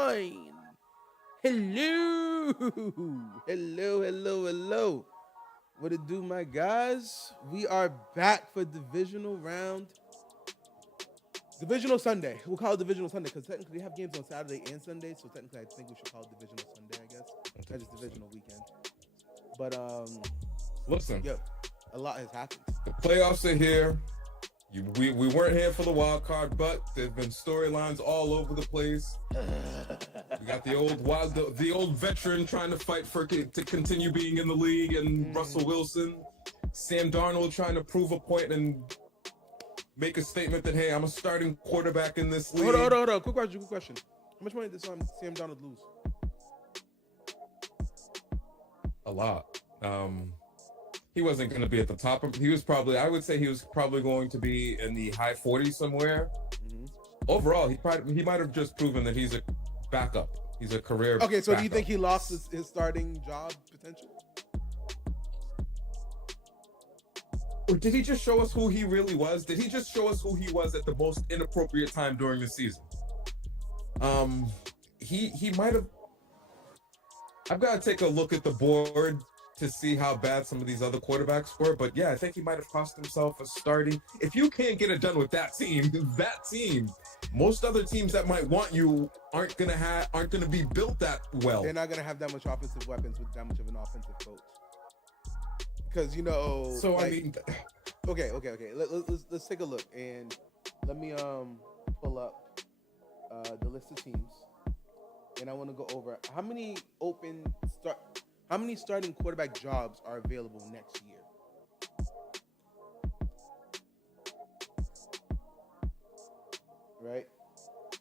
one. Hello. Hello. What it do, my guys? We are back for divisional round. Divisional Sunday. We'll call it Divisional Sunday because technically they have games on Saturday and Sunday. So technically I think we should call it Divisional Sunday, I guess. That's just Divisional weekend. But Listen, yo, a lot has happened. the playoffs are here. We weren't here for the wild card, but there've been storylines all over the place. We got the old veteran trying to fight to continue being in the league, and Russell Wilson, Sam Darnold trying to prove a point and make a statement that, hey, I'm a starting quarterback in this league. Hold on. Quick question. How much money did Sam Donald lose? A lot. He wasn't going to be at the top. I would say he was probably going to be in the high 40s somewhere. Mm-hmm. Overall, he might have just proven that he's a backup. He's a career Okay, so backup. do you think he lost his starting job potential? Or did he just show us who he really was? Did he just show us who he was at the most inappropriate time during the season? He might have. I've got to take a look at the board to see how bad some of these other quarterbacks were, but yeah, I think he might have cost himself a starting. If you can't get it done with that team, most other teams that might want you aren't gonna be built that well. They're not gonna have that much offensive weapons with that much of an offensive coach. Because So like, I mean, okay. Let's take a look and let me pull up the list of teams, and I want to go over how many starting quarterback jobs are available next year. Right?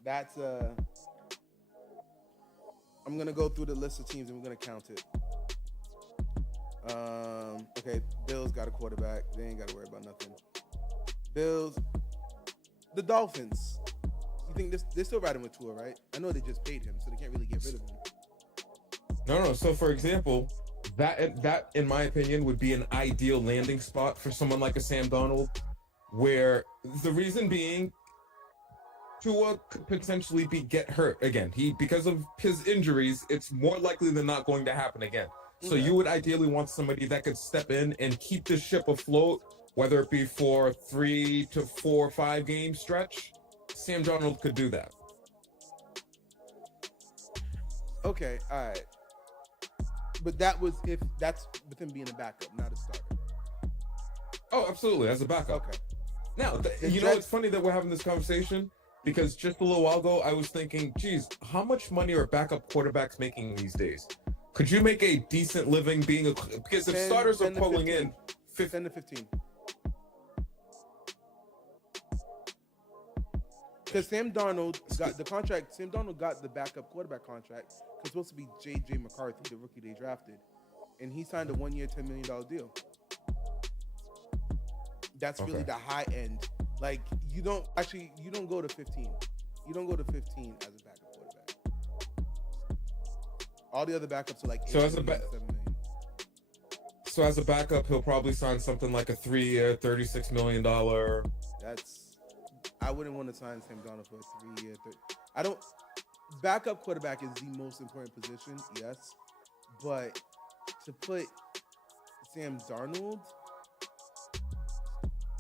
That's I'm gonna go through the list of teams and we're gonna count it. Okay, Bills got a quarterback. They ain't gotta worry about nothing. Bills, the Dolphins. You think they're still riding with Tua, right? I know they just paid him, so they can't really get rid of him. No. So for example, that in my opinion would be an ideal landing spot for someone like a Sam Darnold, where the reason being Tua could potentially get hurt again. Because of his injuries, it's more likely than not going to happen again. So you would ideally want somebody that could step in and keep the ship afloat, whether it be for 3 to 4 or 5 game stretch. Sam Darnold could do that. Okay, all right. But that's with him being a backup, not a starter. Oh, absolutely, as a backup. Okay. Now, it's funny that we're having this conversation because just a little while ago, I was thinking, geez, how much money are backup quarterbacks making these days? Could you make a decent living because if starters are pulling in 10 to 15. Because Sam Darnold got the contract. Sam Darnold got the backup quarterback contract. It's supposed to be J.J. McCarthy, the rookie they drafted, and he signed a 1-year, $10 million deal. That's really the high end. Like you don't go to 15. You don't go to 15 as a backup quarterback. All the other backups are like 8 million, 7 million. So as a backup, he'll probably sign something like a 3-year, $36 million. I wouldn't want to sign Sam Darnold for a 3-year. Backup quarterback is the most important position, yes, but to put Sam Darnold.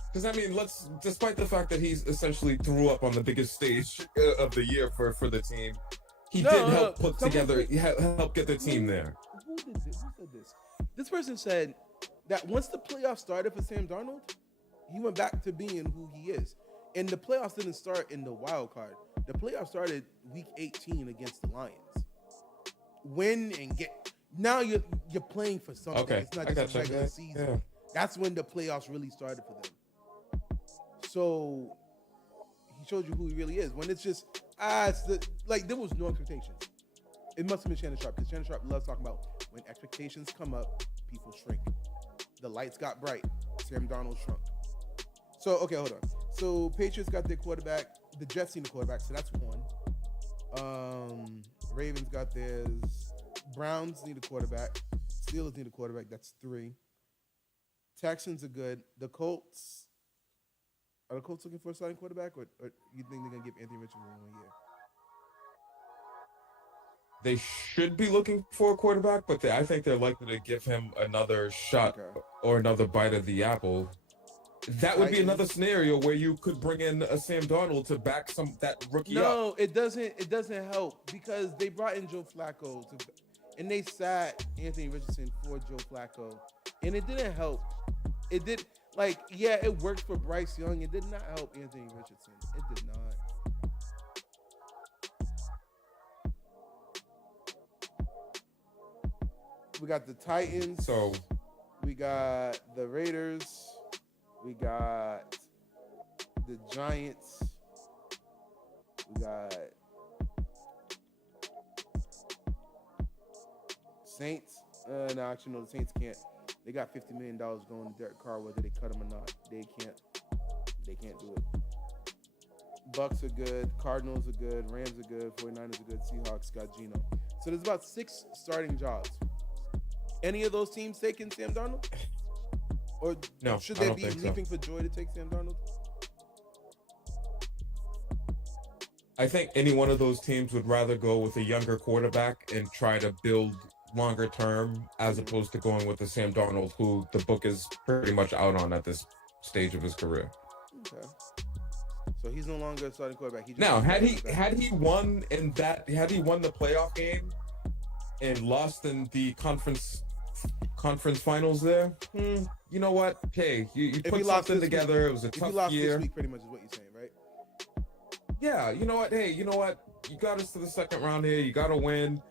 Because I mean, despite the fact that he's essentially threw up on the biggest stage of the year for the team, he did help help get the team there. Who said this? This person said that once the playoffs started for Sam Darnold, he went back to being who he is. And the playoffs didn't start in the wild card. The playoffs started week 18 against the Lions. Win and get. Now you're playing for something. Okay, it's not just a regular season. Yeah. That's when the playoffs really started for them. So he showed you who he really is. When it's just there was no expectations. It must have been Shannon Sharp because Shannon Sharp loves talking about when expectations come up, people shrink. The lights got bright. Sam Darnold shrunk. So okay, hold on. So Patriots got their quarterback. The Jets need a quarterback, so that's 1. Ravens got theirs. Browns need a quarterback. Steelers need a quarterback. That's 3. Texans are good. The Colts. Are the Colts looking for a starting quarterback, or you think they're gonna give Anthony Richardson 1 year? they should be looking for a quarterback, but I think they're likely to give him another shot Okay. or another bite of the apple. That would be another Titans. scenario where you could bring in a Sam Darnold to back that rookie up. No, it doesn't. It doesn't help because they brought in Joe Flacco and they sat Anthony Richardson for Joe Flacco, and it didn't help. It did yeah, it worked for Bryce Young. It did not help Anthony Richardson. It did not. We got the Titans. So we got the Raiders. We got the Giants. We got Saints. No, actually, no, the Saints can't. They got $50 million going to Derek Carr, whether they cut him or not. They can't do it. Bucks are good. Cardinals are good. Rams are good. 49ers are good. Seahawks got Geno. So there's about 6 starting jobs. Any of those teams taking Sam Darnold? Or no, should they be leaping for joy to take Sam Darnold? I think any one of those teams would rather go with a younger quarterback and try to build longer term as opposed to going with the Sam Darnold, who the book is pretty much out on at this stage of his career. Okay. So he's no longer a starting quarterback. Now, had he won the playoff game and lost in the conference finals there, you know what? Hey, you put something together. It was a tough year. This week, pretty much is what you're saying, right? Yeah, you know what? Hey, you know what? You got us to the second round here. You got to win.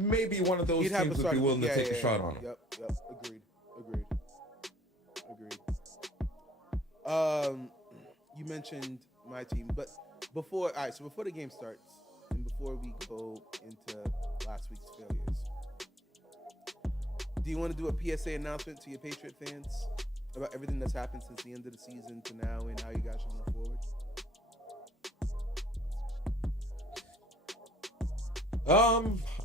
Maybe one of those teams would be willing to take a shot on him. Yep. Agreed. You mentioned my team, but before the game starts and before we go into last week's failures, do you want to do a PSA announcement to your Patriot fans about everything that's happened since the end of the season to now and how you guys should move forward?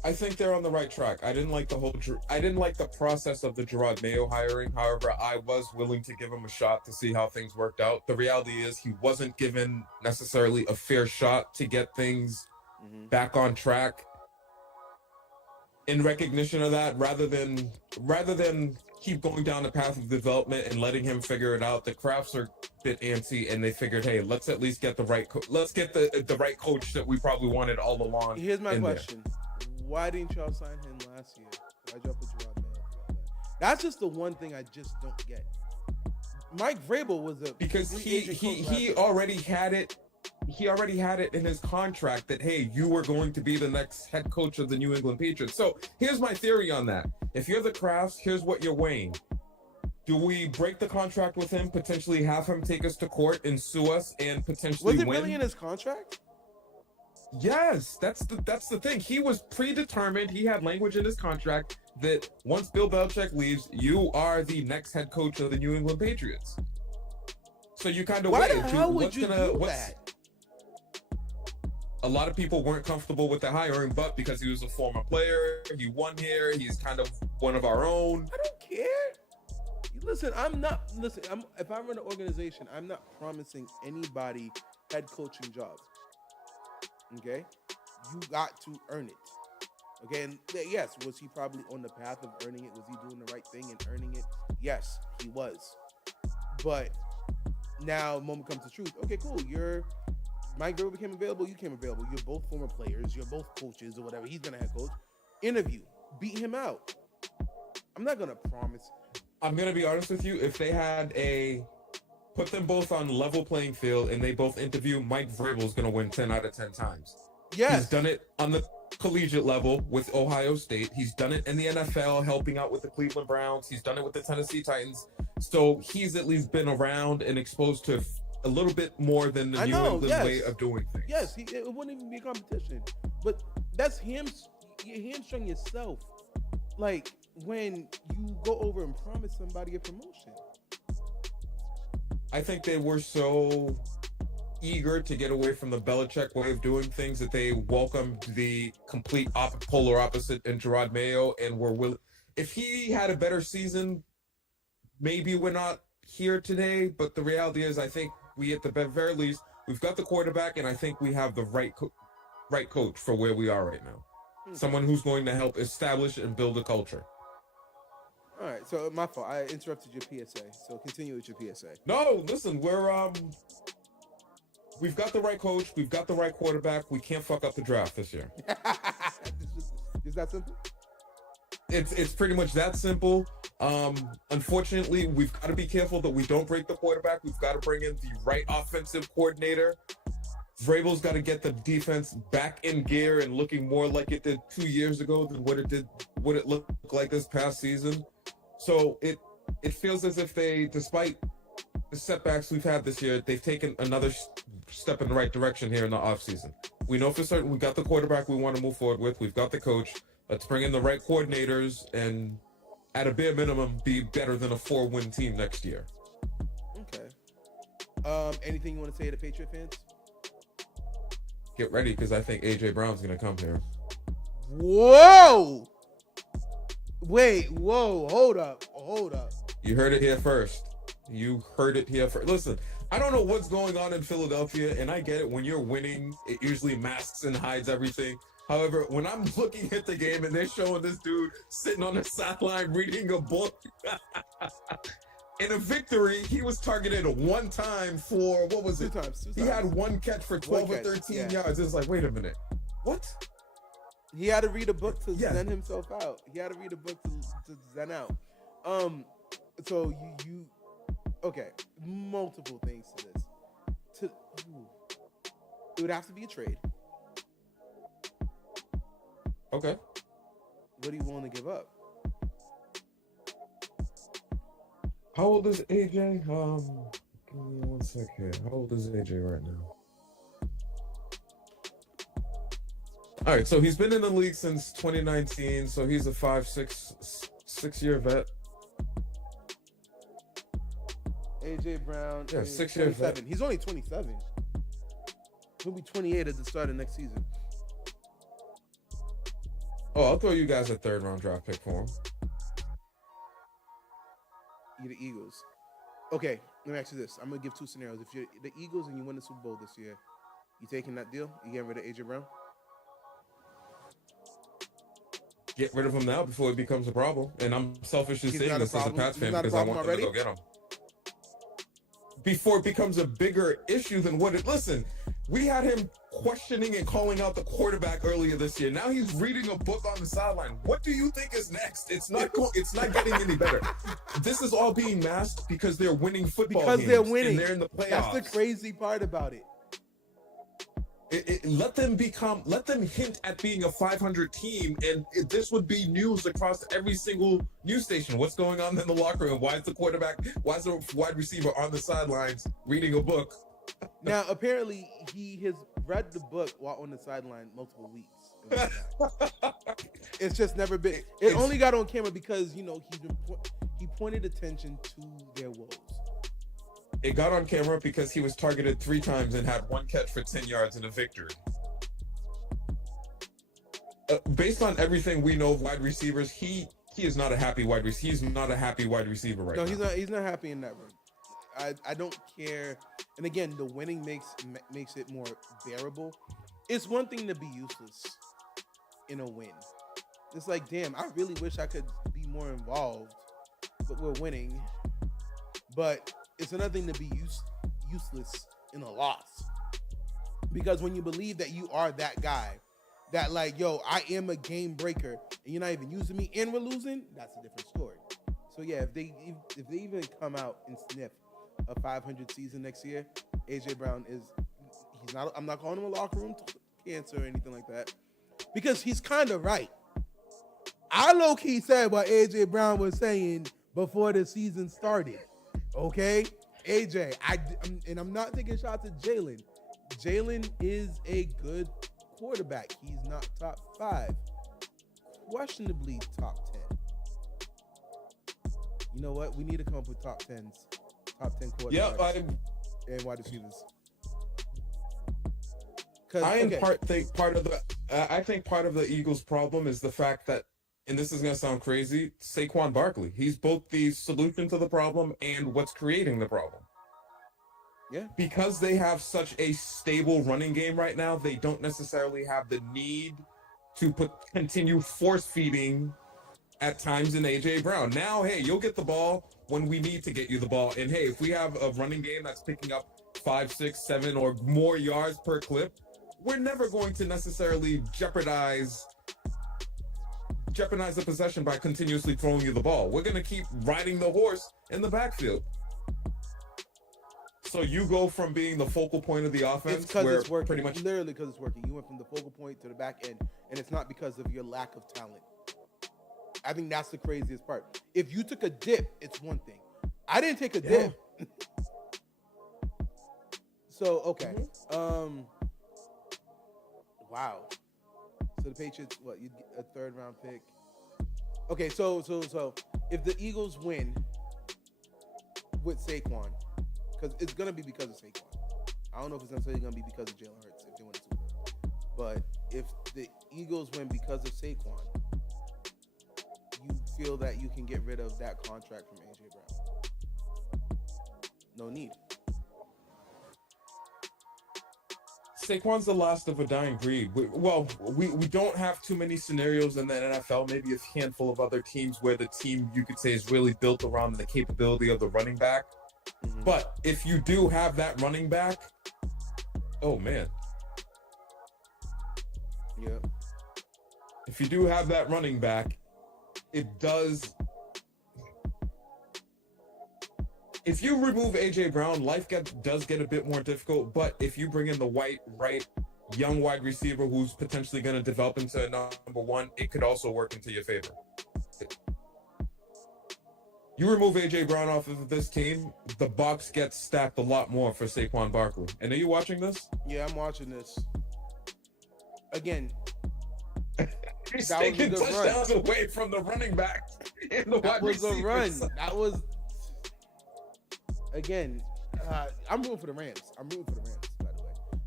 I think they're on the right track. I didn't like the process of the Gerard Mayo hiring. However, I was willing to give him a shot to see how things worked out. The reality is he wasn't given necessarily a fair shot to get things back on track. In recognition of that, rather than keep going down the path of development and letting him figure it out, the Crafts are a bit antsy, and they figured, hey, let's at least get the right the right coach that we probably wanted all along. Here's my question: why didn't y'all sign him last year? Why'd y'all put Gerard Mayo? That's just the one thing I just don't get. Mike Vrabel was because he already had it. He already had it in his contract that, hey, you were going to be the next head coach of the New England Patriots. So here's my theory on that. If you're the Crafts, here's what you're weighing. Do we break the contract with him, potentially have him take us to court and sue us and potentially win? Was it really in his contract? Yes, that's the thing. He was predetermined. He had language in his contract that once Bill Belichick leaves, you are the next head coach of the New England Patriots. So you kind of why the hell would you do that? A lot of people weren't comfortable with the hiring, but because he was a former player, he won here, he's kind of one of our own. I don't care. Listen, if I run an organization, I'm not promising anybody head coaching jobs. Okay? You got to earn it. Okay? And yes, was he probably on the path of earning it? Was he doing the right thing and earning it? Yes, he was. But now, moment comes to truth. Okay, cool. Mike Vrabel became available. You came available. You're both former players. You're both coaches or whatever. He's gonna head coach. Interview. Beat him out. I'm not gonna promise. I'm gonna be honest with you. If they had put them both on level playing field and they both interview, Mike Vrabel's gonna win 10 out of 10 times. Yes. He's done it on the collegiate level with Ohio State. He's done it in the NFL, helping out with the Cleveland Browns. He's done it with the Tennessee Titans. So he's at least been around and exposed to a little bit more than the New England way of doing things. Yes, it wouldn't even be a competition. But that's you hamstring yourself. Like when you go over and promise somebody a promotion. I think they were so eager to get away from the Belichick way of doing things that they welcomed the complete polar opposite in Gerard Mayo and were willing. If he had a better season, maybe we're not here today. But the reality is, I think we, at the very least, we've got the quarterback, and I think we have the right coach for where we are right now. Someone who's going to help establish and build a culture. All right, so my fault. I interrupted your PSA. So continue with your PSA. No, listen, we've got the right coach, we've got the right quarterback. We can't fuck up the draft this year. Is that simple? It's pretty much that simple. Unfortunately, we've got to be careful that we don't break the quarterback. We've got to bring in the right offensive coordinator. Vrabel's got to get the defense back in gear and looking more like it did 2 years ago than what it looked like this past season. So it feels as if they, despite the setbacks we've had this year, they've taken another step in the right direction here in the offseason. We know for certain we got the quarterback we want to move forward with. We've got the coach. Let's bring in the right coordinators and, at a bare minimum, be better than a 4-win team next year. Okay. Anything you want to say to Patriot fans? Get ready, because I think A.J. Brown's going to come here. Whoa! Wait, whoa, hold up. You heard it here first. Listen, I don't know what's going on in Philadelphia, and I get it. When you're winning, it usually masks and hides everything. However, when I'm looking at the game and they're showing this dude sitting on the sideline reading a book, in a victory, he was targeted one time for, what was it? Two times. He had one catch for 12 or 13 yards. It's like, wait a minute. What? He had to read a book to zen himself out. He had to read a book to zen out. So you okay, multiple things to this. It would have to be a trade. Okay. What are you willing to give up? How old is AJ? Give me 1 sec here. How old is AJ right now? All right, so he's been in the league since 2019, so he's a 6-year vet. AJ Brown. Yeah, 6-year vet. He's only 27. He'll be 28 at the start of next season. Oh, I'll throw you guys a 3rd-round draft pick for him. You're the Eagles. Okay, let me ask you this. I'm gonna give 2 scenarios. If you're the Eagles and you win the Super Bowl this year, you taking that deal? You getting rid of AJ Brown? Get rid of him now before it becomes a problem. And I'm selfishly saying this as a Pats fan because I want them to go get him. Before it becomes a bigger issue than what it... Listen, we had him questioning and calling out the quarterback earlier this year. Now he's reading a book on the sideline. What do you think is next? It's not getting any better. This is all being masked because they're winning football games. Because they're winning. And they're in the playoffs. That's the crazy part about it. Let them hint at being a 500 team, and this would be news across every single news station. What's going on in the locker room? Why is the wide receiver on the sidelines reading a book? Now, apparently, he has read the book while on the sideline multiple weeks. It's just never been. It only got on camera because he pointed attention to their woes. It got on camera because he was targeted 3 times and had 1 catch for 10 yards in a victory. Based on everything we know of wide receivers, he is not a happy wide receiver. He's not a happy wide receiver right now. No, he's not happy in that room. I don't care. And again, the winning makes it more bearable. It's one thing to be useless in a win. It's like, damn, I really wish I could be more involved, but we're winning. But it's another thing to be useless in a loss. Because when you believe that you are that guy, that like, yo, I am a game breaker, and you're not even using me, and we're losing, that's a different story. So yeah, if they even come out and sniff a 500 season next year, AJ Brown he's not. I'm not calling him a locker room cancer or anything like that, because he's kind of right. I low-key said what AJ Brown was saying before the season started. Okay, AJ, I'm not taking shots at Jalen. Jalen is a good quarterback. He's not top 5, questionably top 10. You know what? We need to come up with top 10 quarterbacks. Yeah, and wide receivers. I think part of the Eagles' problem is the fact that, and this is going to sound crazy, Saquon Barkley. He's both the solution to the problem and what's creating the problem. Yeah. Because they have such a stable running game right now, they don't necessarily have the need to continue force feeding at times in AJ Brown. Now, hey, you'll get the ball when we need to get you the ball. And hey, if we have a running game that's picking up 5, 6, 7 or more yards per clip, we're never going to necessarily jeopardize the possession by continuously throwing you the ball. We're going to keep riding the horse in the backfield. So you go from being the focal point of the offense, it's because where it's working. pretty much Literally because it's working. You went from the focal point to the back end, and it's not because of your lack of talent. I think that's the craziest part. If you took a dip, it's one thing. I didn't take a dip. So okay. Wow. So the Patriots, what, you get a 3rd round pick? Okay, so if the Eagles win with Saquon, because it's gonna be because of Saquon. I don't know if it's necessarily gonna be because of Jalen Hurts if they win the Super Bowl. But if the Eagles win because of Saquon, you feel that you can get rid of that contract from AJ Brown? No need. Saquon's the last of a dying breed. We don't have too many scenarios in the NFL, maybe a handful of other teams where the team, you could say, is really built around the capability of the running back. Mm-hmm. But if you do have that running back, oh man. Yeah. If you do have that running back, it does. If you remove AJ Brown, life does get a bit more difficult. But if you bring in the right young wide receiver who's potentially going to develop into a number one, it could also work into your favor. You remove AJ Brown off of this team, the box gets stacked a lot more for Saquon Barkley. And are you watching this? Yeah, I'm watching this. Again, he's taking touchdowns away from the running back. That was a run. That was. Again, I'm rooting for the Rams.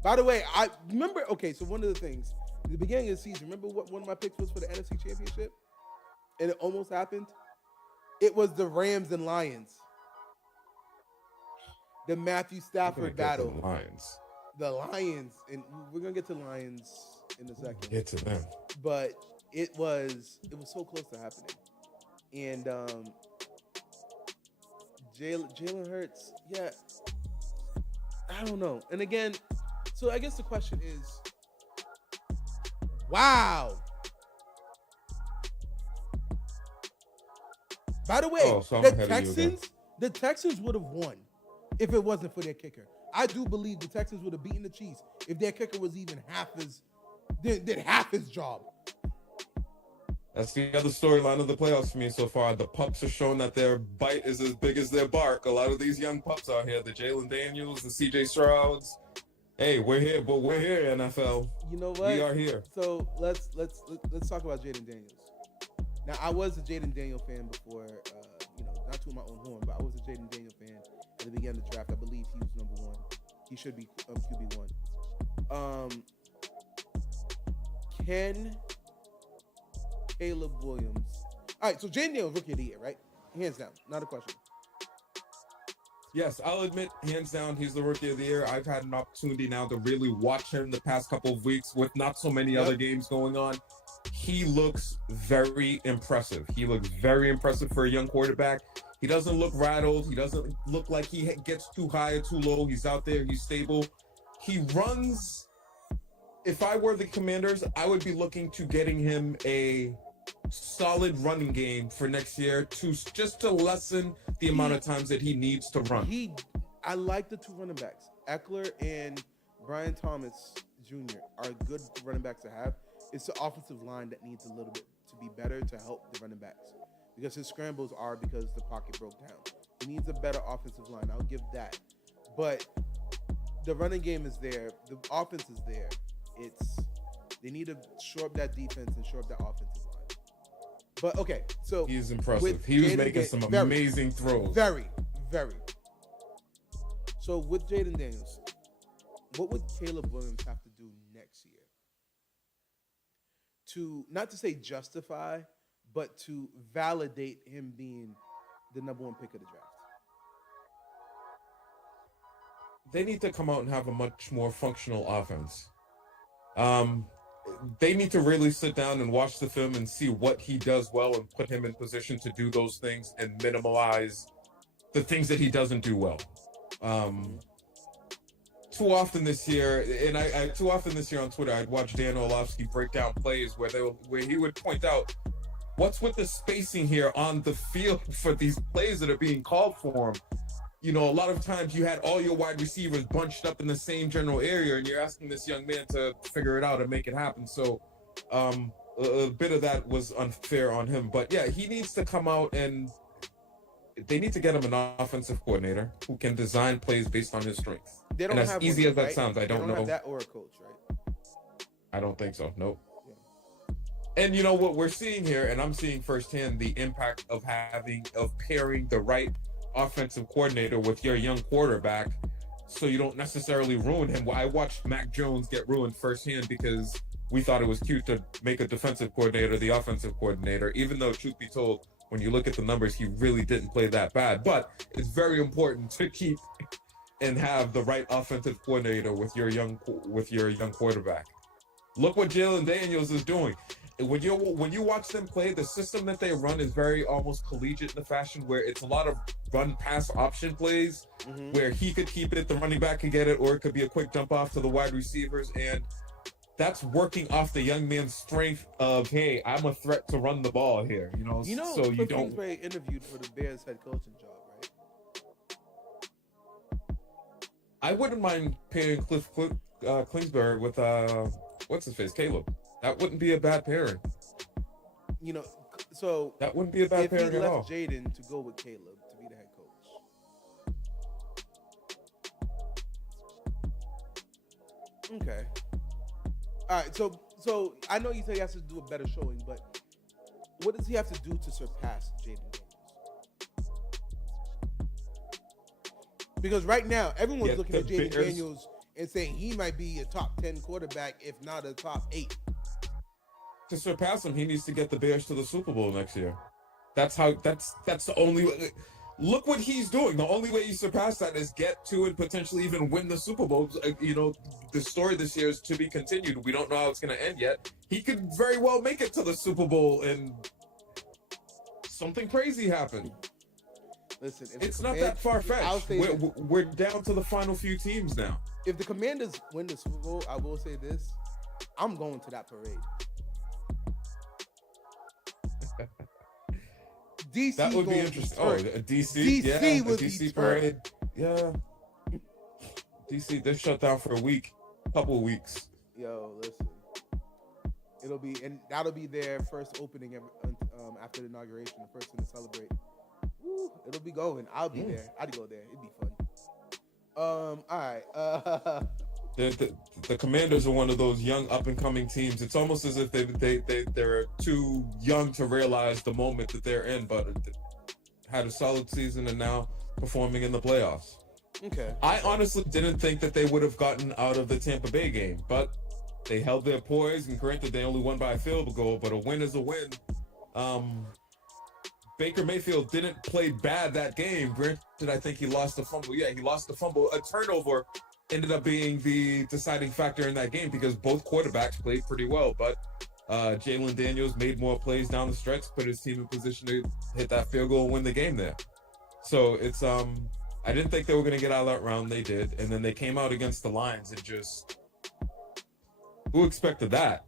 By the way, I remember. Okay, so one of the things at the beginning of the season, remember what one of my picks was for the NFC Championship, and it almost happened. It was the Rams and Lions, the Matthew Stafford battle. The Lions, and we're gonna get to Lions in a second. Get to them, but it was so close to happening, and Jalen Hurts, yeah, I don't know. And again, so I guess the question is, wow. By the way, the Texans would have won if it wasn't for their kicker. I do believe the Texans would have beaten the Chiefs if their kicker was even did half his job. That's the other storyline of the playoffs for me so far. The pups are showing that their bite is as big as their bark. A lot of these young pups out here, the Jalen Daniels, the CJ Strouds. Hey, we're here, but we're here, NFL. You know what? We are here. So let's talk about Jaden Daniels. Now, I was a Jaden Daniel fan before, not to my own horn, but I was a Jaden Daniel fan at the beginning of the draft. I believe he was number 1. He should be QB1. Can Caleb Williams. All right, so Jaden Daniels, Rookie of the Year, right? Hands down, not a question. Yes, I'll admit, hands down, he's the Rookie of the Year. I've had an opportunity now to really watch him the past couple of weeks with not so many other games going on. He looks very impressive. He looks very impressive for a young quarterback. He doesn't look rattled. He doesn't look like he gets too high or too low. He's out there. He's stable. He runs. If I were the Commanders, I would be looking to getting him a solid running game for next year just to lessen the amount of times that he needs to run. I like the 2 running backs. Eckler and Brian Thomas Jr. are good running backs to have. It's the offensive line that needs a little bit to be better to help the running backs, because his scrambles are because the pocket broke down. He needs a better offensive line. I'll give that. But the running game is there. The offense is there. They need to shore up that defense and shore up that offensive line. But okay, so he's impressive. He was making some amazing throws. Very, very. So with Jaden Daniels, what would Caleb Williams have to do next year to, not to say justify, but to validate him being the number 1 pick of the draft? They need to come out and have a much more functional offense. they need to really sit down and watch the film and see what he does well and put him in position to do those things and minimize the things that he doesn't do well. Too often this year, and I too often this year on Twitter, I'd watch Dan Orlovsky break down plays where he would point out what's with the spacing here on the field for these plays that are being called for him. You know, a lot of times you had all your wide receivers bunched up in the same general area, and you're asking this young man to figure it out and make it happen. So, a bit of that was unfair on him. But yeah, he needs to come out and they need to get him an offensive coordinator who can design plays based on his strengths. They don't and as have easy one, as that right? sounds, I don't know. Have that or a coach, right? I don't think so. Nope. Yeah. And you know what we're seeing here, and I'm seeing firsthand the impact of pairing the right offensive coordinator with your young quarterback, so you don't necessarily ruin him. I watched Mac Jones get ruined firsthand because we thought it was cute to make a defensive coordinator the offensive coordinator, even though, truth be told, when you look at the numbers, he really didn't play that bad. But it's very important to keep and have the right offensive coordinator with your young quarterback. Look what Jalen Daniels is doing. When you watch them play, the system that they run is very almost collegiate in the fashion where it's a lot of run pass option plays where he could keep it, the running back could get it, or it could be a quick dump off to the wide receivers. And that's working off the young man's strength of, hey, I'm a threat to run the ball here. So you don't. Kingsbury interviewed for the Bears head coaching job, right? I wouldn't mind pairing Cliff Kingsbury with what's his face, Caleb. That wouldn't be a bad pairing. So that wouldn't be a bad pairing at all. If he left Jaden to go with Caleb to be the head coach. Okay. All right. So I know you say he has to do a better showing, but what does he have to do to surpass Jaden Daniels? Because right now everyone's looking at Jaden Daniels and saying he might be a top 10 quarterback, if not a top 8. To surpass him, he needs to get the Bears to the Super Bowl next year. That's the only way. Look what he's doing. The only way you surpass that is get to and potentially even win the Super Bowl. The story this year is to be continued. We don't know how it's going to end yet. He could very well make it to the Super Bowl and something crazy happen. Listen, it's not that far-fetched. We're down to the final few teams now. If the Commanders win the Super Bowl, I will say this. I'm going to that parade. DC, that would be interesting. Oh, a DC would be parade. Yeah. DC, they're shut down for a couple of weeks. Yo, listen. That'll be their first opening after the inauguration, the first thing to celebrate. Woo, it'll be going. I'll be there. I'd go there. It'd be fun. All right. The Commanders are one of those young up-and-coming teams. It's almost as if they're too young to realize the moment that they're in, but had a solid season and now performing in the playoffs. Okay. I honestly didn't think that they would have gotten out of the Tampa Bay game, but they held their poise, and granted, they only won by a field goal, but a win is a win. Baker Mayfield didn't play bad that game. Granted, I think he lost the fumble. Yeah, he lost the fumble. A turnover ended up being the deciding factor in that game because both quarterbacks played pretty well. But Jalen Daniels made more plays down the stretch, put his team in position to hit that field goal and win the game there. So it's I didn't think they were going to get out of that round. They did. And then they came out against the Lions and just... Who expected that?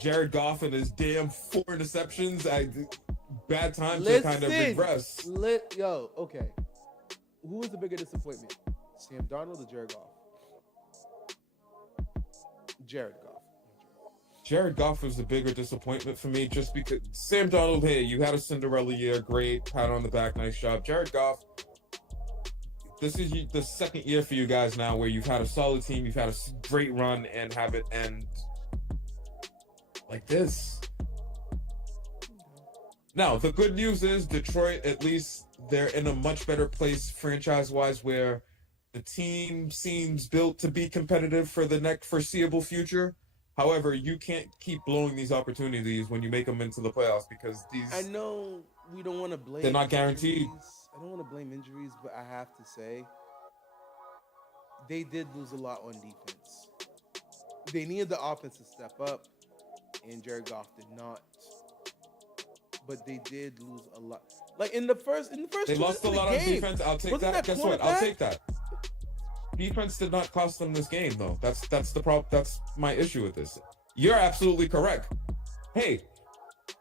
Jared Goff and his damn 4 interceptions. Bad time to kind of regress. Okay. Who was the bigger disappointment? Sam Darnold or Jared Goff? Jared Goff was the bigger disappointment for me just because Sam Darnold, hey, you had a Cinderella year. Great. Pat on the back. Nice job. Jared Goff, this is the second year for you guys now where you've had a solid team. You've had a great run and have it end like this. Now, the good news is Detroit, at least they're in a much better place franchise-wise where the team seems built to be competitive for the next foreseeable future. However, you can't keep blowing these opportunities when you make them into the playoffs because these... I know we don't want to blame... They're not guaranteed. I don't want to blame injuries, but I have to say they did lose a lot on defense. They needed the offense to step up, and Jared Goff did not. But they did lose a lot. Like in the first They 2 lost minutes a of the lot on game, defense. I'll take wasn't that. Guess what? I'll quarterback? take that. Defense did not cost them this game, though. That's the problem. That's my issue with this. You're absolutely correct. Hey,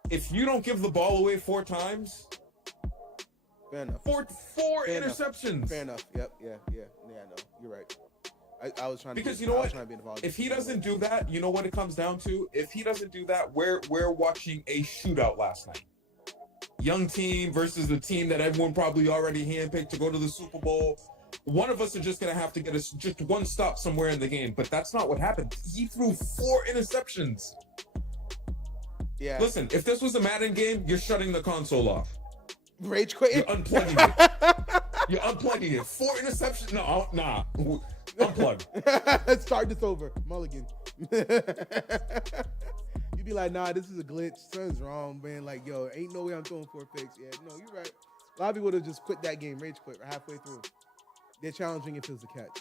if you don't give the ball away 4 times, Fair enough. four Fair interceptions. Enough. Fair enough. Yep. Yeah. No, you're right. I was trying to Because be, you know I what? was trying to be involved. If he doesn't do that, you know what it comes down to? If he doesn't do that, we're watching a shootout last night. Young team versus the team that everyone probably already handpicked to go to the Super Bowl. One of us are just going to have to get us just one stop somewhere in the game. But that's not what happened. He threw 4 interceptions. Yeah. Listen, if this was a Madden game, you're shutting the console off. Rage quit. You're unplugging it. You're unplugging it. 4 interceptions. No, nah. Unplug. Start this over. Mulligan. You'd be like, nah, this is a glitch. Something's wrong, man. Like, yo, ain't no way I'm throwing 4 picks. Yeah, no, you're right. A lot of people would have just quit that game, rage quit halfway through. They're challenging if it was a catch.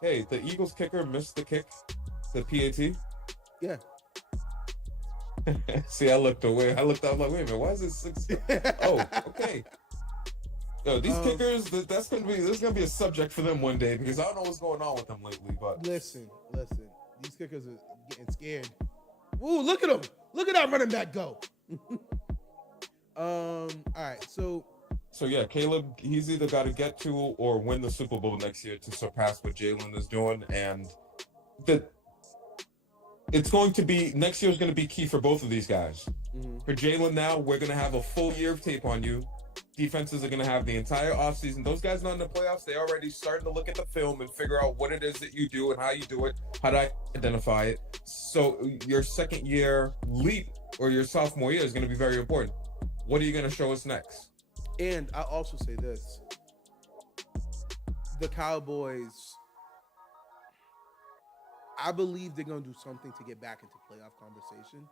Hey, the Eagles kicker missed the kick, the PAT. Yeah. See, I looked away. I looked up, I'm like, wait a minute, why is it 6? Oh, okay. Yo, these kickers, this is gonna be a subject for them one day because I don't know what's going on with them lately. But listen, these kickers are getting scared. Ooh, look at them! Look at that running back go. All right, so yeah, Caleb, he's either got to get to or win the Super Bowl next year to surpass what Jalen is doing, and it's going to be next year is going to be key for both of these guys. Mm-hmm. For Jalen, now we're going to have a full year of tape on you. Defenses are going to have the entire offseason. Those guys not in the playoffs, they already starting to look at the film and figure out what it is that you do and how you do it, how to identify it. So your second year leap or your sophomore year is going to be very important. What are you going to show us next? And I also say this. The Cowboys, I believe they're going to do something to get back into playoff conversation.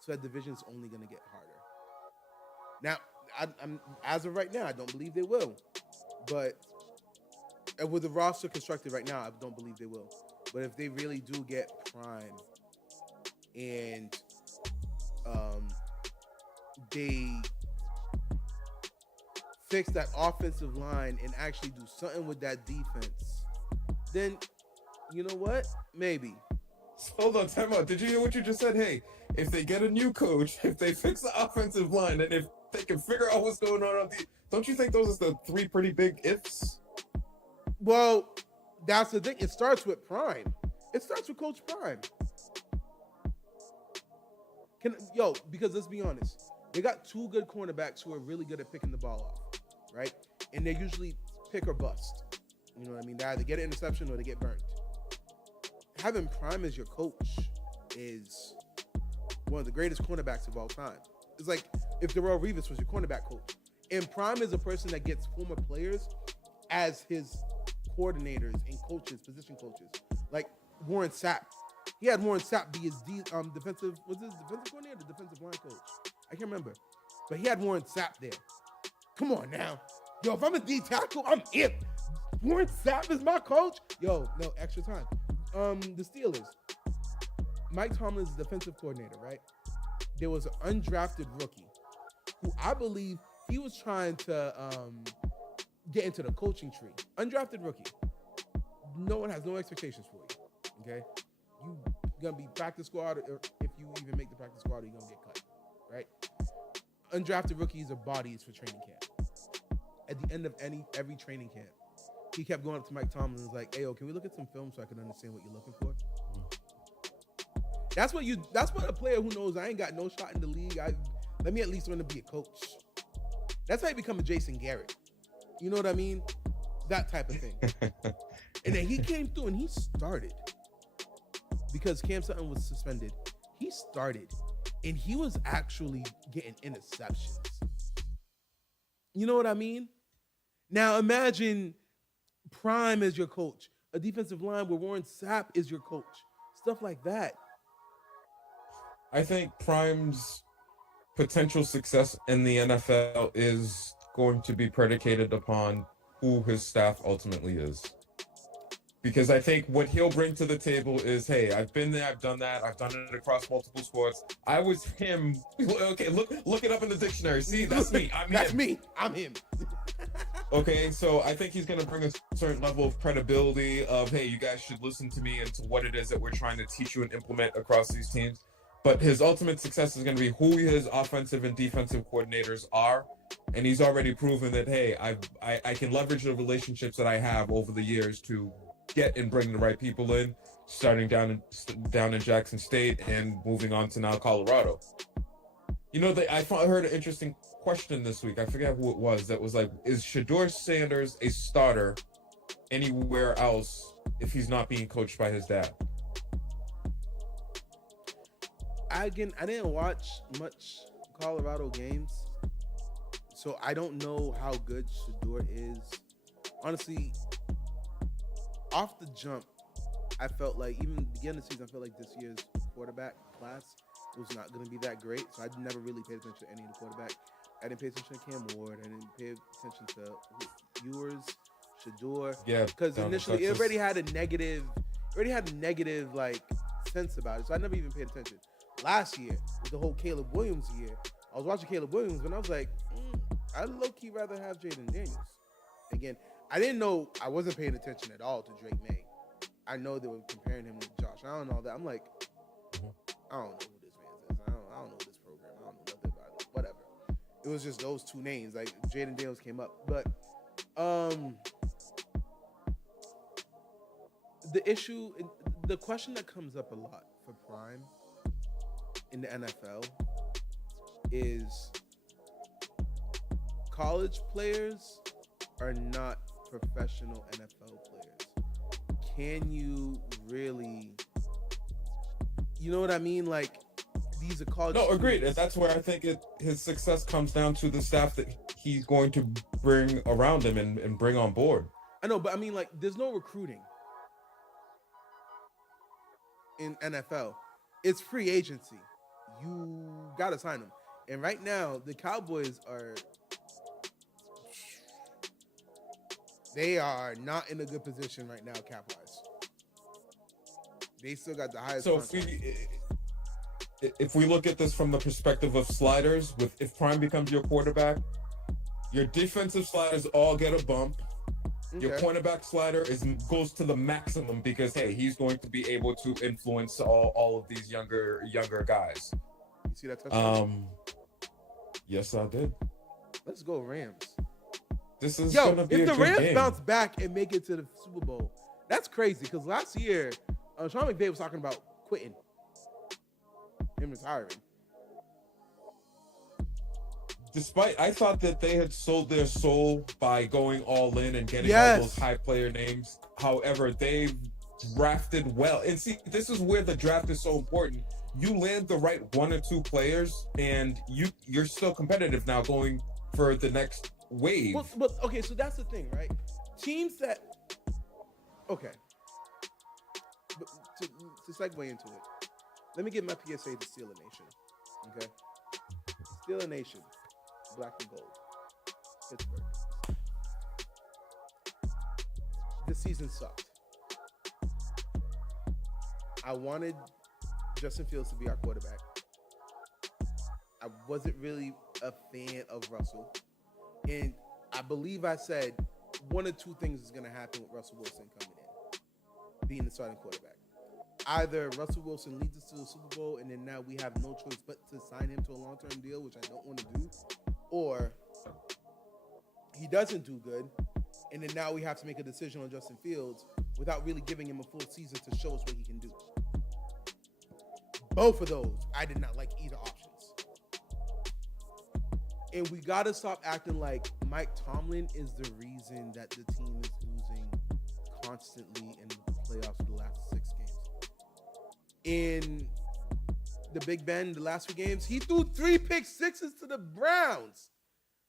So that division's only going to get harder. Now, I'm as of right now, I don't believe they will. But with the roster constructed right now, I don't believe they will. But if they really do get prime and they fix that offensive line and actually do something with that defense, then you know what? Maybe. Hold on, time out. Did you hear what you just said? Hey, if they get a new coach, if they fix the offensive line, and if they can figure out what's going on the, don't you think those are the 3 pretty big ifs? Well, that's the thing. It starts with Prime. It starts with Coach Prime. Because let's be honest, they got 2 good cornerbacks who are really good at picking the ball off, right? And they're usually pick or bust. You know what I mean? They either get an interception or they get burnt. Having Prime as your coach is one of the greatest cornerbacks of all time. It's like if Darrelle Revis was your cornerback coach. And Prime is a person that gets former players as his coordinators and coaches, position coaches. Like Warren Sapp. He had Warren Sapp be his defensive coordinator or defensive line coach? I can't remember. But he had Warren Sapp there. Come on now. Yo, if I'm a D tackle, I'm in. Warren Sapp is my coach? Yo, no, extra time. The Steelers. Mike Tomlin's defensive coordinator, right? There was an undrafted rookie who I believe he was trying to get into the coaching tree. Undrafted rookie. No one has no expectations for you. Okay? You're gonna be practice squad, or if you even make the practice squad, you're gonna get cut. Right? Undrafted rookies are bodies for training camp. At the end of every training camp, he kept going up to Mike Tomlin and was like, hey, yo, can we look at some film so I can understand what you're looking for? That's what a player who knows I ain't got no shot in the league. Let me at least learn to be a coach. That's how you become a Jason Garrett. You know what I mean? That type of thing. And then he came through and he started. Because Cam Sutton was suspended. He started. And he was actually getting interceptions. You know what I mean? Now imagine Prime as your coach. A defensive line where Warren Sapp is your coach. Stuff like that. I think Prime's potential success in the NFL is going to be predicated upon who his staff ultimately is. Because I think what he'll bring to the table is, hey, I've been there, I've done that, I've done it across multiple sports. I was him. Okay, look it up in the dictionary. See, that's me. I'm That's him. me. I'm him. Okay, so I think he's going to bring a certain level of credibility of, hey, you guys should listen to me and to what it is that we're trying to teach you and implement across these teams. But his ultimate success is going to be who his offensive and defensive coordinators are. And he's already proven that, hey, I can leverage the relationships that I have over the years to get and bring the right people in, starting down in Jackson State and moving on to now Colorado. You know, I heard an interesting question this week. I forget who it was. That was like, is Shedeur Sanders a starter anywhere else if he's not being coached by his dad? I didn't watch much Colorado games, so I don't know how good Shedeur is. Honestly, off the jump, I felt like, even the beginning of the season, I felt like this year's quarterback class was not going to be that great, so I never really paid attention to any of the quarterback. I didn't pay attention to Cam Ward. I didn't pay attention to Ewers, Shedeur. Yeah, because initially it already had a negative like sense about it, so I never even paid attention. Last year, with the whole Caleb Williams year, I was watching Caleb Williams and I was like, I'd low-key rather have Jaden Daniels. Again, I didn't know, I wasn't paying attention at all to Drake May. I know they were comparing him to Josh Allen and all that. I'm like, I don't know who this man is. I don't know this program. I don't know nothing about it. Whatever. It was just those two names. Like, Jaden Daniels came up. But the question that comes up a lot for Prime in the NFL is college players are not professional NFL players. Can you really, you know what I mean? Like, these are college. No, agreed. And that's where I think his success comes down to the staff that he's going to bring around him and bring on board. I know, but I mean, like, there's no recruiting in NFL. It's free agency. You got to sign them. And right now, the Cowboys they are not in a good position right now, cap-wise. They still got the highest. So if we look at this from the perspective of sliders, if Prime becomes your quarterback, your defensive sliders all get a bump. Okay. Your cornerback slider goes to the maximum because, hey, he's going to be able to influence all of these younger guys. You see that touchdown? Yes, I did. Let's go Rams. This is gonna be a good game. If the Rams bounce back and make it to the Super Bowl, that's crazy. Because last year, Sean McVay was talking about quitting, him retiring. I thought that they had sold their soul by going all in and getting all those high player names. However, they've drafted well. And see, this is where the draft is so important. You land the right one or two players, and you're still competitive now going for the next wave. But okay, so that's the thing, right? Teams that okay. But to segue into it, let me get my PSA to Steeler Nation. Okay, Steeler Nation, black and gold, Pittsburgh. This season sucked. I wanted Justin Fields to be our quarterback. I wasn't really a fan of Russell. And I believe I said one or two things is going to happen with Russell Wilson coming in, being the starting quarterback. Either Russell Wilson leads us to the Super Bowl, and then now we have no choice but to sign him to a long-term deal, which I don't want to do, or he doesn't do good, and then now we have to make a decision on Justin Fields without really giving him a full season to show us what he can do. Both of those, I did not like either options. And we got to stop acting like Mike Tomlin is the reason that the team is losing constantly in the playoffs for the last 6 games. In the Big Ben, the last 3 games, he threw 3 pick sixes to the Browns.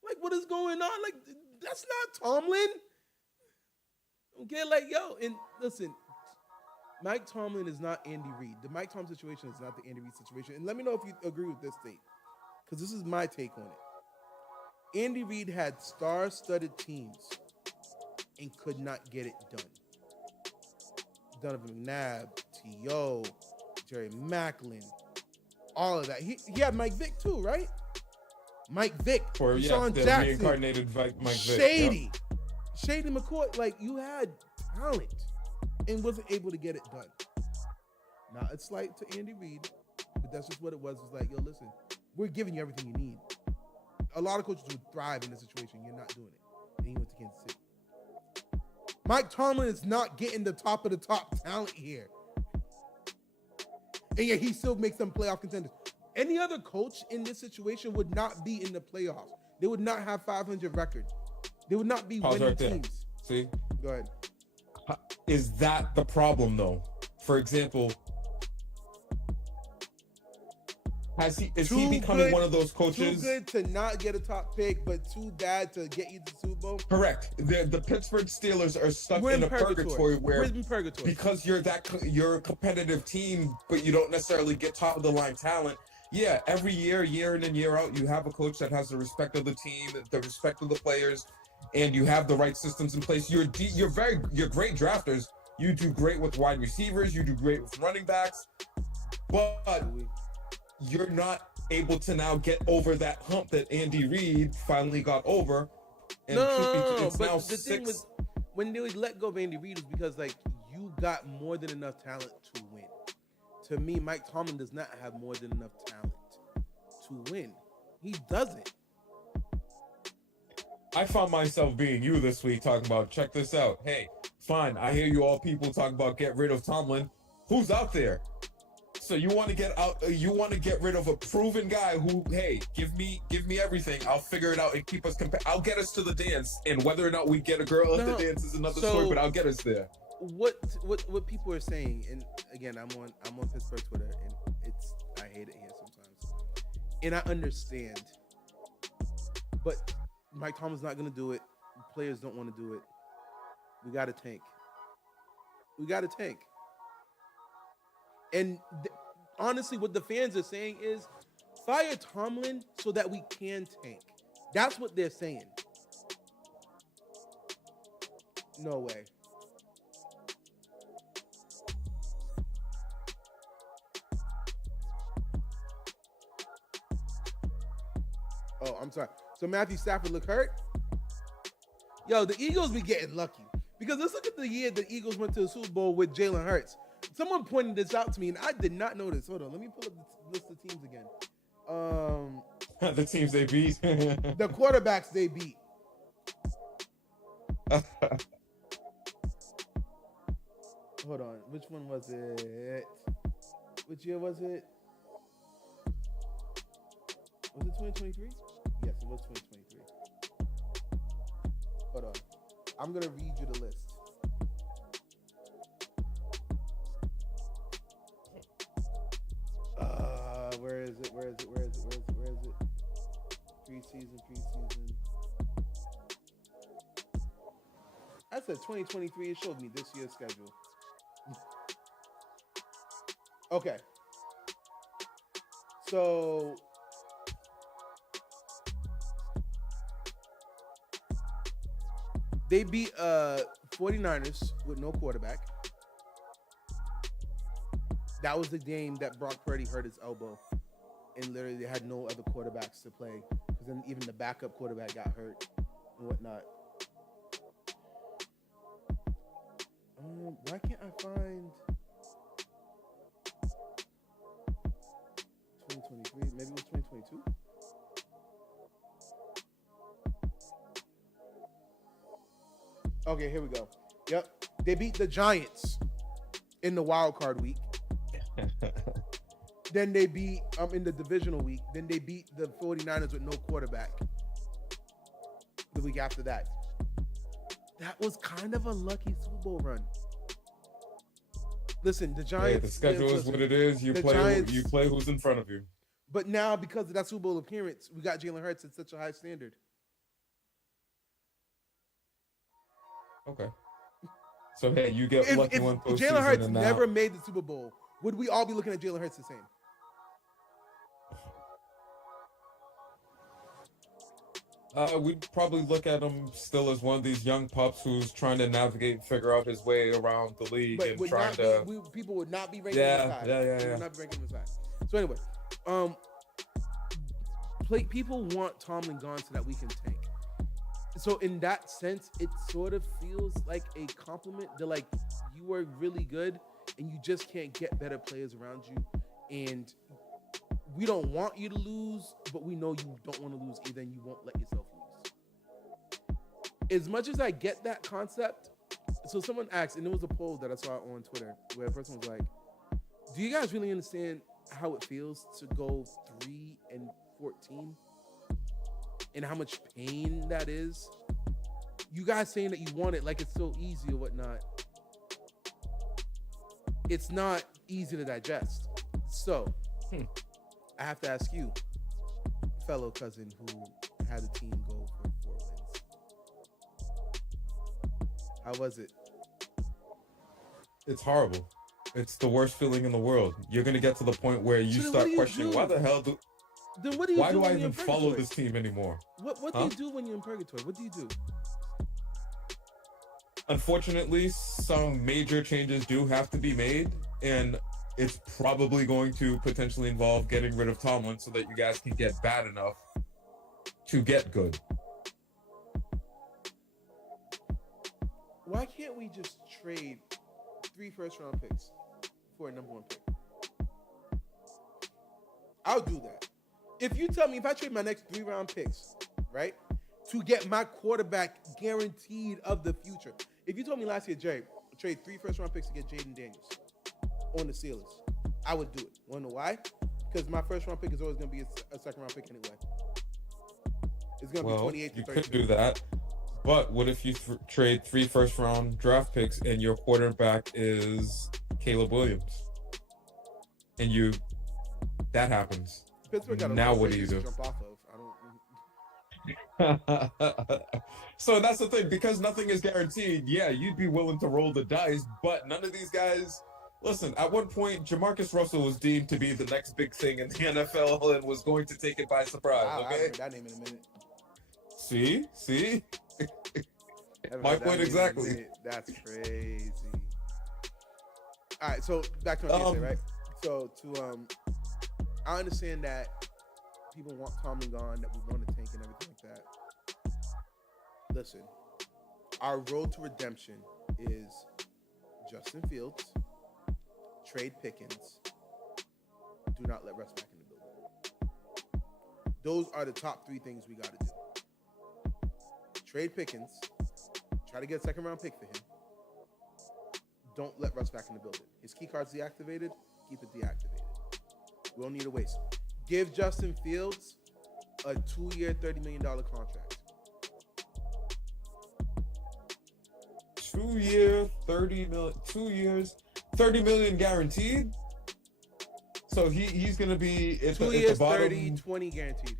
Like, what is going on? Like, that's not Tomlin. Okay, like, yo, and listen, Mike Tomlin is not Andy Reid. The Mike Tomlin situation is not the Andy Reid situation. And let me know if you agree with this take, because this is my take on it. Andy Reid had star-studded teams and could not get it done. Donovan McNabb, T.O., Jerry Macklin, all of that. He had Mike Vick too, right? Mike Vick, Deshaun Jackson, reincarnated Mike Vick. Shady. Shady McCoy. Like, you had talent and wasn't able to get it done. Now, it's slight to Andy Reid, but that's just what it was. It's like, yo, listen, we're giving you everything you need. A lot of coaches would thrive in this situation. You're not doing it. And he went to Kansas City. Mike Tomlin is not getting the top of the top talent here. And yet he still makes them playoff contenders. Any other coach in this situation would not be in the playoffs. They would not have 500 records. They would not be winning teams. See? Go ahead. Is that the problem, though? For example, is he becoming one of those coaches? Too good to not get a top pick, but too bad to get you to the Super Bowl? Correct. The Pittsburgh Steelers are stuck in a purgatory where because you're a competitive team, but you don't necessarily get top of the line talent. Yeah, every year in and year out, you have a coach that has the respect of the team, the respect of the players, and you have the right systems in place. You're great drafters. You do great with wide receivers. You do great with running backs, but you're not able to now get over that hump that Andy Reid finally got over. And but the thing was, when they would let go of Andy Reid was because, like, you got more than enough talent to win. To me, Mike Tomlin does not have more than enough talent to win. He doesn't. I found myself being you this week talking about, check this out. Hey, fine, I hear you all people talk about get rid of Tomlin. Who's out there? So you want to get out? You want to get rid of a proven guy who, hey, give me everything. I'll figure it out and keep us. I'll get us to the dance, and whether or not we get a girl at the dance is another story. But I'll get us there. What people are saying, and again, I'm on Pittsburgh Twitter, and I hate it here sometimes, and I understand, but Mike Tomlin's not going to do it. Players don't want to do it. We got to tank. And honestly, what the fans are saying is, fire Tomlin so that we can tank. That's what they're saying. No way. Oh, I'm sorry. So Matthew Stafford look hurt? Yo, the Eagles be getting lucky. Because let's look at the year the Eagles went to the Super Bowl with Jalen Hurts. Someone pointed this out to me, and I did not know this. Hold on, let me pull up the list of teams again. The teams they beat. The quarterbacks they beat. Hold on, which one was it? Which year was it? Was it 2023? Yes, it was 2023. Hold on. I'm going to read you the list. Where is it? Preseason. I said 2023. It showed me this year's schedule. Okay. So they beat 49ers with no quarterback. That was the game that Brock Purdy hurt his elbow, and literally they had no other quarterbacks to play, because then even the backup quarterback got hurt and whatnot. Why can't I find 2023? Maybe it was 2022? Okay, here we go. Yep. They beat the Giants in the wild card week. Then they beat in the divisional week. Then they beat the 49ers with no quarterback the week after that. That was kind of a lucky Super Bowl run. Listen, the Giants. Hey, the schedule is what it is. You play who's in front of you. But now, because of that Super Bowl appearance, we got Jalen Hurts at such a high standard. Okay. So, hey, you get lucky one postseason. If Jalen Hurts never made the Super Bowl, would we all be looking at Jalen Hurts the same? We'd probably look at him still as one of these young pups who's trying to navigate and figure out his way around the league But and would trying not be. to. People would not be ranking him as Yeah, high. yeah, yeah, They yeah. would not be ranking him as high. So anyway, um, people want Tomlin gone so that we can tank. So in that sense, it sort of feels like a compliment. They're like, you are really good, and you just can't get better players around you, and we don't want you to lose, but we know you don't want to lose either, and you won't let yourself lose. As much as I get that concept, so someone asked, and there was a poll that I saw on Twitter where a person was like, do you guys really understand how it feels to go 3-14 and how much pain that is? You guys saying that you want it like it's so easy or whatnot. It's not easy to digest. So, I have to ask you, fellow cousin who had a team go for 4 wins. How was it? It's horrible. It's the worst feeling in the world. You're gonna get to the point where you start questioning, why the hell do? Then what do you Why do do I when even you're in follow purgatory? this team anymore? What do you do when you're in purgatory? What do you do? Unfortunately, some major changes do have to be made, and it's probably going to potentially involve getting rid of Tomlin so that you guys can get bad enough to get good. Why can't we just trade 3 first-round picks for a number 1 pick? I'll do that. If you tell me if I trade my next 3 round picks, right, to get my quarterback guaranteed of the future. If you told me last year, Jerry, trade 3 first-round picks to get Jaden Daniels on the Steelers, I would do it. Want to know why? Because my first-round pick is always going to be a second-round pick anyway. It's going to be 28 to 30. You could do that. But what if you trade 3 first-round draft picks and your quarterback is Caleb Williams? And that happens. Pittsburgh got a now lot what of do you to do? jump off of. So that's the thing, because nothing is guaranteed. Yeah, you'd be willing to roll the dice, but none of these guys. Listen, at one point, Jamarcus Russell was deemed to be the next big thing in the NFL and was going to take it by surprise. I Okay, haven't heard that name in a minute. See, my point exactly. That's crazy. All right, so back to what you say, right? So I understand that people want Tomlin gone, that we want to tank and everything like that. Listen, our road to redemption is Justin Fields, trade Pickens, do not let Russ back in the building. Those are the top 3 things we got to do. Trade Pickens, try to get a second-round pick for him. Don't let Russ back in the building. His key card's deactivated, keep it deactivated. We don't need to waste it. Give Justin Fields a 2-year, $30 million contract. 2 years, 30 million. 2 years, 30 million guaranteed. So he's gonna be at 2 the years, bottom. 30, 20 guaranteed.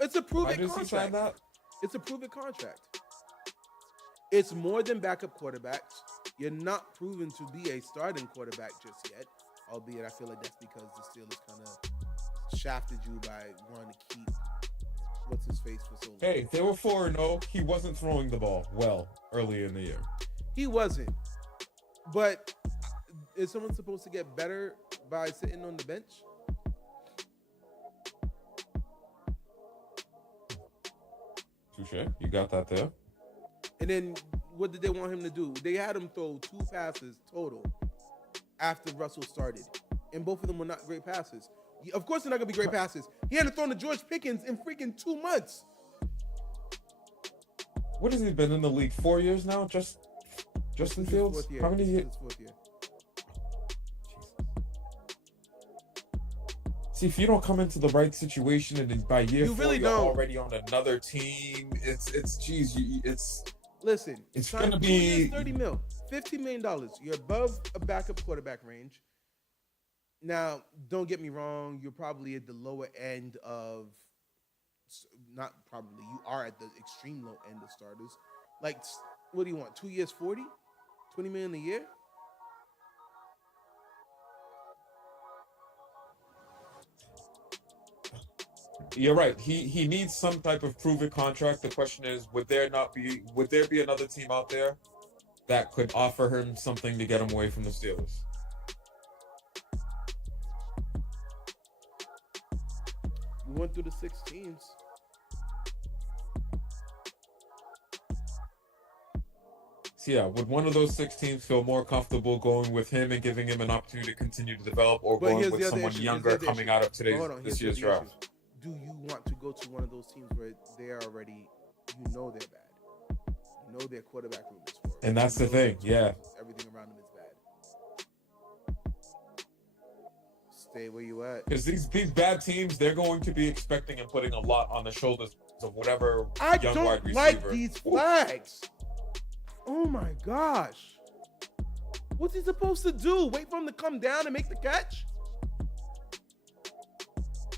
It's a prove-it contract. That? It's a prove-it contract. It's more than backup quarterbacks. You're not proven to be a starting quarterback just yet. Albeit, I feel like that's because the Steelers kind of shafted you by wanting to keep what's his face for so long. Hey, they were 4-0. He wasn't throwing the ball well early in the year. He wasn't. But is someone supposed to get better by sitting on the bench? Touche. You got that there. And then what did they want him to do? They had him throw 2 passes total after Russell started. And both of them were not great passes. Of course they're not going to be great passes. He hadn't thrown to George Pickens in freaking 2 months. What has he been in the league? 4 years now? Justin Fields? How many years? 4th year. See, if you don't come into the right situation and then by year 4 you're already on another team, it's Listen, it's gonna be 30 mil, $15 million. You're above a backup quarterback range. Now, don't get me wrong. You're probably at the lower end of, not probably. You are at the extreme low end of starters. Like, what do you want? 2 years, 40, $20 million a year. You're right. He needs some type of proven contract. The question is, would there be another team out there that could offer him something to get him away from the Steelers? We went through the 6 teams. So yeah, would one of those 6 teams feel more comfortable going with him and giving him an opportunity to continue to develop, or going with someone younger coming out of this year's draft? Do you want to go to one of those teams where they're already, they're bad, their quarterback room is horrible, and that's the thing, yeah. Everything around them is bad. Stay where you at. Because these bad teams, they're going to be expecting and putting a lot on the shoulders of whatever young wide receiver. I don't like these flags. Oh my gosh. What's he supposed to do? Wait for him to come down and make the catch?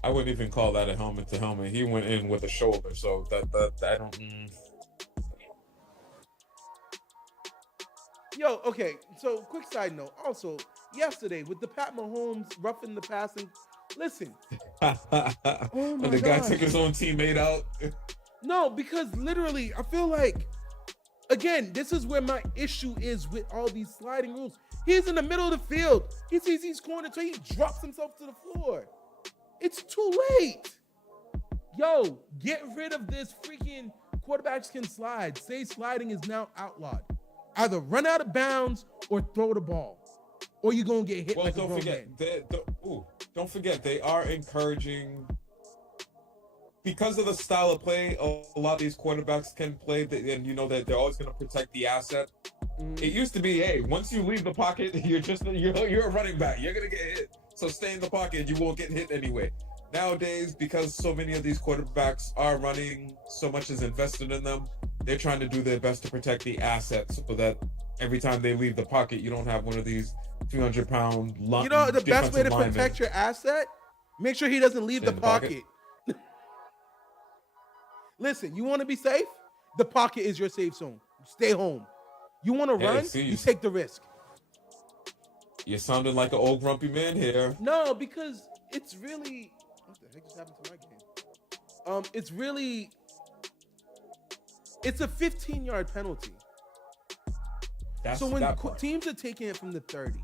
I wouldn't even call that a helmet to helmet. He went in with a shoulder, so that I don't. Yo, okay. So, quick side note. Also, yesterday with the Pat Mahomes roughing the passing. Listen. Oh my the guy took his own teammate out. No, because literally, I feel like, again, this is where my issue is with all these sliding rules. He's in the middle of the field. He sees he's cornered, so he drops himself to the floor. It's too late. Yo, get rid of this freaking quarterbacks can slide. Say sliding is now outlawed. Either run out of bounds or throw the ball, or you're going to get hit like a grown man. Don't forget, they are encouraging, because of the style of play, a lot of these quarterbacks can play, and that they're always going to protect the asset. Mm-hmm. It used to be, hey, once you leave the pocket, you're a running back. You're going to get hit. So stay in the pocket, you won't get hit anyway. Nowadays, because so many of these quarterbacks are running, so much is invested in them, they're trying to do their best to protect the assets so that every time they leave the pocket, you don't have one of these 300-pound the best way to protect your asset? Make sure he doesn't leave the pocket. Listen, you want to be safe? The pocket is your safe zone. Stay home. You want to run? You take the risk. You're sounding like an old grumpy man here. No, because it's really... What the heck just happened to my game? It's a 15-yard penalty. So when teams are taking it from the 30,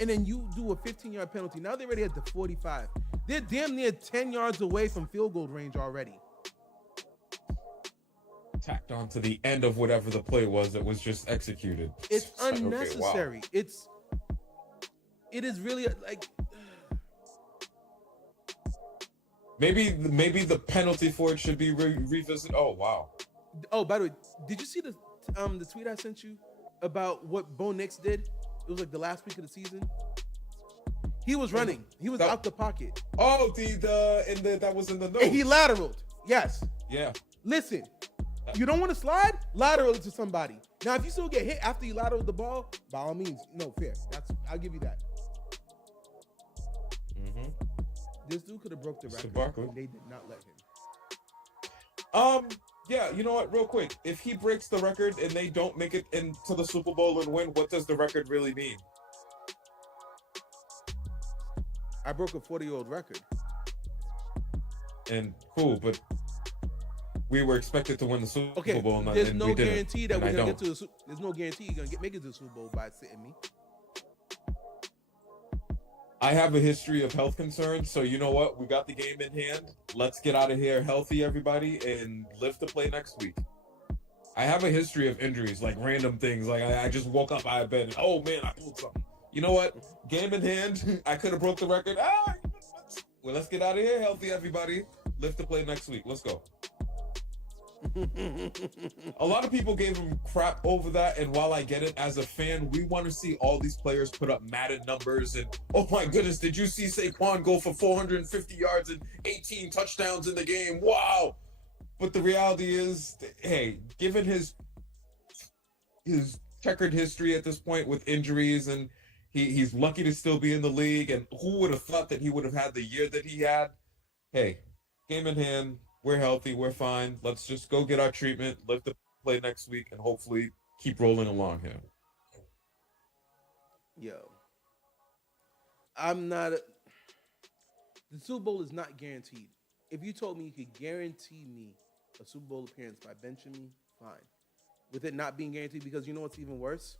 and then you do a 15-yard penalty, now they're already at the 45. They're damn near 10 yards away from field goal range already. Tacked on to the end of whatever the play was that was just executed. It's unnecessary. Okay, wow. It is really like... Maybe the penalty for it should be revisited. Oh, wow. Oh, by the way, did you see the tweet I sent you about what Bo Nix did? It was like the last week of the season. He was running. He was out the pocket. Oh, that was in the notes. And he lateraled. Yes. Yeah. Listen, you don't want to slide? Lateral it to somebody. Now, if you still get hit after you lateral the ball, by all means, no, fair. I'll give you that. Mm-hmm. This dude could have broke the record, and they did not let him. Yeah, you know what? Real quick, if he breaks the record and they don't make it into the Super Bowl and win, what does the record really mean? I broke a 40-year-old record. And cool, but we were expected to win the Super Bowl. There's no guarantee that we're gonna get to the. There's no guarantee you're gonna make it to the Super Bowl by sitting me. I have a history of health concerns, so you know what? We got the game in hand. Let's get out of here healthy, everybody, and live to play next week. I have a history of injuries, like random things. Like I just woke up out of bed and, oh man, I pulled something. You know what? Game in hand. I could have broke the record. Well, let's get out of here healthy, everybody. Live to play next week. Let's go. A lot of people gave him crap over that, and while I get it, as a fan, we want to see all these players put up Madden numbers, and oh my goodness, did you see Saquon go for 450 yards and 18 touchdowns in the game? Wow. But the reality is, hey, given his checkered history at this point with injuries, and he's lucky to still be in the league, and who would have thought that he would have had the year that he had? Hey, game in hand. We're healthy. We're fine. Let's just go get our treatment, live to play next week, and hopefully keep rolling along here. Yo. The Super Bowl is not guaranteed. If you told me you could guarantee me a Super Bowl appearance by benching me, fine. With it not being guaranteed, because you know what's even worse?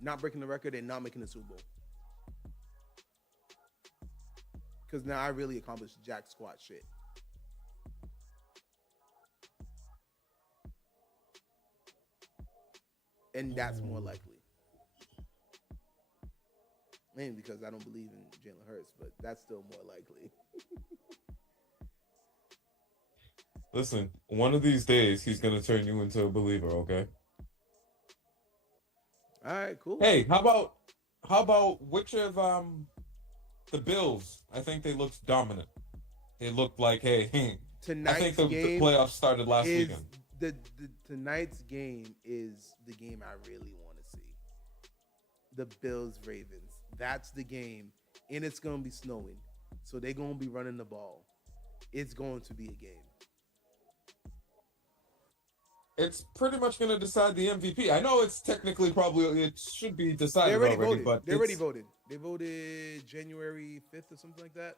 Not breaking the record and not making the Super Bowl. Because now I really accomplished jack squat shit. And that's more likely. Mainly because I don't believe in Jalen Hurts, but that's still more likely. Listen, one of these days he's gonna turn you into a believer, okay? All right, cool. Hey, how about which of the Bills? I think they looked dominant. They looked like, hey, I think the playoffs started last weekend. Tonight's game is the game I really want to see. The Bills Ravens. That's the game, and it's gonna be snowing, so they're gonna be running the ball. It's going to be a game. It's pretty much going to decide the MVP. I know it's technically it should be decided They already already, voted. but They already voted. They voted January 5th or something like that.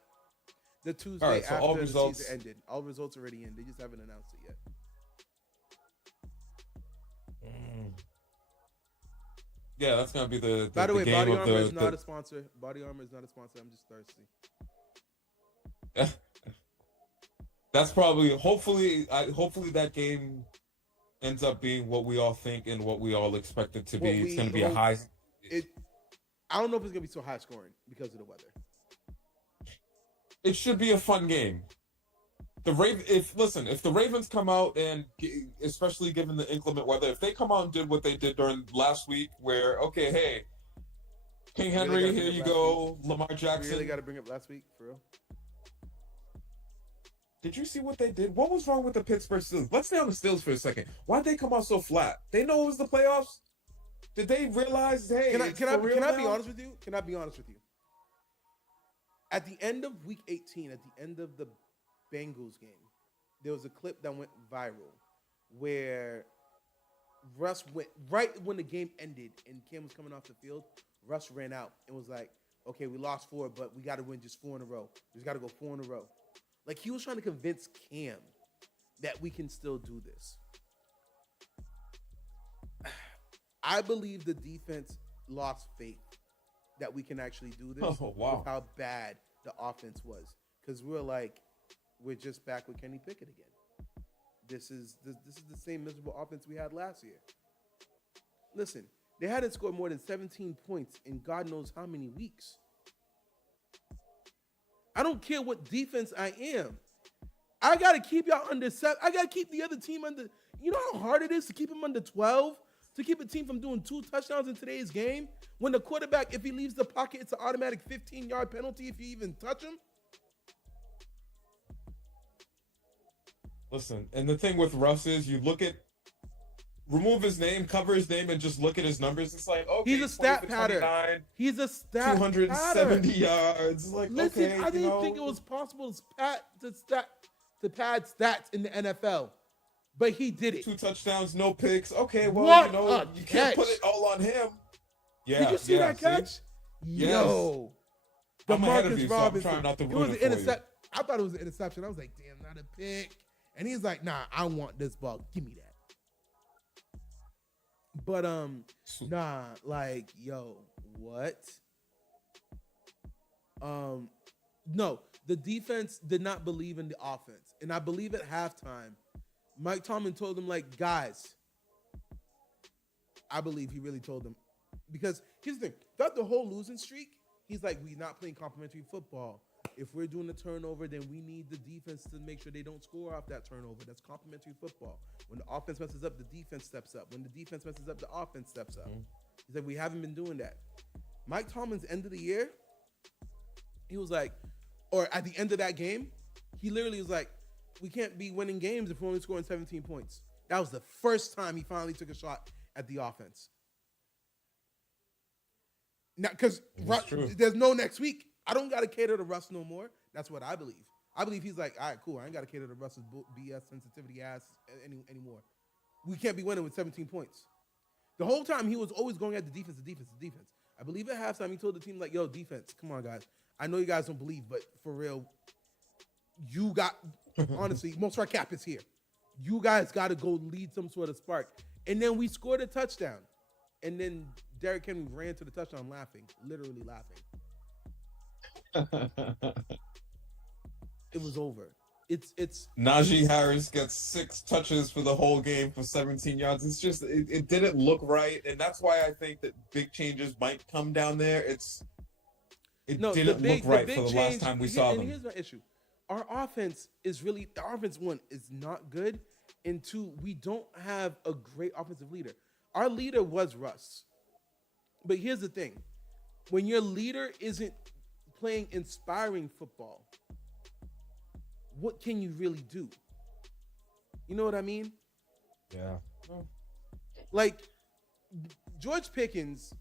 The Tuesday All right, so after all the results season ended. All results already in. They just haven't announced it yet. Yeah, that's going to be the By the way, game Body of Armor is not a sponsor. Body Armor is not a sponsor. I'm just thirsty. That's probably hopefully that game ends up being what we all think and what we all expect it to be. It's going to be a high. I don't know if it's going to be so high scoring because of the weather. It should be a fun game. If the Ravens come out and, especially given the inclement weather, if they come out and did what they did during last week, where okay, hey, King Henry, here you go, Lamar Jackson. You really got to bring up last week for real. Did you see what they did? What was wrong with the Pittsburgh Steelers? Let's stay on the Steelers for a second. Why'd they come out so flat? They know it was the playoffs. Did they realize? Hey, can I be honest with you? Can I be honest with you? At the end of Week 18, at the end of the Bengals game, there was a clip that went viral where Russ went right when the game ended and Cam was coming off the field. Russ ran out and was like, "Okay, we lost 4, but we got to win just 4 in a row. We just got to go 4 in a row." Like he was trying to convince Cam that we can still do this. I believe the defense lost faith that we can actually do this. Oh, wow. With how bad the offense was. Because we're just back with Kenny Pickett again. This is the same miserable offense we had last year. Listen, they hadn't scored more than 17 points in God knows how many weeks. I don't care what defense I am. I got to keep y'all under 7. I got to keep the other team under. You know how hard it is to keep them under 12? To keep a team from doing 2 touchdowns in today's game? When the quarterback, if he leaves the pocket, it's an automatic 15-yard penalty if you even touch him? Listen, and the thing with Russ is you remove his name, cover his name, and just look at his numbers. It's like, okay, he's a stat pattern. He's a stat 270 pattern. yards. Like, listen, okay, I didn't think it was possible to pad stats in the NFL, but he did it. 2 touchdowns, no picks. Okay, well, what you can't put it all on him. Yeah, did you see that catch? See? Yo, I'm ahead of you, Robinson. So I'm trying not to it ruin was it an for intercept. I thought it was an interception. I was like, damn, not a pick. And he's like, nah, I want this ball. Give me that. But nah, like, yo, what? No, the defense did not believe in the offense. And I believe at halftime, Mike Tomlin told them, like, guys, I believe he really told them. Because here's the thing, throughout the whole losing streak, he's like, we're not playing complimentary football. If we're doing a turnover, then we need the defense to make sure they don't score off that turnover. That's complimentary football. When the offense messes up, the defense steps up. When the defense messes up, the offense steps up. He's like, we haven't been doing that. Mike Tomlin's end of the year, he was like, or at the end of that game, he literally was like, we can't be winning games if we're only scoring 17 points. That was the first time he finally took a shot at the offense. Now, because there's no next week. I don't got to cater to Russ no more. That's what I believe. I believe he's like, all right, cool. I ain't got to cater to Russ's BS sensitivity ass anymore. We can't be winning with 17 points. The whole time he was always going at the defense. I believe at halftime he told the team, like, yo, defense, come on, guys. I know you guys don't believe, but for real, Honestly, most of our cap is here. You guys got to go lead some sort of spark. And then we scored a touchdown. And then Derrick Henry ran to the touchdown laughing, literally laughing. It was over. It's Najee Harris gets 6 touches for the whole game for 17 yards. It's just it didn't look right, and that's why I think that big changes might come down there. It didn't look right for the last time we saw them. And here's my issue: our offense is one is not good, and two, we don't have a great offensive leader. Our leader was Russ, but here's the thing: when your leader isn't playing inspiring football, what can you really do? You know what I mean? Yeah. Like, George Pickens,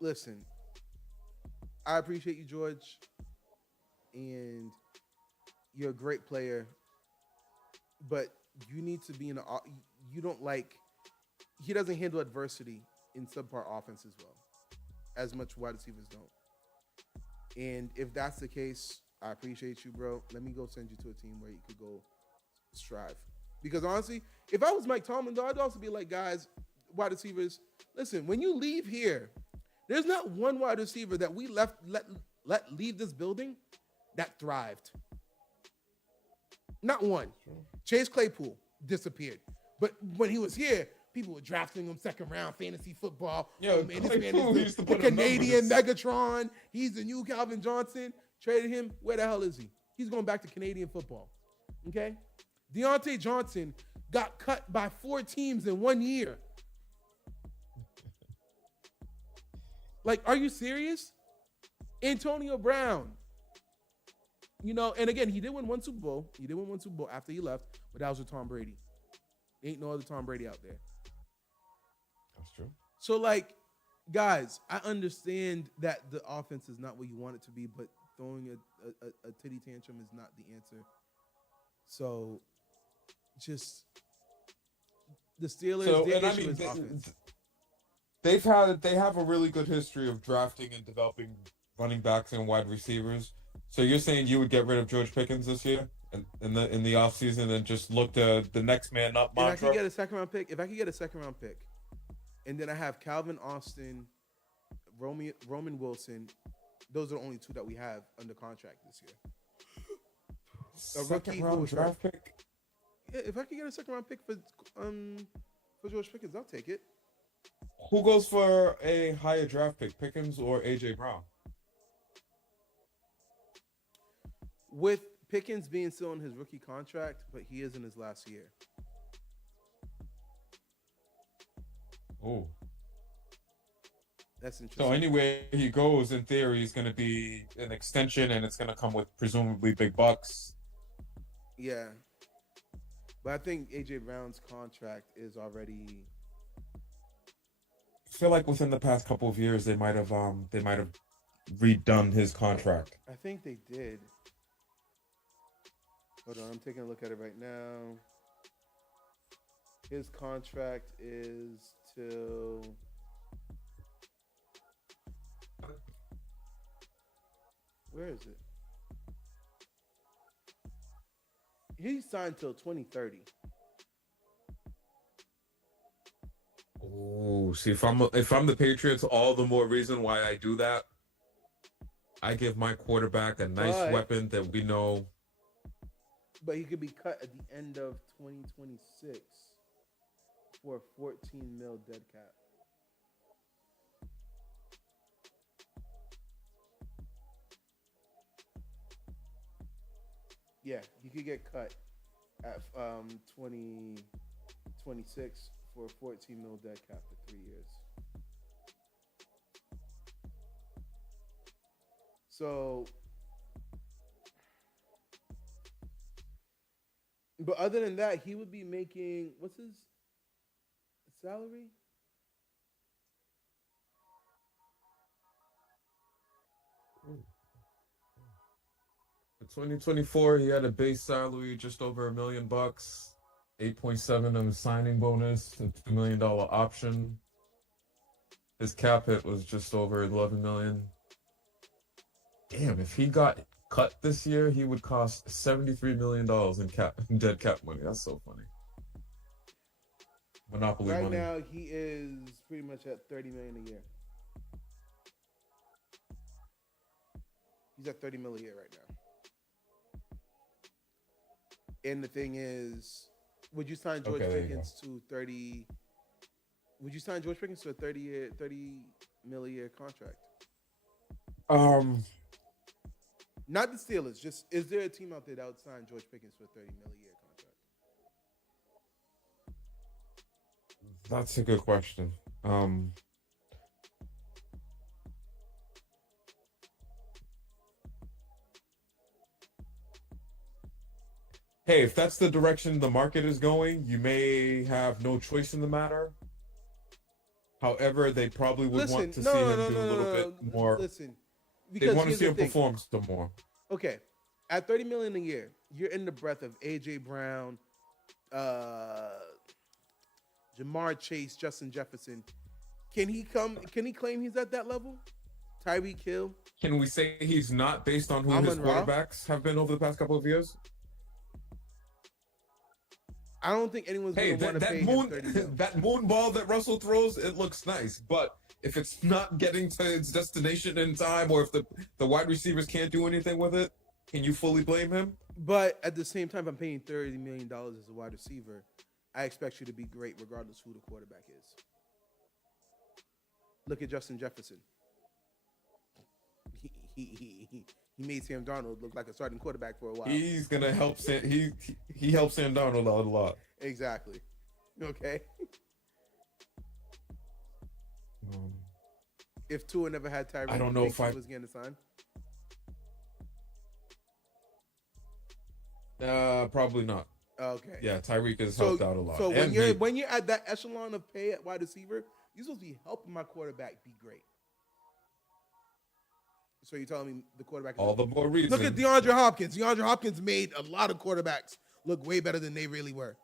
listen, I appreciate you, George, and you're a great player, but you need to be in he doesn't handle adversity in subpar offense as well, as much wide receivers don't. And if that's the case, I appreciate you, bro. Let me go send you to a team where you could go strive. Because honestly, if I was Mike Tomlin, though, I'd also be like, guys, wide receivers, listen, when you leave here, there's not one wide receiver that we let leave this building that thrived. Not one. Chase Claypool disappeared. But when he was here, people were drafting him second round fantasy football. Yo, man, this man is the Canadian Megatron. He's the new Calvin Johnson. Traded him. Where the hell is he? He's going back to Canadian football. Okay? Deontay Johnson got cut by 4 teams in 1 year. Like, are you serious? Antonio Brown. You know, and again, he did win 1 Super Bowl. He did win 1 Super Bowl after he left, but that was with Tom Brady. Ain't no other Tom Brady out there. That's true. So, like, guys, I understand that the offense is not what you want it to be, but throwing a titty tantrum is not the answer. So, just the Steelers, their issue is offense. They have a really good history of drafting and developing running backs and wide receivers. So you're saying you would get rid of George Pickens this year in the offseason and just look to the next man up mantra? If I could get a second round pick, and then I have Calvin Austin, Roman Wilson, those are the only 2 that we have under contract this year. Second round draft pick? Yeah, if I could get a second round pick for George Pickens, I'll take it. Who goes for a higher draft pick, Pickens or AJ Brown? With Pickens being still in his rookie contract, but he is in his last year. Oh. That's interesting. So anywhere he goes, in theory, he's going to be an extension, and it's going to come with presumably big bucks. Yeah. But I think AJ Brown's contract is already... I feel like within the past couple of years, they might have redone his contract. I think they did. Hold on, I'm taking a look at it right now. His contract is till... Where is it? He signed till 2030. Oh, see, if I'm the Patriots, all the more reason why I do that. I give my quarterback a nice weapon that we know. But he could be cut at the end of 2026 for a $14 million dead cap. Yeah, he could get cut at 2026 for a $14 million dead cap for 3 years. So, but other than that, he would be making, what's his salary? In 2024, he had a base salary just over $1 million, 8.7 of his signing bonus, a $2 million option. His cap hit was just over $11 million. Damn, if he got cut this year, he would cost $73 million in dead cap money. That's so funny. Monopoly Right money. now, he is pretty much at $30 million a year. He's at $30 million a year right now. And the thing is, would you sign George Pickens to 30? Would you sign George Pickens to a 30 million a year contract? Not the Steelers. Just is there a team out there that would sign George Pickens for a 30 million a year contract? That's a good question. Hey, if that's the direction the market is going, you may have no choice in the matter. However, they probably would want to see him do a little bit more. Listen, they want to see him perform some more. Okay, at $30 million a year, you're in the breath of AJ Brown, Jamar Chase, Justin Jefferson. Can he claim he's at that level? Tyreek Hill. Can we say he's not based on who his quarterbacks have been over the past couple of years? I don't think anyone's going to want to pay him $30 million. That moon ball that Russell throws, it looks nice. But if it's not getting to its destination in time, or if the wide receivers can't do anything with it, can you fully blame him? But at the same time, I'm paying $30 million as a wide receiver. I expect you to be great regardless who the quarterback is. Look at Justin Jefferson. He made Sam Darnold look like a starting quarterback for a while. He's gonna help he helps Sam Darnold out a lot. Exactly. Okay. If Tua never had Tyreek, I don't know if I was getting signed. Probably not. Okay. Yeah, Tyreek has helped out a lot. So when you're at that echelon of pay at wide receiver, you're supposed to be helping my quarterback be great. So you're telling me the quarterback... All the more reason. Look at DeAndre Hopkins. DeAndre Hopkins made a lot of quarterbacks look way better than they really were.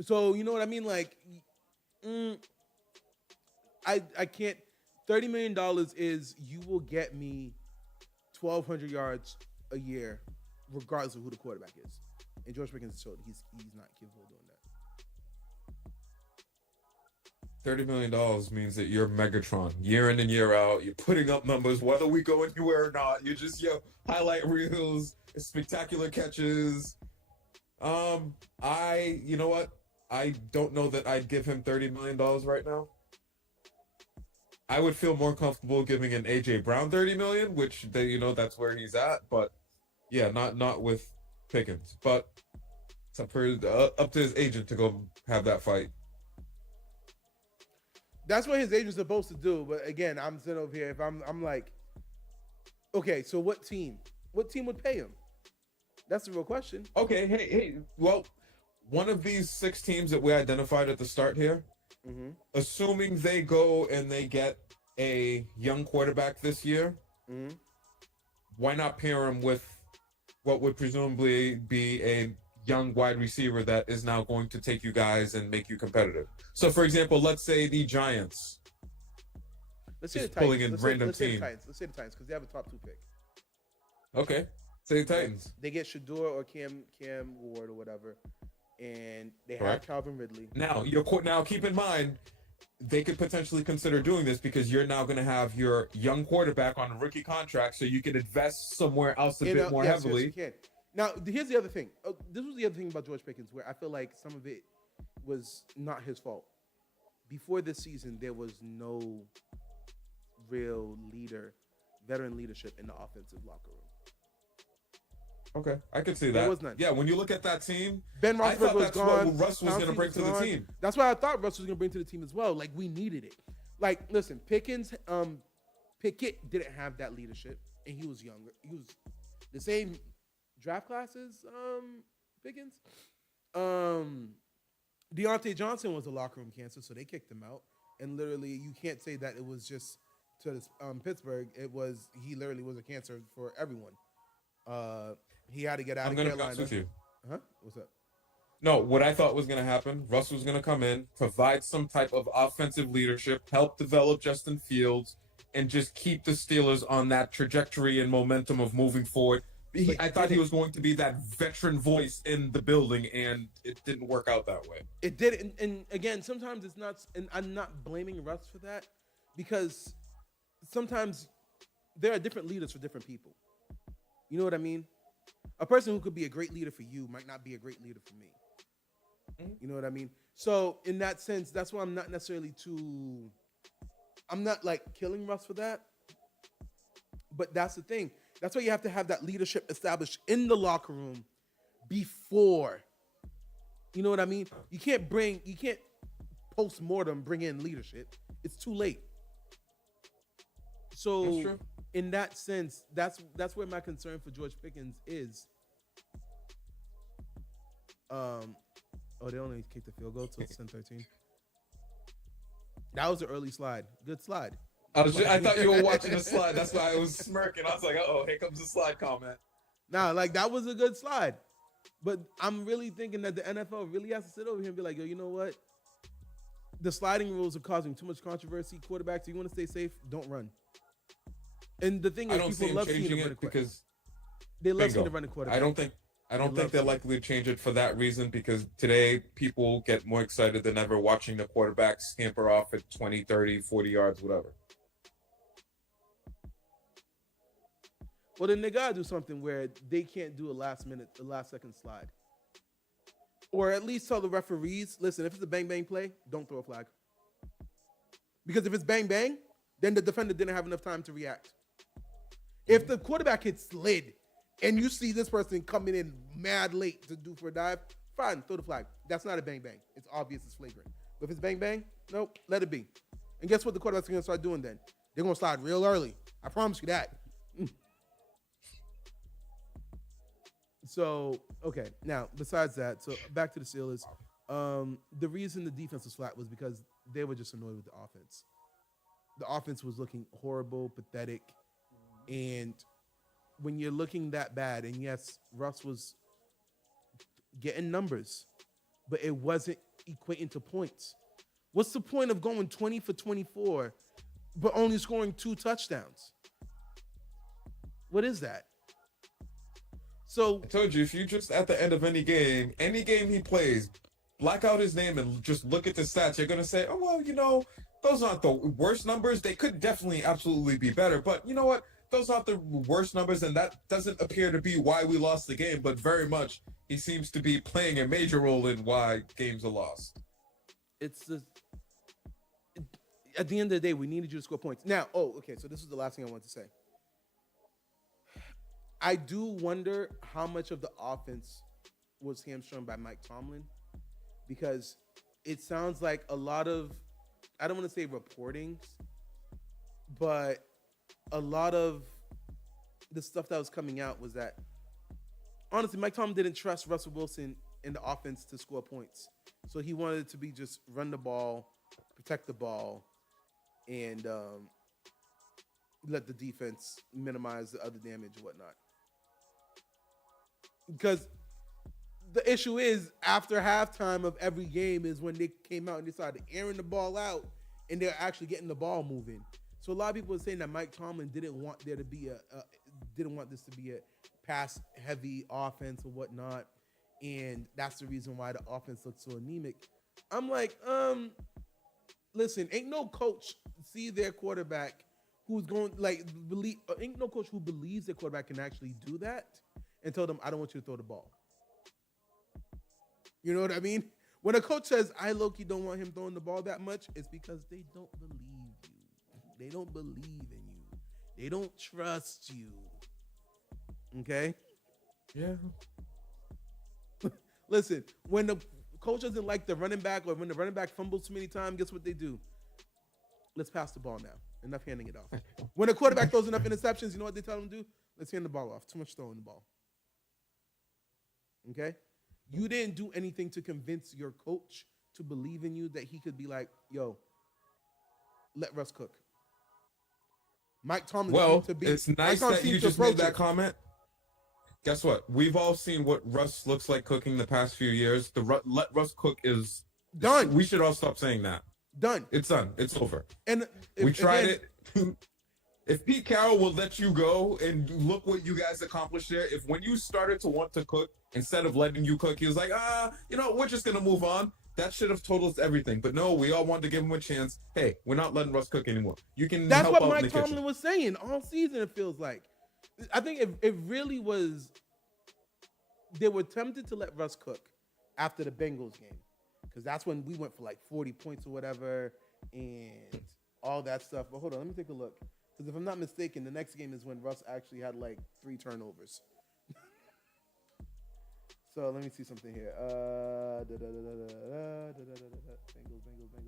So, you know what I mean? Like, I can't... $30 million is you will get me 1,200 yards a year regardless of who the quarterback is. And George Pickens showed he's not capable of doing that. $30 million means that you're Megatron year in and year out. You're putting up numbers whether we go anywhere or not. You're just highlight reels, spectacular catches. You know what? I don't know that I'd give him $30 million right now. I would feel more comfortable giving an AJ Brown $30 million, which that's where he's at. But yeah, not with Pickens. But it's up to his agent to go have that fight. That's what his agent's supposed to do. But again, I'm sitting over here. If I'm like, okay, so what team would pay him? That's the real question. Okay, hey. Well, one of these 6 teams that we identified at the start here, assuming they go and they get a young quarterback this year, why not pair him with what would presumably be a young wide receiver that is now going to take you guys and make you competitive? So, for example, let's say the Giants. Let's say the pulling Titans. in random Let's team. Let's say the Titans because they have a top 2 pick. Okay, say the Titans. They get Shador or Cam Ward or whatever, and they have Calvin Ridley. Now, keep in mind, they could potentially consider doing this because you're now going to have your young quarterback on a rookie contract, so you could invest somewhere else a bit more heavily. Yes, you can. Now, here's the other thing. This was the other thing about George Pickens, where I feel like some of it was not his fault. Before this season, there was no real veteran leadership in the offensive locker room. Okay, I could see that. There was none. Yeah, when you look at that team, Ben Roethlisberger was gone. What Russ was going to bring to the team. That's what I thought Russ was going to bring to the team as well. Like, we needed it. Like, listen, Pickett didn't have that leadership, and he was younger. He was the same draft classes, Pickens. Deontay Johnson was a locker room cancer, so they kicked him out. And literally, you can't say that it was just to Pittsburgh. He literally was a cancer for everyone. He had to get out of Carolina. I'm going to be honest with you. Huh? What's up? No, what I thought was going to happen, Russ was going to come in, provide some type of offensive leadership, help develop Justin Fields, and just keep the Steelers on that trajectory and momentum of moving forward. I thought he was going to be that veteran voice in the building, and it didn't work out that way. It did, and again, sometimes it's not, and I'm not blaming Russ for that, because sometimes there are different leaders for different people. You know what I mean? A person who could be a great leader for you might not be a great leader for me. You know what I mean? So in that sense, that's why I'm not necessarily I'm not like killing Russ for that. But that's the thing. That's why you have to have that leadership established in the locker room before. You know what I mean? You can't post-mortem bring in leadership. It's too late. So in that sense, that's where my concern for George Pickens is. They only kicked the field goal, so it's 10-13. That was an early slide. Good slide. I thought you were watching the slide. That's why I was smirking. I was like, uh-oh, here comes the slide comment. Nah, like, that was a good slide. But I'm really thinking that the NFL really has to sit over here and be like, yo, you know what? The sliding rules are causing too much controversy. Quarterbacks, you want to stay safe? Don't run. And the thing is, people love seeing the running because they love seeing the running quarterback. I don't think they're likely to change it for that reason, because today people get more excited than ever watching the quarterback scamper off at 20, 30, 40 yards, whatever. Well, then they gotta do something where they can't do a last second slide. Or at least tell the referees, listen, if it's a bang-bang play, don't throw a flag. Because if it's bang-bang, then the defender didn't have enough time to react. If the quarterback hits slid, and you see this person coming in mad late to do for a dive, fine, throw the flag. That's not a bang-bang. It's obvious, it's flagrant. But if it's bang-bang, nope, let it be. And guess what the quarterback's going to start doing then? They're going to slide real early. I promise you that. So, okay. Now, besides that, so back to the Steelers. The reason the defense was flat was because they were just annoyed with the offense. The offense was looking horrible, pathetic, and when you're looking that bad, and yes, Russ was getting numbers, but it wasn't equating to points. What's the point of going 20 for 24, but only scoring 2 touchdowns? What is that? So I told you, if you just at the end of any game he plays, black out his name and just look at the stats, you're gonna say, oh well, you know, those aren't the worst numbers. They could definitely absolutely be better, but you know what? Those aren't the worst numbers, and that doesn't appear to be why we lost the game, but very much he seems to be playing a major role in why games are lost. At the end of the day, we needed you to score points. Now, okay, so this is the last thing I want to say. I do wonder how much of the offense was hamstrung by Mike Tomlin, because it sounds like a lot of, I don't want to say reportings, but a lot of the stuff that was coming out was that, honestly, Mike Tomlin didn't trust Russell Wilson in the offense to score points. So he wanted it to be just run the ball, protect the ball, and let the defense minimize the other damage and whatnot. Because the issue is, after halftime of every game is when they came out and decided airing the ball out, and they're actually getting the ball moving. So a lot of people are saying that Mike Tomlin didn't want this to be a pass-heavy offense or whatnot, and that's the reason why the offense looks so anemic. I'm like, listen, ain't no coach see their quarterback who's going ain't no coach who believes their quarterback can actually do that and tell them, I don't want you to throw the ball. You know what I mean? When a coach says, I low-key don't want him throwing the ball that much, it's because they don't believe you. They don't believe in you. They don't trust you. Okay? Yeah. Listen, when the coach doesn't like the running back, or when the running back fumbles too many times, guess what they do? Let's pass the ball now. Enough handing it off. When a quarterback throws enough interceptions, you know what they tell them to do? Let's hand the ball off. Too much throwing the ball. Okay? You didn't do anything to convince your coach to believe in you that he could be like, yo, let Russ cook. Mike Tomlin. Well, it's nice that you just made that comment. Guess what? We've all seen what Russ looks like cooking the past few years. The let Russ cook is done. We should all stop saying that. Done. It's done. It's over. And we tried it. If Pete Carroll will let you go and look what you guys accomplished there, if when you started to want to cook, instead of letting you cook, he was like, we're just going to move on. That should have told us everything. But no, we all wanted to give him a chance. Hey, we're not letting Russ cook anymore. You can That's help what out in Mike the Tomlin kitchen. was saying all season, it feels like. I think it really was, they were tempted to let Russ cook after the Bengals game, because that's when we went for like 40 points or whatever and all that stuff. But hold on, let me take a look. Because if I'm not mistaken, the next game is when Russ actually had like 3 turnovers. So let me see something here.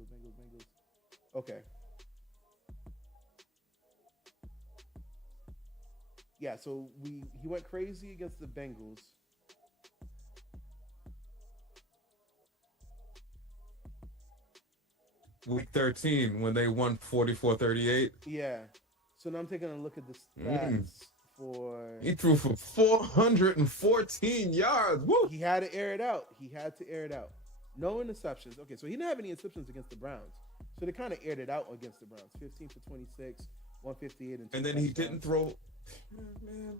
Bengals. Okay. Yeah, so he went crazy against the Bengals. Week 13, when they won 44-38. Yeah. So now I'm taking a look at the stats for. He threw for 414 yards. Woo! He had to air it out. No interceptions. Okay, so he didn't have any interceptions against the Browns. So they kind of aired it out against the Browns. 15 for 26, 158, and then he didn't throw. Man.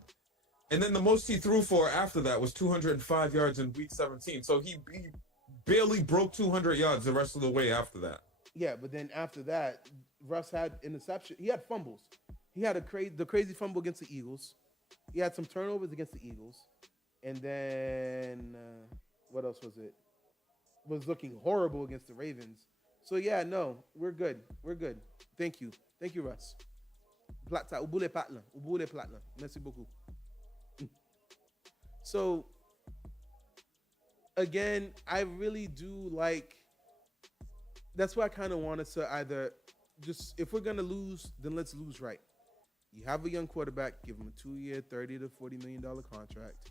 And then the most he threw for after that was 205 yards in week 17. So he barely broke 200 yards the rest of the way after that. Yeah, but then after that, Russ had interception. He had fumbles. He had the crazy fumble against the Eagles. He had some turnovers against the Eagles. And then what else was it? Was looking horrible against the Ravens. So yeah, no, we're good. Thank you, Russ. Plata, ubule patla. Merci beaucoup. So again, I really do like. That's why I kind of want us to either just, if we're gonna lose, then let's lose right. You have a young quarterback, give him a 2-year, $30 to $40 million contract.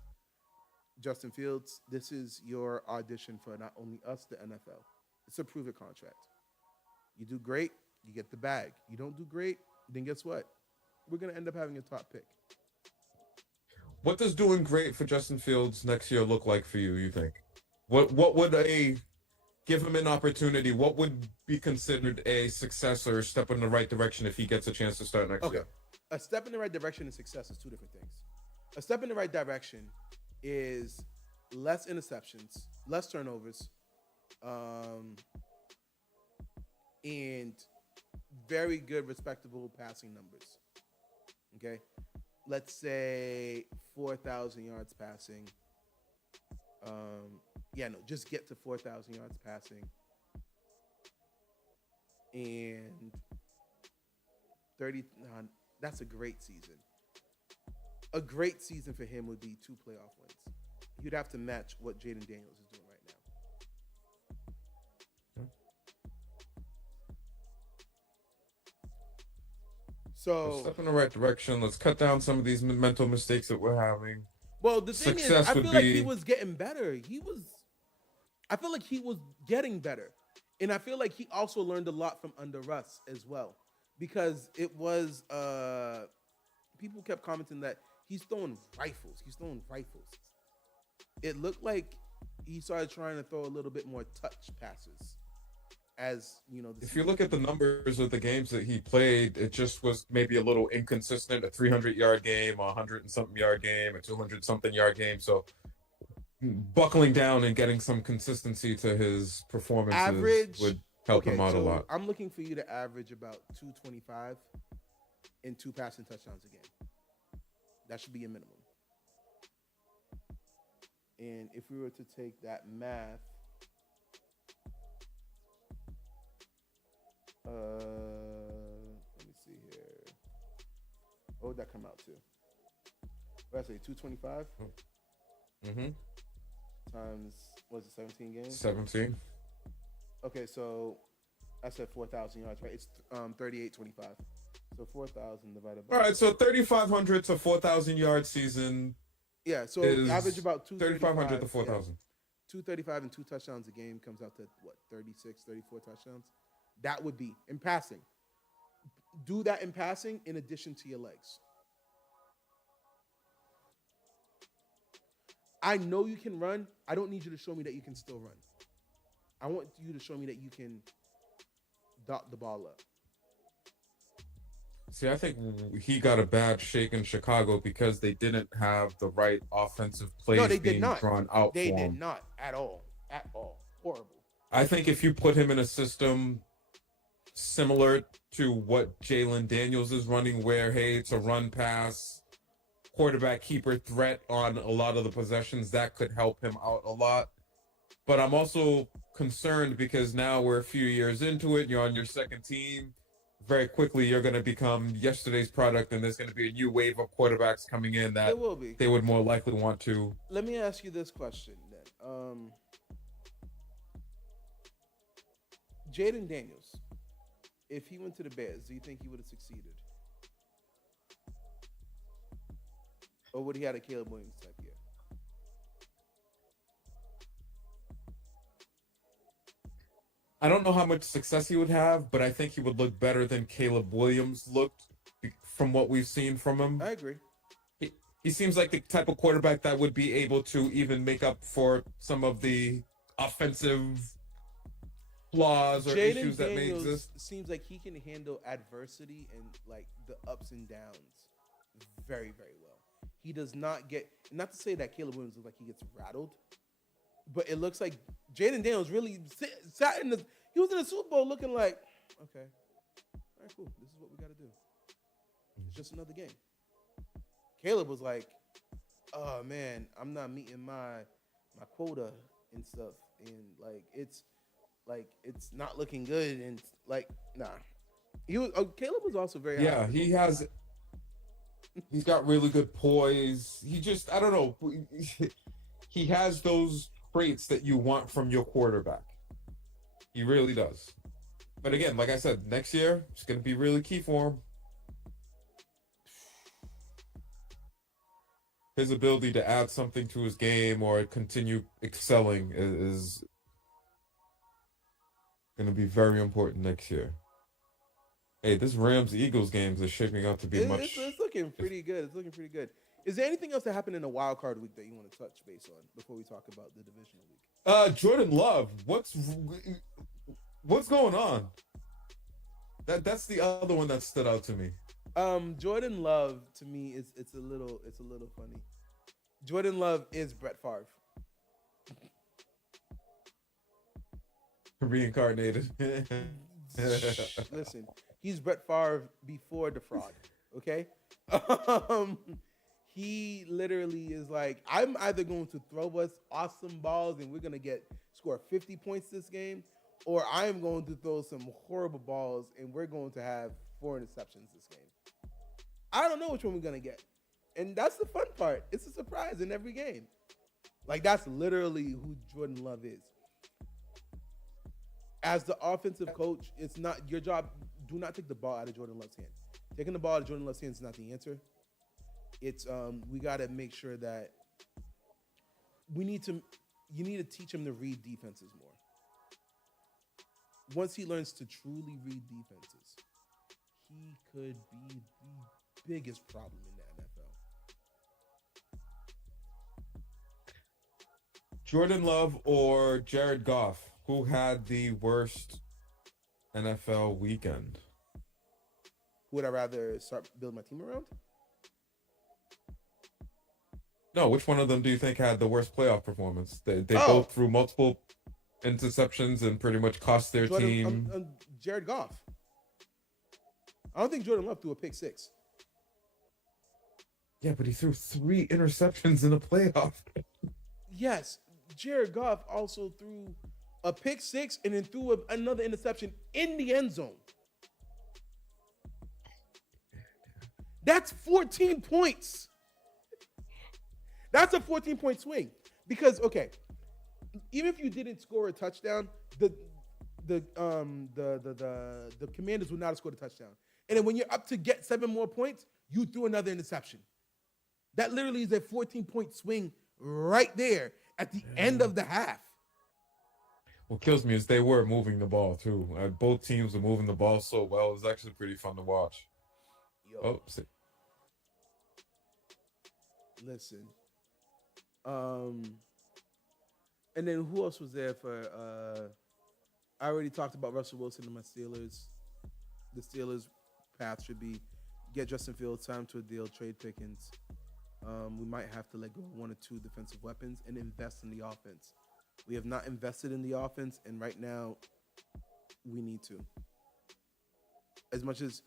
Justin Fields, this is your audition for not only us, the NFL. It's a prove it contract. You do great, you get the bag. You don't do great, then guess what? We're gonna end up having a top pick. What does doing great for Justin Fields next year look like for you think? What would give him an opportunity? What would be considered a success or a step in the right direction if he gets a chance to start next year? A step in the right direction and success is two different things. A step in the right direction is less interceptions, less turnovers, and very good, respectable passing numbers. Okay? Let's say 4,000 yards passing. Just get to 4,000 yards passing. And 30, that's a great season. A great season for him would be 2 playoff wins. You'd have to match what Jaden Daniels is doing right now. So step in the right direction. Let's cut down some of these mental mistakes that we're having. Well, the thing is, I feel like he was getting better. I feel like he was getting better. And I feel like he also learned a lot from under Russ as well. Because it was, people kept commenting that he's throwing rifles. It looked like he started trying to throw a little bit more touch passes. As you know, if you look at the numbers of the games that he played, it just was maybe a little inconsistent. A 300-yard game, a 100-something yard game, a 200-something yard game. So buckling down and getting some consistency to his performances would help him out a lot. I'm looking for you to average about 225 and 2 passing touchdowns a game. That should be your minimum. And if we were to take that math, let me see here. What would that come out to? What did I say? 225? Times, what was it, 17 games? 17. Okay, so I said 4,000 yards, right? It's 3825. So 4,000 divided by. All right, so 3,500 to 4,000 yard season. Yeah, so average about 3,500 to 4,000. Yeah. 235 and 2 touchdowns a game comes out to what? 36, 34 touchdowns. That would be in passing. Do that in passing in addition to your legs. I know you can run. I don't need you to show me that you can still run. I want you to show me that you can dot the ball up. See, I think he got a bad shake in Chicago because they didn't have the right offensive No, plays they did being not. drawn out They for did him. not at all. At all. Horrible. I think if you put him in a system similar to what Jalen Daniels is running, where, hey, it's a run pass, quarterback keeper threat on a lot of the possessions, that could help him out a lot. But I'm also concerned because now we're a few years into it. You're on your second team. Very quickly, you're going to become yesterday's product, and there's going to be a new wave of quarterbacks coming in There that will be. they would more likely want to. Let me ask you this question then. Jaden Daniels, if he went to the Bears, do you think he would have succeeded? Or would he had a Caleb Williams type year? I don't know how much success he would have, but I think he would look better than Caleb Williams looked from what we've seen from him. I agree. He seems like the type of quarterback that would be able to even make up for some of the offensive flaws or Jaden issues that may Daniels exist. seems like he can handle adversity and like the ups and downs very, very well. He does not get, not to say that Caleb Williams looks like he gets rattled, but it looks like Jaden Daniels really sat in the, he was in the Super Bowl looking like, okay, all right, cool. This is what we got to do. It's just another game. Caleb was like, oh man, I'm not meeting my quota and stuff. And it's not looking good. And like, nah. Caleb was also very Yeah, he's got really good poise. He just, I don't know. He has those traits that you want from your quarterback. He really does. But again, like I said, next year it's going to be really key for him. His ability to add something to his game or continue excelling is going to be very important next year. Hey, this Rams-Eagles game is shaping up to be it's looking pretty good. It's looking pretty good. Is there anything else that happened in the wild card week that you want to touch base on before we talk about the divisional week? Jordan Love, what's going on? That's the other one that stood out to me. Jordan Love to me is it's a little funny. Jordan Love is Brett Favre. Reincarnated. Listen, he's Brett Favre before the fraud. Okay, he literally is like, I'm either going to throw us awesome balls and we're gonna score 50 points this game, or I'm going to throw some horrible balls and we're going to have 4 interceptions this game. I don't know which one we're gonna get, and that's the fun part. It's a surprise in every game. Like, that's literally who Jordan Love is. As the offensive coach, it's not your job. Do not take the ball out of Jordan Love's hand. Taking the ball out of Jordan Love's hand is not the answer. It's we got to make sure that you need to teach him to read defenses more. Once he learns to truly read defenses, he could be the biggest problem in the NFL. Jordan Love or Jared Goff, who had the worst NFL weekend? Who would I rather start building my team around? No, which one of them do you think had the worst playoff performance? They both threw multiple interceptions and pretty much cost their team. Jared Goff. I don't think Jordan Love threw a pick 6. Yeah, but he threw 3 interceptions in a playoff. Yes, Jared Goff also threw a pick 6 and then threw another interception in the end zone. That's 14 points. That's a 14-point swing. Because, okay, even if you didn't score a touchdown, the Commanders would not have scored a touchdown. And then when you're up to get 7 more points, you threw another interception. That literally is a 14-point swing right there at the end of the half. What kills me is they were moving the ball too. Both teams were moving the ball so well. It was actually pretty fun to watch. Yo. Listen. And then who else was there for? I already talked about Russell Wilson and my Steelers. The Steelers' path should be get Justin Fields, sign him to a deal, trade Pickens. We might have to let go of one or two defensive weapons and invest in the offense. We have not invested in the offense, and right now we need to. As much as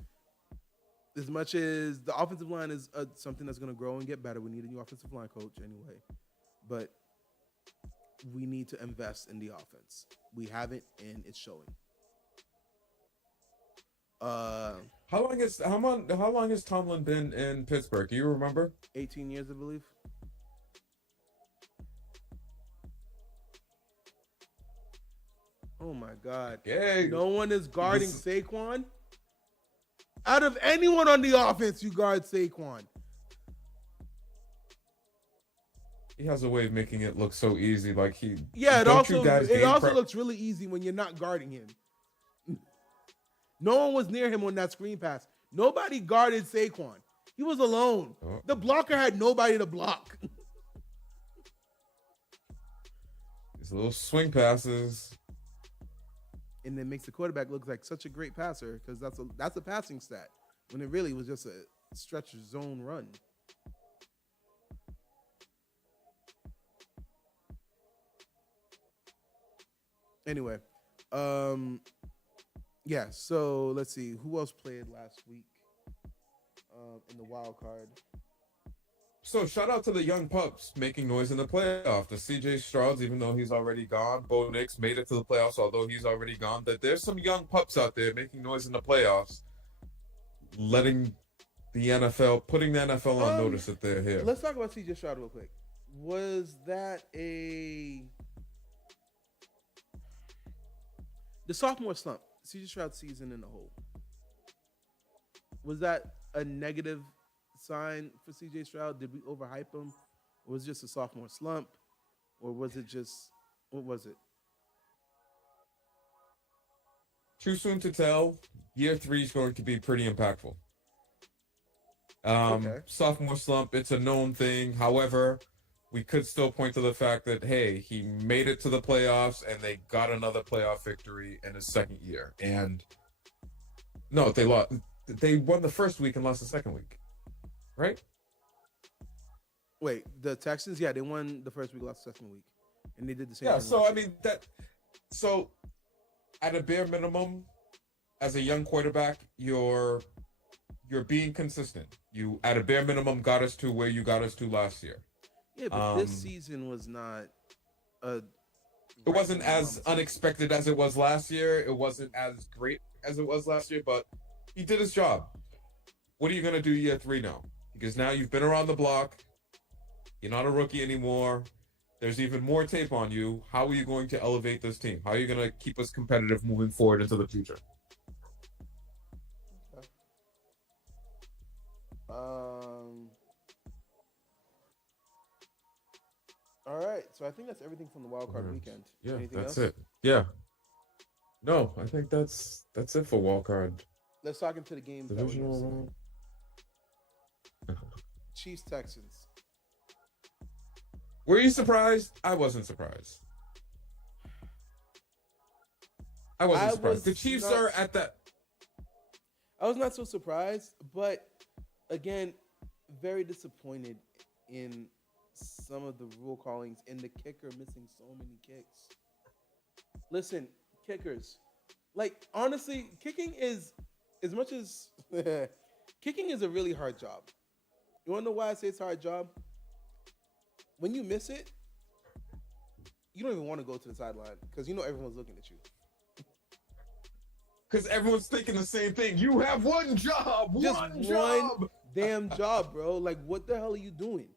the offensive line is something that's going to grow and get better, we need a new offensive line coach anyway. But we need to invest in the offense. We haven't, and it's showing. How long has Tomlin been in Pittsburgh? Do you remember? 18 years, I believe. Oh my God! Yeah. No one is guarding Saquon. Out of anyone on the offense, you guard Saquon. He has a way of making it look so easy. Like he. Yeah, it also looks really easy when you're not guarding him. No one was near him on that screen pass. Nobody guarded Saquon. He was alone. Oh. The blocker had nobody to block. These little swing passes. And then makes the quarterback look like such a great passer because that's a passing stat when it really was just a stretch zone run. Anyway, yeah, so let's see. Who else played last week in the wild card? So shout out to the young pups making noise in the playoff. The CJ Strouds, even though he's already gone. Bo Nix made it to the playoffs, although he's already gone. That there's some young pups out there making noise in the playoffs, putting the NFL on notice that they're here. Let's talk about CJ Stroud real quick. Was that the sophomore slump? CJ Stroud season in the whole. Was that a negative sign for CJ Stroud? Did we overhype him? Or was it just a sophomore slump? Or was it just, what was it? Too soon to tell. Year 3 is going to be pretty impactful. Okay. Sophomore slump, it's a known thing. However, we could still point to the fact that, hey, he made it to the playoffs and they got another playoff victory in his second year. And no, they lost. They won the first week and lost the second week. Right? Wait, the Texans? Yeah, they won the first week, lost the second week. And they did the same thing. Yeah, so I mean so at a bare minimum, as a young quarterback, you're being consistent. You at a bare minimum got us to where you got us to last year. Yeah, but this season was not it wasn't as unexpected as it was last year. It wasn't as great as it was last year, but he did his job. What are you gonna do year 3 now? Because now you've been around the block. You're not a rookie anymore. There's even more tape on you. How are you going to elevate this team? How are you going to keep us competitive moving forward into the future? Okay. All right. So I think that's everything from the wild card weekend. Yeah, Anything that's else? it. Yeah. No, I think that's it for wild card. Let's talk into the games. Divisional. Chiefs Texans. Were you surprised? I wasn't surprised. I wasn't surprised. The Chiefs are at that. I was not so surprised, but again, very disappointed in some of the rule callings and the kicker missing so many kicks. Listen, kickers, like honestly, kicking is as much as kicking is a really hard job. You want to know why I say it's a hard job? When you miss it, you don't even want to go to the sideline because you know everyone's looking at you. Because everyone's thinking the same thing. You have one job. One damn job, bro. Like, what the hell are you doing?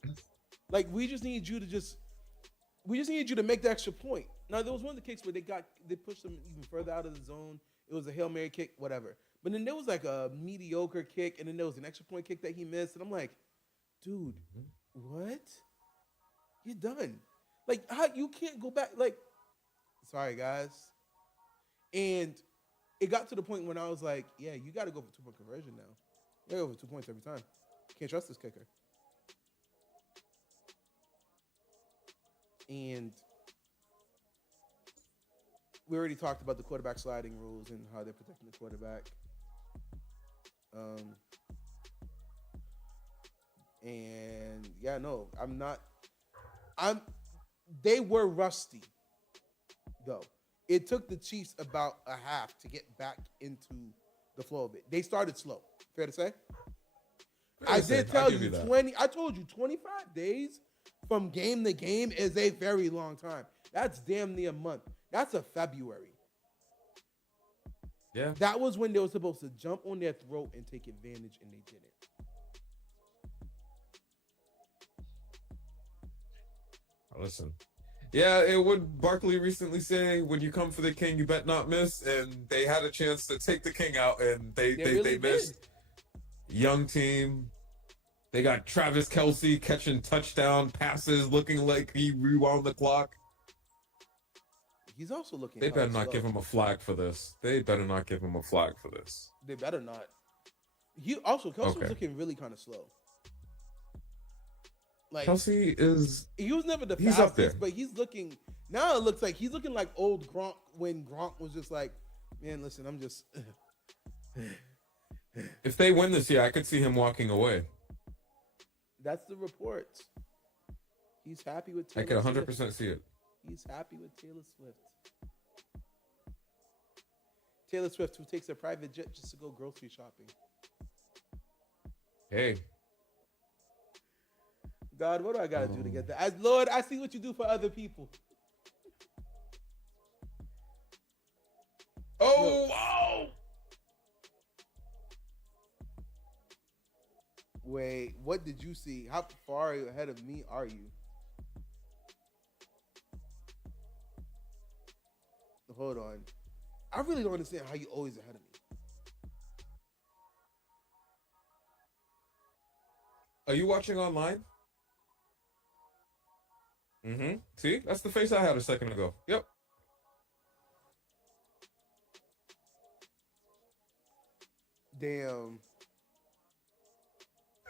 Like, we just need you to make the extra point. Now, there was one of the kicks where they pushed them even further out of the zone. It was a Hail Mary kick, whatever. But then there was like a mediocre kick, and then there was an extra point kick that he missed. And I'm like, dude, what? You're done. Like, how you can't go back? Like, sorry, guys. And it got to the point when I was like, yeah, you got to go for 2-point conversion now. You got to go for 2 points every time. Can't trust this kicker. And we already talked about the quarterback sliding rules and how they're protecting the quarterback. And yeah, no, I'm not. I'm. They were rusty, though. It took the Chiefs about a half to get back into the flow of it. They started slow. Fair to say. I did tell you 20. I told you 25 days from game to game is a very long time. That's damn near a month. That's a February. Yeah. That was when they were supposed to jump on their throat and take advantage, and they didn't. Listen. Yeah, it would Barkley recently say, when you come for the king, you bet not miss. And they had a chance to take the king out, and they missed. Young team. They got Travis Kelce catching touchdown passes, looking like he rewound the clock. He's also looking. They better not give him a flag for this. They better not give him a flag for this. They better not. Kelce was looking really kind of slow. Like Kelce is. He was never the fastest, but he's looking. Now it looks like he's looking like old Gronk when Gronk was just like, man, listen, I'm just. If they win this year, I could see him walking away. That's the reports. He's happy with Taylor I could 100% Swift. See it. He's happy with Taylor Swift. Taylor Swift, who takes a private jet just to go grocery shopping. Hey. God, what do I got to do to get that? Lord, I see what you do for other people. Oh, wow. Wait, what did you see? How far ahead of me are you? Hold on. I really don't understand how you always ahead of me. Are you watching online? Mm-hmm. See? That's the face I had a second ago. Yep. Damn.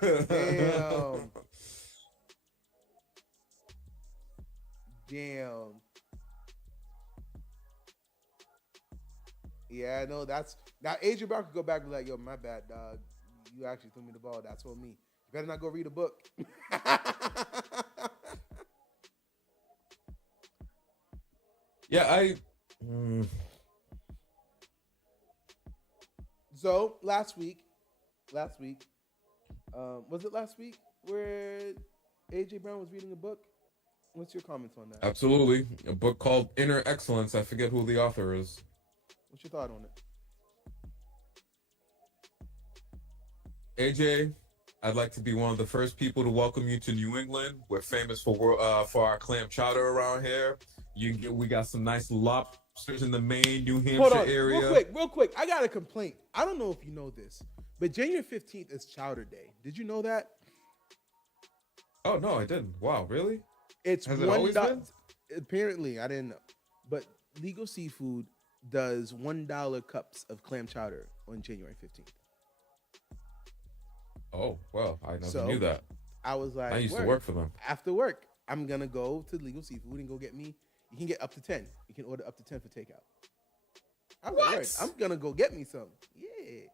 Damn. Damn. Yeah, no, that's now Adrian Brown could go back and be like, yo, my bad, dog. You actually threw me the ball. That's on me. You better not go read a book. Yeah, So last week, was it last week where AJ Brown was reading a book? What's your comments on that? Absolutely. A book called Inner Excellence. I forget who the author is. What's your thought on it? AJ, I'd like to be one of the first people to welcome you to New England. We're famous for our clam chowder around here. We got some nice lobsters in the Maine, New Hampshire area. Real quick. I got a complaint. I don't know if you know this, but January 15th is Chowder Day. Did you know that? Oh, no, I didn't. Wow, really? Has it always been? Apparently, I didn't know. But Legal Seafood does $1 cups of clam chowder on January 15th. Oh, well, I never knew that. I was like, I used to work for them. After work, I'm going to go to Legal Seafood and go get me. You can get up to 10. You can order up to 10 for takeout. I'm going to go get me some. Yeah.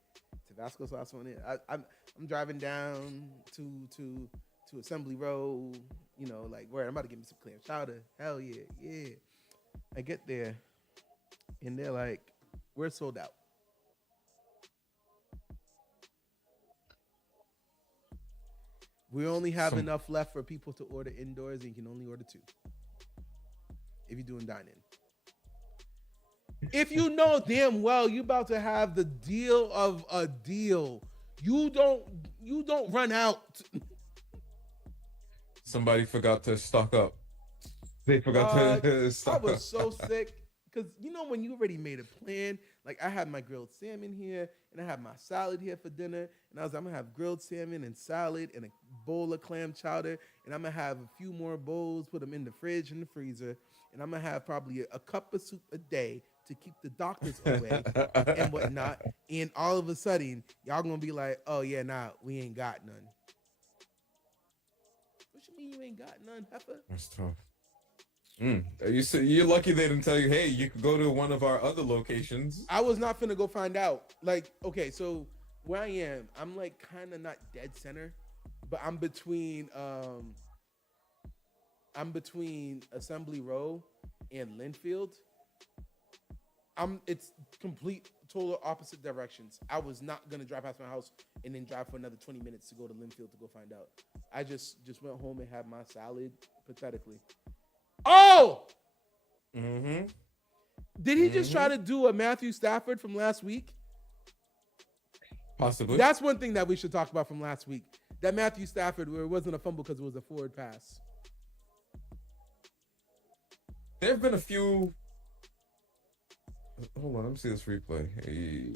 Tabasco sauce on it. I'm driving down to Assembly Row, where I'm about to get me some clam chowder. Hell yeah. Yeah. I get there and they're like, we're sold out. We only have enough left for people to order indoors, and you can only order 2 if you're doing dine-in. If you know damn well you about to have the deal of a deal, you don't run out. Somebody forgot to stock up. They forgot to stock up. I was so sick because when you already made a plan. Like I had my grilled salmon here, and I had my salad here for dinner, and I was like, I'm gonna have grilled salmon and salad and a bowl of clam chowder, and I'm gonna have a few more bowls, put them in the fridge and the freezer, and I'm gonna have probably a cup of soup a day to keep the doctors away and whatnot. And all of a sudden, y'all gonna be like, oh yeah, nah, we ain't got none. What you mean you ain't got none, heifer? That's tough. You're lucky they didn't tell you, hey, you could go to one of our other locations. I was not finna go find out. Like, okay, so where I am, I'm like kind of not dead center. but I'm between Assembly Row and Linfield. It's complete total opposite directions. I was not gonna drive past my house and then drive for another 20 minutes to go to Linfield to go find out. I just went home and had my salad pathetically. Oh! Mm-hmm. Did he just try to do a Matthew Stafford from last week? Possibly. That's one thing that we should talk about from last week. That Matthew Stafford, where it wasn't a fumble because it was a forward pass. There have been a few. Hold on, let me see this replay. Hey.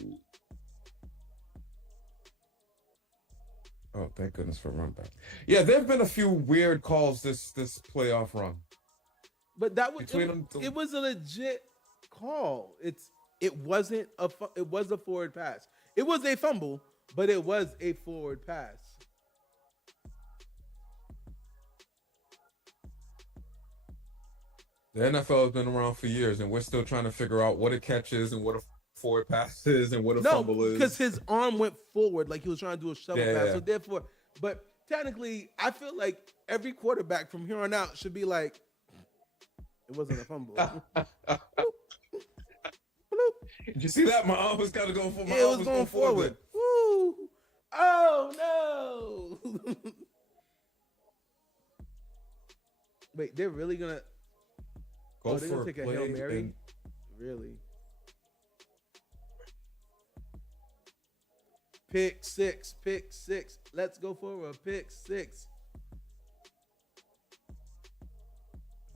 Oh, thank goodness for run back. Yeah, there have been a few weird calls this playoff run. But that was it was a legit call. It was a forward pass. It was a fumble, but it was a forward pass. The NFL has been around for years, and we're still trying to figure out what a catch is and what a forward pass is and what a fumble is. Because his arm went forward like he was trying to do a shovel pass. Yeah. So therefore, but technically, I feel like every quarterback from here on out should be like, it wasn't a fumble. Did you see that? My arm was kind of going forward. Yeah, it was going forward. Woo! Oh no! Wait, they're really gonna they're gonna take a Hail Mary? Really? Pick six. Let's go for a pick six.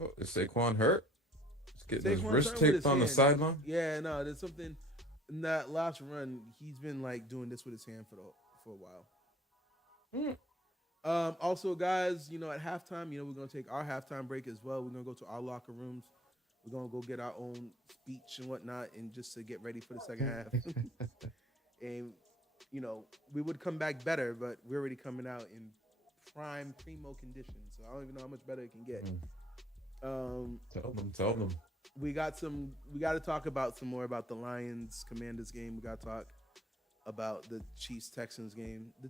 Oh, is Saquon hurt? He's getting his wrist taped on the sideline. Yeah, no, there's something in that last run. He's been like doing this with his hand for a while. Also, guys, at halftime, we're gonna take our halftime break as well. We're gonna go to our locker rooms. We're gonna go get our own speech and whatnot, and just to get ready for the second half. And we would come back better, but we're already coming out in primo conditions. So I don't even know how much better it can get. Tell them. We got to talk about some more about the Lions Commanders game. We got to talk about the Chiefs Texans game. The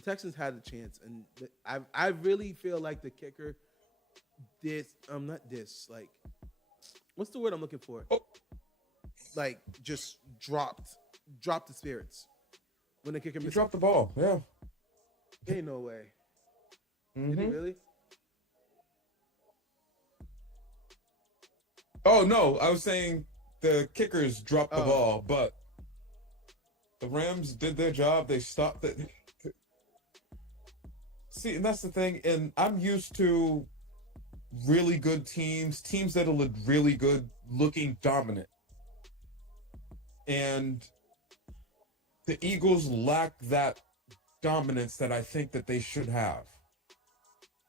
Texans had a chance, and I really feel like the kicker like, what's the word I'm looking for? Oh. Like, just dropped the spirits when the kicker dropped the ball. Yeah, ain't no way. Did he really? Oh no, I was saying the kickers dropped the ball, but the Rams did their job. They stopped it. See, and that's the thing. And I'm used to really good teams that look really good, looking dominant. And the Eagles lack that dominance that I think that they should have.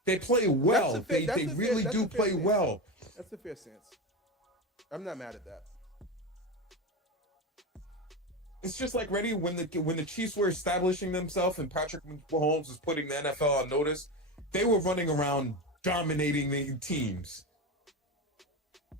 They play well. They really do play well. That's a fair stance. I'm not mad at that. It's just like when the Chiefs were establishing themselves and Patrick Mahomes was putting the NFL on notice, they were running around dominating the teams.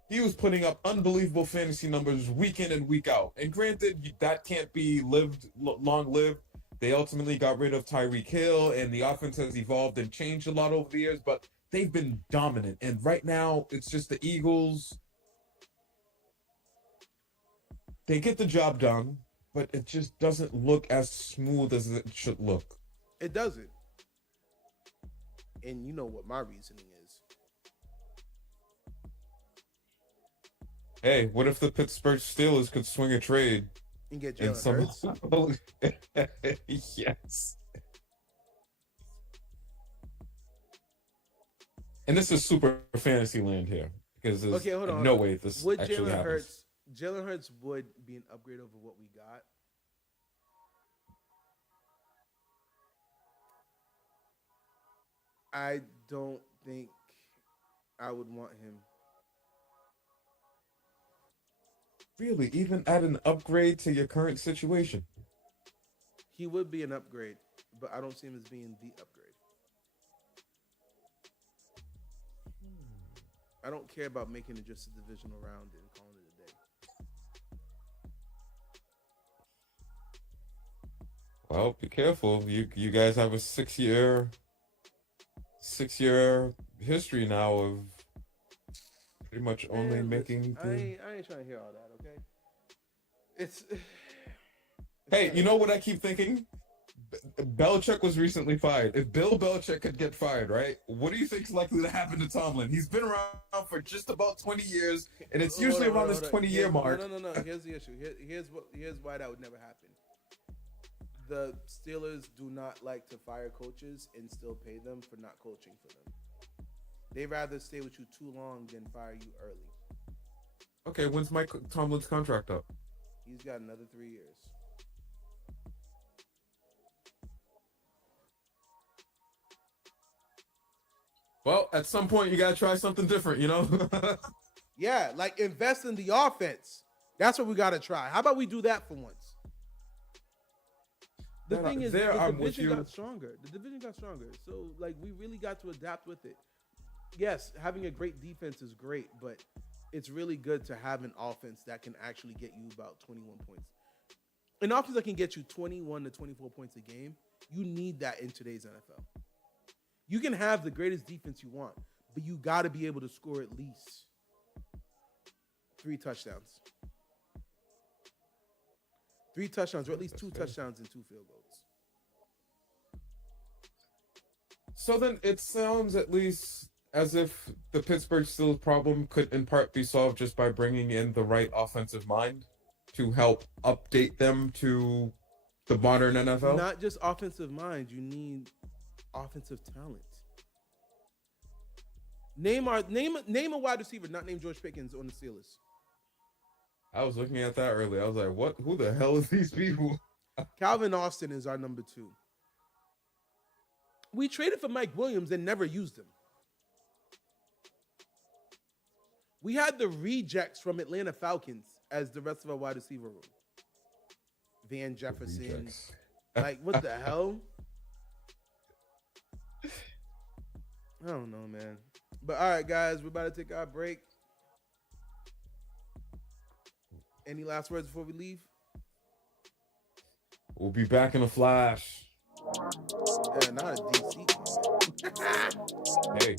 He was putting up unbelievable fantasy numbers week in and week out. And granted, that can't be long-lived. They ultimately got rid of Tyreek Hill, and the offense has evolved and changed a lot over the years, but they've been dominant. And right now, it's just the Eagles. They get the job done, but it just doesn't look as smooth as it should look. It doesn't. And you know what my reasoning is. Hey, what if the Pittsburgh Steelers could swing a trade? And get Jalen Hurts? Yes. And this is super fantasy land here. Because there's no way this actually happens. Jalen Hurts would be an upgrade over what we got. I don't think I would want him. Really? Even at an upgrade to your current situation? He would be an upgrade, but I don't see him as being the upgrade. I don't care about making it just a divisional round and calling it a day. Well, be careful. You guys have a 6 year history now of pretty much only Man, listen, making I the. ain't trying to hear all that. Okay, it's. Hey, you know what I keep thinking? Belichick was recently fired. If Bill Belichick could get fired, right? What do you think is likely to happen to Tomlin? He's been around for just about 20 years, and it's usually around this 20-year mark. No. Here's the issue. Here's why that would never happen. The Steelers do not like to fire coaches and still pay them for not coaching for them. They rather stay with you too long than fire you early. Okay, when's Mike Tomlin's contract up? He's got another 3 years. Well, at some point you gotta try something different, you know? Yeah, like invest in the offense. That's what we gotta try. How about we do that for once? The thing is, the division got stronger. The division got stronger. So, like, we really got to adapt with it. Yes, having a great defense is great, but it's really good to have an offense that can actually get you about 21 points. An offense that can get you 21 to 24 points a game, you need that in today's NFL. You can have the greatest defense you want, but you got to be able to score at least 3 touchdowns. 3 touchdowns, or at least 2 touchdowns and 2 field goals. So then it sounds at least as if the Pittsburgh Steelers problem could in part be solved just by bringing in the right offensive mind to help update them to the modern NFL. Not just offensive mind, you need offensive talent. Name a wide receiver not named George Pickens on the Steelers. I was looking at that earlier. I was like, what? Who the hell is these people? Calvin Austin is our number 2. We traded for Mike Williams and never used him. We had the rejects from Atlanta Falcons as the rest of our wide receiver room. Van Jefferson. Like, what the hell? I don't know, man. But all right, guys, we're about to take our break. Any last words before we leave? We'll be back in a flash. Yeah, not a DC. Hey.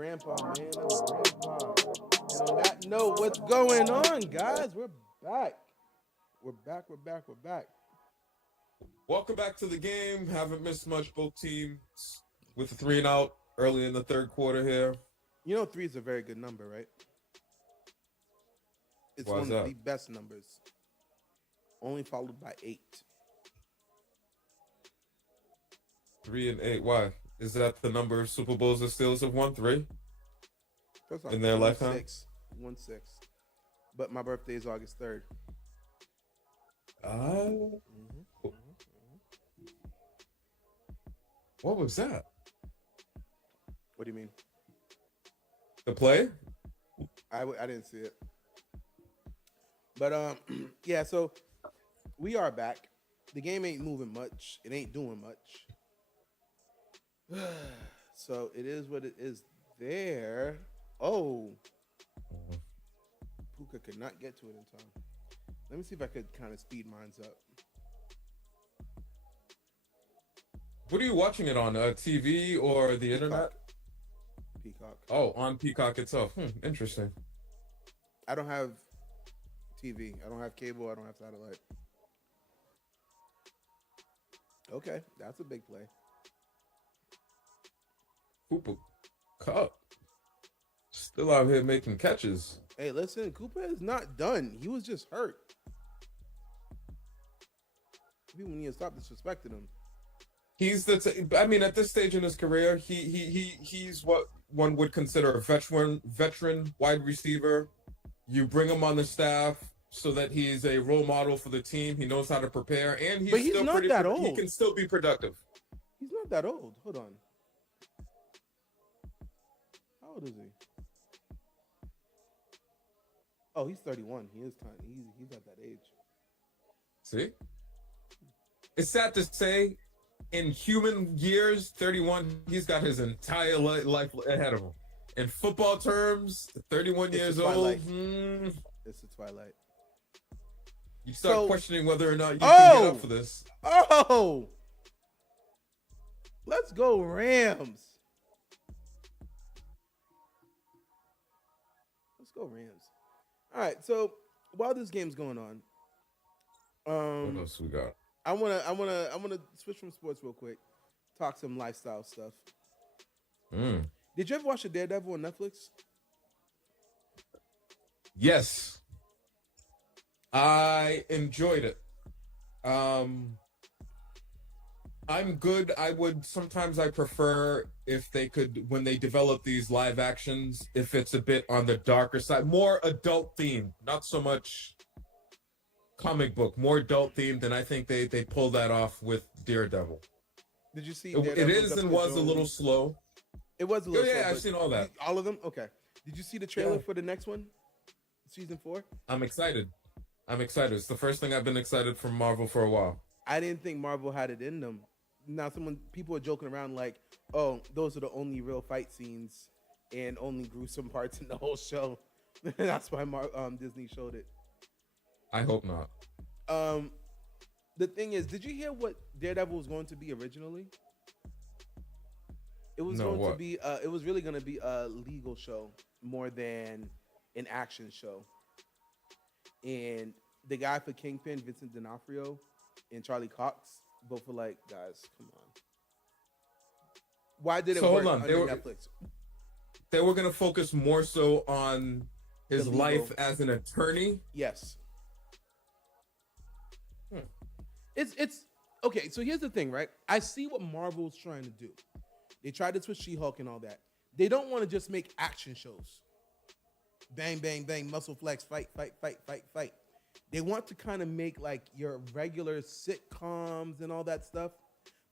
grandpa, man. I'm a grandpa. And on that note, what's going on, guys? We're back. We're back. We're back. We're back. Welcome back to the game. Haven't missed much. Both teams with a 3-and-out early in the third quarter here. You know, 3 is a very good number, right? It's Why is one of that? the best numbers. Only followed by 8. 3 and 8. Why? Is that the number of Super Bowls the Steelers have won? 3 in their lifetime? 6. 1-6. But my birthday is August 3rd. What was that? What do you mean? The play? I didn't see it. But yeah, so we are back. The game ain't moving much. It ain't doing much. So it is what it is there. Oh. Puka could not get to it in time. Let me see if I could kind of speed mines up. What are you watching it on? TV or the internet? Peacock. Oh, on Peacock itself. Interesting. I don't have TV. I don't have cable. I don't have satellite. Okay, that's a big play. Cooper Cup. Still out here making catches. Hey, listen, Cooper is not done. He was just hurt. People need to stop disrespecting him. He's at this stage in his career, he's what one would consider a veteran wide receiver. You bring him on the staff so that he's a role model for the team. He knows how to prepare, and he's still not that old. He can still be productive. He's not that old. Hold on. How old is he? Oh, he's 31. He is tiny. He's at that age. See? It's sad to say, in human years, 31, he's got his entire life ahead of him. In football terms, 31 years old, it's the twilight. You start questioning whether or not you can get up for this. Oh! Let's go Rams. Let's go Rams. All right, so while this game's going on, what else we got? I wanna switch from sports real quick. Talk some lifestyle stuff. Did you ever watch the Daredevil on Netflix? Yes. I enjoyed it. I'm good. I prefer if they could, when they develop these live actions, if it's a bit on the darker side, more adult themed, not so much comic book, more adult themed, and I think they pull that off with Daredevil. Did you see? It is and was a little slow. It was a little slow. Yeah, I've seen all that. All of them? Okay. Did you see the trailer for the next one? Season 4? I'm excited. It's the first thing I've been excited from Marvel for a while. I didn't think Marvel had it in them. Now, people are joking around like, oh, those are the only real fight scenes and only gruesome parts in the whole show. That's why Disney showed it. I hope not. The thing is, did you hear what Daredevil was going to be originally? It was to be. It was really going to be a legal show more than an action show. And the guy for Kingpin, Vincent D'Onofrio, and Charlie Cox, both were like, guys, come on. Why did it work on Netflix? They were going to focus more so on his life as an attorney. Yes. It's okay. So here's the thing, right? I see what Marvel's trying to do. They tried this with She-Hulk and all that. They don't want to just make action shows. Bang, bang, bang, muscle flex, fight, fight, fight, fight, fight. They want to kind of make like your regular sitcoms and all that stuff,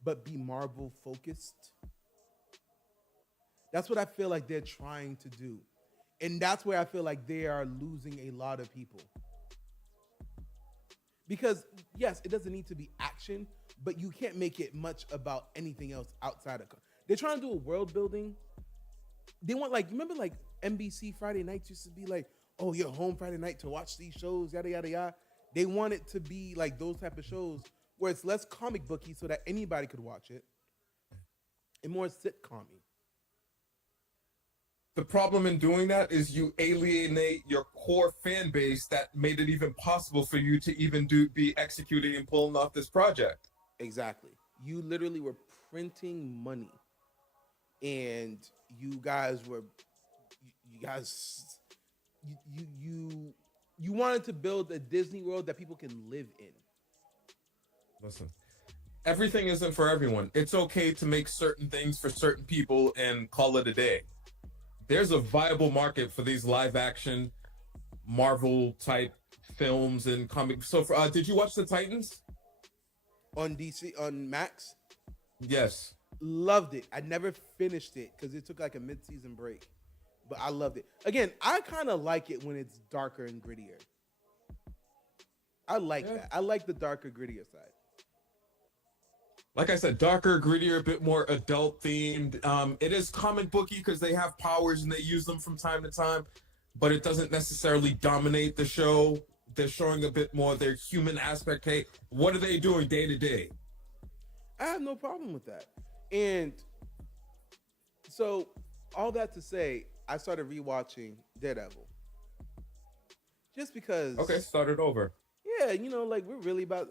but be Marvel focused. That's what I feel like they're trying to do. And that's where I feel like they are losing a lot of people. Because, yes, it doesn't need to be action, but you can't make it much about anything else outside of... They're trying to do a world building. They want, like, remember, like, NBC Friday nights used to be like, oh, you're home Friday night to watch these shows, yada, yada, yada. They want it to be like those type of shows where it's less comic booky so that anybody could watch it and more sitcom-y. The problem in doing that is you alienate your core fan base that made it even possible for you to even be executing and pulling off this project. Exactly. You literally were printing money, and you guys were, you guys, you wanted to build a Disney World that people can live in. Listen, everything isn't for everyone. It's okay to make certain things for certain people and call it a day. There's a viable market for these live action Marvel type films and comics. So, did you watch the Titans? On DC on Max, Yes. loved it. I never finished it because it took like a mid-season break, but I loved it. Again, I kind of like it when it's darker and grittier. I like that. I like the darker, grittier side. Like I said, darker, grittier, a bit more adult themed. It is comic booky because they have powers and they use them from time to time, but it doesn't necessarily dominate the show. They're showing a bit more their human aspect. Hey, what are they doing day to day? I have no problem with that. And so, all that to say, I started rewatching Daredevil. Just because. Okay, start it over. Yeah, like I'm really about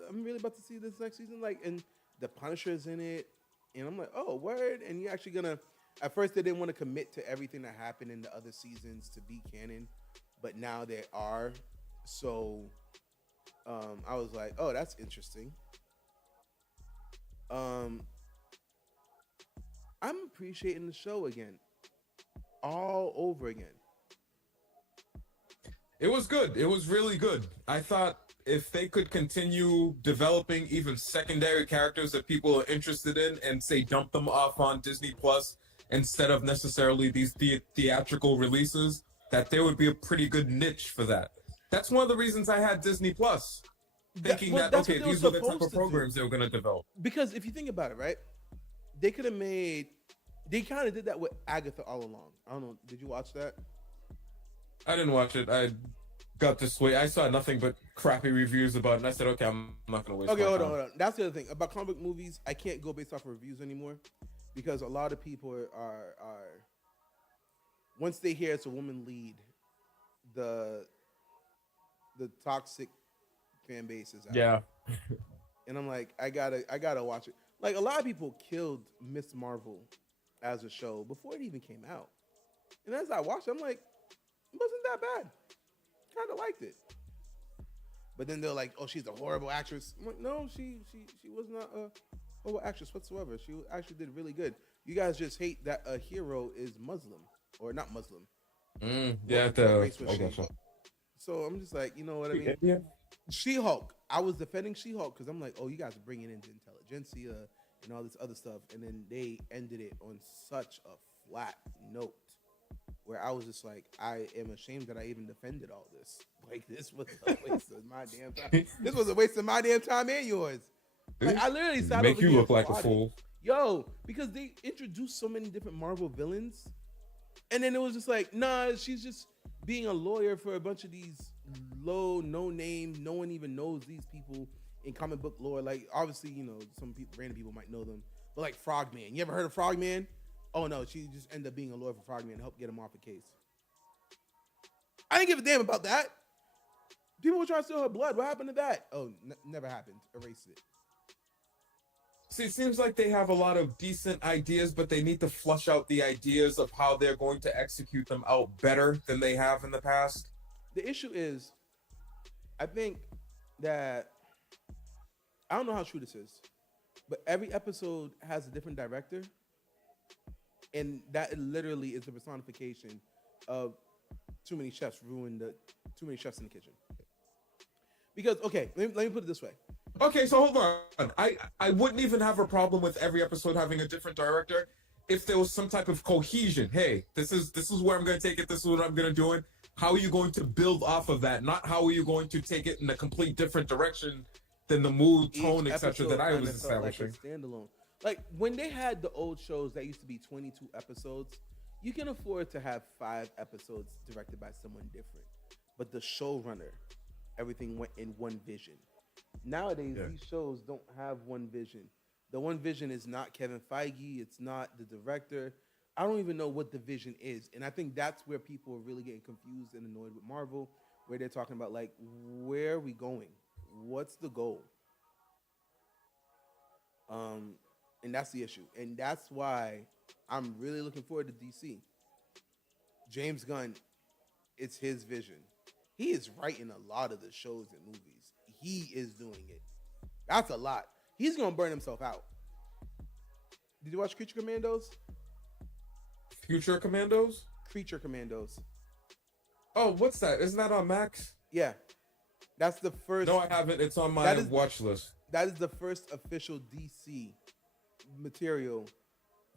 to see this next season. Like, and the Punisher's in it. And I'm like, oh, word. And you're actually gonna. At first, they didn't want to commit to everything that happened in the other seasons to be canon. But now they are. So, I was like, oh, that's interesting. I'm appreciating the show again, all over again. It was good. It was really good. I thought if they could continue developing even secondary characters that people are interested in and say dump them off on Disney Plus instead of necessarily these theatrical releases, that there would be a pretty good niche for that. That's one of the reasons I had Disney Plus, thinking that okay, these are the type of programs they were going to develop. Because if you think about it, right, they could have made. They kind of did that with Agatha all along. I don't know. Did you watch that? I didn't watch it. I got this way. I saw nothing but crappy reviews about it, and I said, okay, I'm not going to waste. Okay, my hold time. on. That's the other thing about comic book movies. I can't go based off of reviews anymore because a lot of people are once they hear it's a woman lead, the toxic fan base is out. Yeah. And I'm like, I gotta watch it. Like a lot of people killed Miss Marvel as a show before it even came out. And as I watched it, I'm like, it wasn't that bad. Kind of liked it. But then they're like, oh, she's a horrible actress. I'm like, no, she was not a horrible actress whatsoever. She actually did really good. You guys just hate that a hero is Muslim or not Muslim. Yeah, so I'm just like, you know what I mean? Yeah. She-Hulk. I was defending She-Hulk because I'm like, oh, you guys are bringing in the intelligentsia and all this other stuff. And then they ended it on such a flat note where I was just like, I am ashamed that I even defended all this. Like, this was a waste of my damn time. This was a waste of my damn time and yours. Like, I literally sat make over you here look like a fool. Yo, because they introduced so many different Marvel villains. And then it was just like, nah, she's just being a lawyer for a bunch of these low, no name, no one even knows these people in comic book lore. Like, obviously, some people, random people might know them. But like Frogman. You ever heard of Frogman? Oh no, she just ended up being a lawyer for Frogman to help get him off a case. I didn't give a damn about that. People were trying to steal her blood. What happened to that? Oh, never happened. Erase it. See, it seems like they have a lot of decent ideas, but they need to flush out the ideas of how they're going to execute them out better than they have in the past. The issue is, I think that, I don't know how true this is, but every episode has a different director. And that literally is the personification of too many chefs in the kitchen. Because, okay, let me put it this way. Okay, so hold on. I wouldn't even have a problem with every episode having a different director if there was some type of cohesion. Hey, this is where I'm going to take it. This is what I'm going to do it. How are you going to build off of that? Not how are you going to take it in a complete different direction than the mood, tone, etc. that I was establishing. Like a standalone. Like when they had the old shows that used to be 22 episodes, you can afford to have 5 episodes directed by someone different. But the showrunner, everything went in one vision. Nowadays, these shows don't have one vision. The one vision is not Kevin Feige. It's not the director. I don't even know what Division is, and I think that's where people are really getting confused and annoyed with Marvel, where they're talking about like, where are we going? What's the goal? Um, and that's the issue, and that's why I'm really looking forward to DC. James Gunn, it's his vision. He is writing a lot of the shows and movies. He is doing it. That's a lot. He's gonna burn himself out. Did you watch Creature Commandos? Future Commandos? Creature Commandos. Oh, what's that? Isn't that on Max? Yeah, that's the first. No, I haven't. It's on my watch list. That is the first official DC material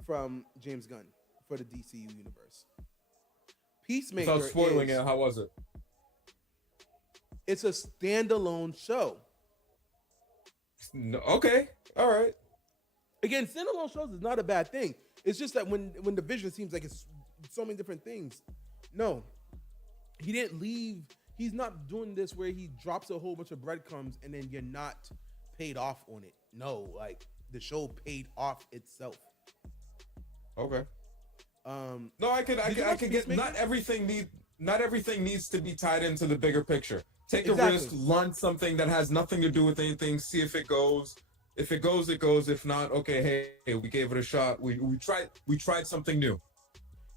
from James Gunn for the DCU universe. Peacemaker. Without spoiling it, how was it? It's a standalone show. No, okay, all right. Again, standalone shows is not a bad thing. It's just that when the vision seems like it's so many different things. No, he didn't leave. He's not doing this where he drops a whole bunch of breadcrumbs and then you're not paid off on it. No, like the show paid off itself. Okay. No, I could get not everything needs to be tied into the bigger picture. Take a risk, launch something that has nothing to do with anything, see if it goes. If it goes, it goes. If not, okay, hey, we gave it a shot. We tried something new.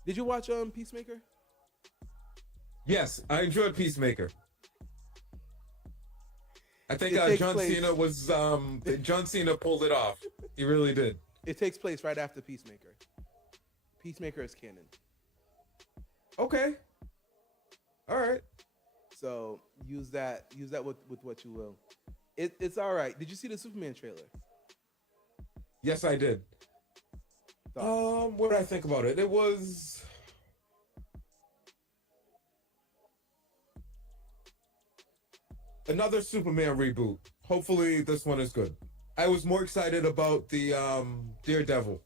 Did you watch Peacemaker? Yes, I enjoyed Peacemaker. I think John Cena pulled it off. He really did. It takes place right after Peacemaker. Peacemaker is canon. Okay. All right. So use that with what you will. It's all right. Did you see the Superman trailer? Yes, I did. What did I think about it? It was another Superman reboot. Hopefully this one is good. I was more excited about the Daredevil.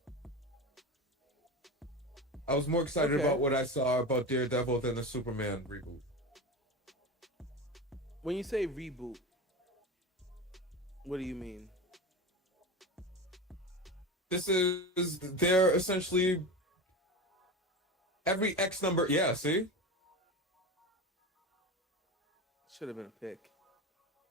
I was more excited about what I saw about Daredevil than the Superman reboot. When you say reboot, what do you mean? They're essentially every X number. Yeah, see? Should have been a pick.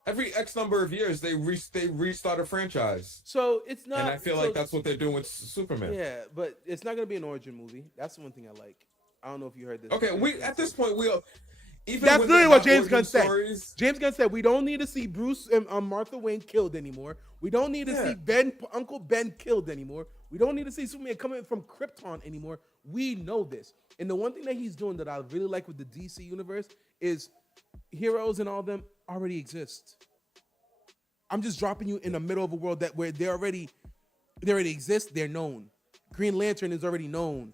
Every X number of years, they restart a franchise. So it's not. And I feel like that's what they're doing with Superman. Yeah, but it's not going to be an origin movie. That's the one thing I like. I don't know if you heard this. Okay, at this point, that's literally what James Gunn said. James Gunn said we don't need to see Bruce and Martha Wayne killed anymore. We don't need to see Uncle Ben killed anymore. We don't need to see Superman coming from Krypton anymore. We know this. And the one thing that he's doing that I really like with the DC universe is heroes and all of them already exist. I'm just dropping you in the middle of a world where they already exist. They're known. Green Lantern is already known.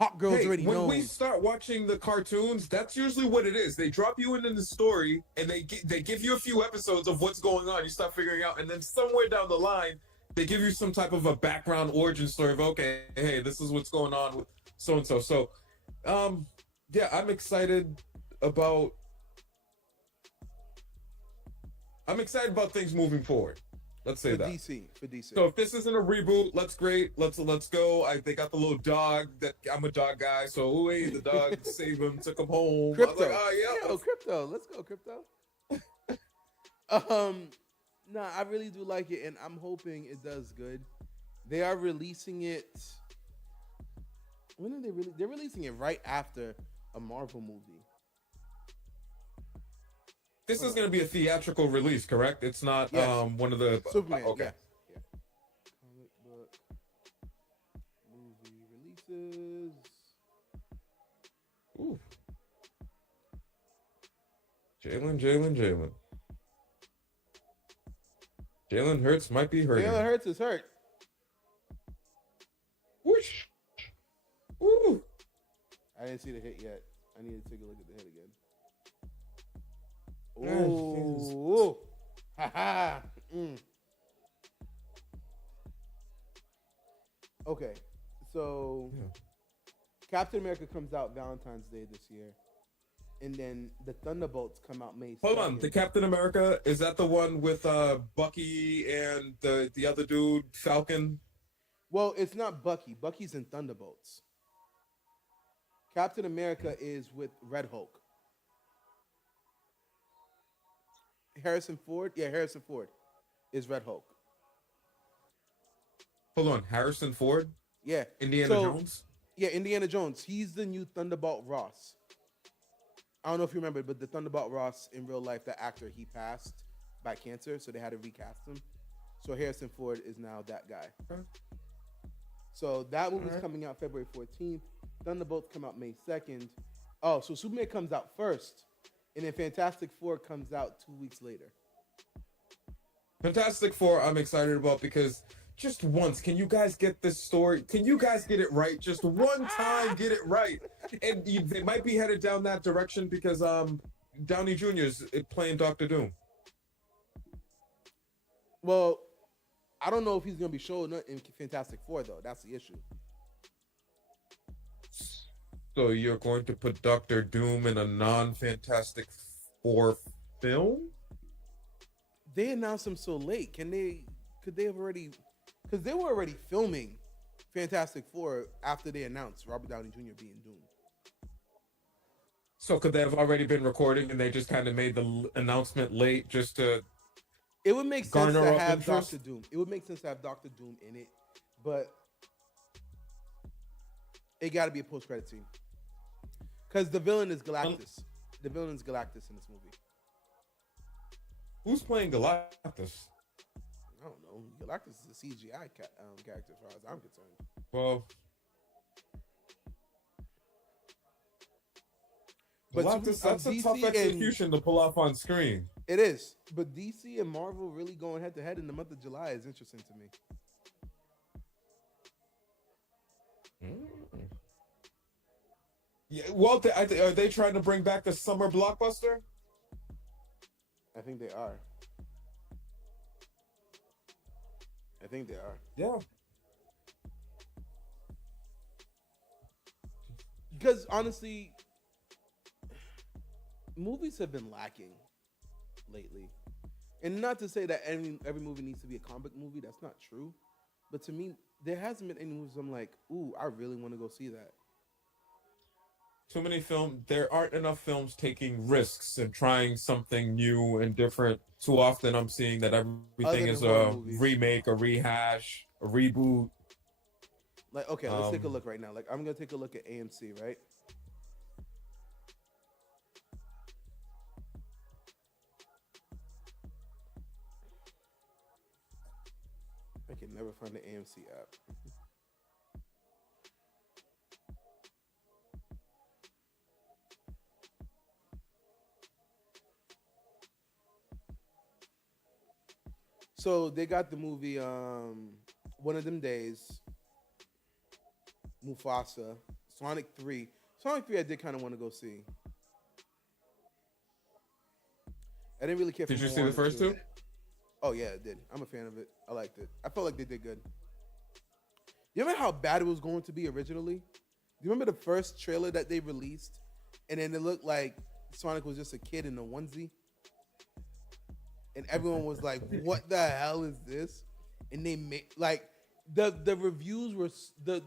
Hawk Girl's already known. When we start watching the cartoons, that's usually what it is. They drop you in the story, and they give you a few episodes of what's going on. You start figuring out, and then somewhere down the line, they give you some type of a background origin story of, okay, hey, this is what's going on with so and so. So, yeah, I'm excited about things moving forward. Let's say that. For DC. So if this isn't a reboot, let's go. They got the little dog. That I'm a dog guy, so hey, the dog saved him, took him home. Crypto. I was like, oh yeah, Crypto. Let's go, Crypto. Nah, I really do like it, and I'm hoping it does good. They are releasing it. When are they really? They're releasing it right after a Marvel movie. This is going to be a theatrical release, correct? It's not one of the Superman. Okay. Yeah. Comic book movie releases. Ooh. Jalen. Jalen Hurts might be hurting. Jalen Hurts is hurt. Whoosh. Ooh. I didn't see the hit yet. I need to take a look at the hit again. Oh, Ha. Okay, so Captain America comes out Valentine's Day this year, and then the Thunderbolts come out May 2nd. Hold on, the Captain America, is that the one with Bucky and the other dude, Falcon? Well, it's not Bucky. Bucky's in Thunderbolts. Captain America is with Red Hulk. Harrison Ford, yeah, Harrison Ford is Red Hulk. Hold on, Harrison Ford, Yeah. Indiana So Jones. yeah, Indiana Jones. He's the new Thunderbolt Ross. I don't know if you remember, but the Thunderbolt Ross in real life, the actor, he passed by cancer, so they had to recast him. So Harrison Ford is now that guy. Okay. So that All movie's right. coming out February 14th. Thunderbolts come out May 2nd. Oh, so Superman comes out first, and then Fantastic Four comes out 2 weeks later. Fantastic Four, I'm excited about because just once, can you guys get this story? Can you guys get it right? Just one time, get it right. And they might be headed down that direction because Downey Jr. is playing Doctor Doom. Well, I don't know if he's gonna be showing up in Fantastic Four though. That's the issue. So you're going to put Doctor Doom in a non-Fantastic Four film? They announced him so late. Could they have already? Because they were already filming Fantastic Four after they announced Robert Downey Jr. being Doom. So could they have already been recording and they just kind of made the announcement late just to It would make sense garner to up have interest? Doctor Doom. It would make sense to have Doctor Doom in it, but it got to be a post-credit scene. Because the villain is Galactus. The villain is Galactus in this movie. Who's playing Galactus? I don't know. Galactus is a CGI character as far as I'm concerned. Well, But Galactus, that's a tough DC execution to pull off on screen. It is. But DC and Marvel really going head to head in the month of July is interesting to me. Yeah, well, are they trying to bring back the summer blockbuster? I think they are. I think they are. Yeah. Because honestly, movies have been lacking lately. And not to say that every movie needs to be a comic movie. That's not true. But to me, there hasn't been any movies I'm like, ooh, I really want to go see that. Too many films. There aren't enough films taking risks and trying something new and different. Too often, I'm seeing that everything is a remake, a rehash, a reboot. Like, okay, let's take a look right now. Like, I'm gonna take a look at AMC, right? I can never find the AMC app. So they got the movie One of Them Days, Mufasa, Sonic 3. Sonic 3 I did kind of want to go see. I didn't really care for Did you see the first two? Oh yeah, I did. I'm a fan of it. I liked it. I felt like they did good. You remember how bad it was going to be originally? Do you remember the first trailer that they released? And then it looked like Sonic was just a kid in a onesie? And everyone was like, what the hell is this? And they made, like, the reviews were, the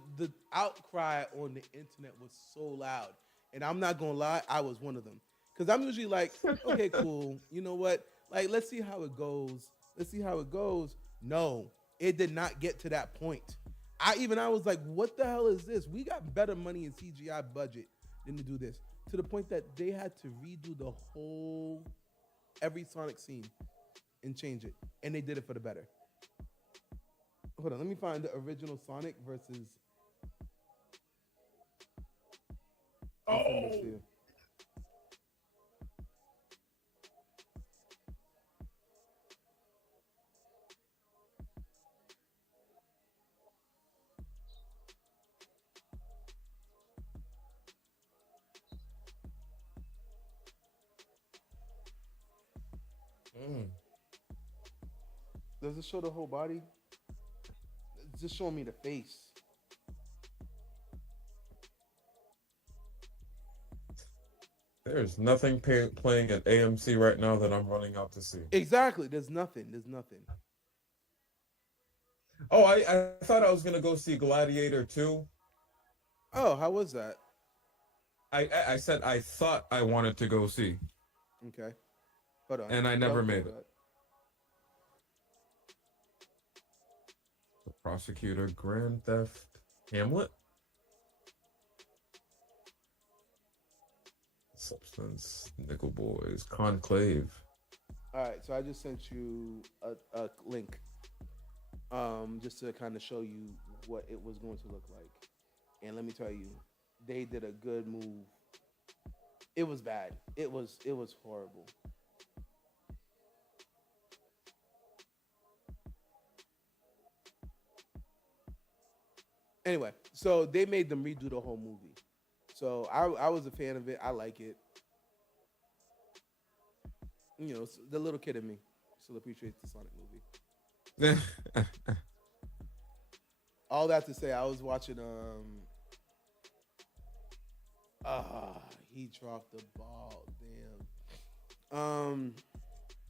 outcry on the internet was so loud. And I'm not going to lie, I was one of them. Because I'm usually like, okay, cool. You know what? Like, let's see how it goes. Let's see how it goes. No, it did not get to that point. I was like, what the hell is this? We got better money in CGI budget than to do this. To the point that they had to redo the whole, every Sonic scene and change it. And they did it for the better. Hold on, let me find the original Sonic versus... Oh! Does it show the whole body? It's just showing me the face. There's nothing playing at AMC right now that I'm running out to see. Exactly. There's nothing. Oh, I thought I was going to go see Gladiator 2. Oh, how was that? I said I thought I wanted to go see, Okay, hold on. and I never Don't made pull it. that. The Prosecutor, Grand Theft, Hamlet, Substance, Nickel Boys, Conclave. All right, so I just sent you a link, just to kind of show you what it was going to look like. And let me tell you, they did a good move. It was bad. It was horrible. Anyway, so they made them redo the whole movie. So I was a fan of it. I like it. The little kid in me still appreciates the Sonic movie. All that to say, I was watching. He dropped the ball. Damn.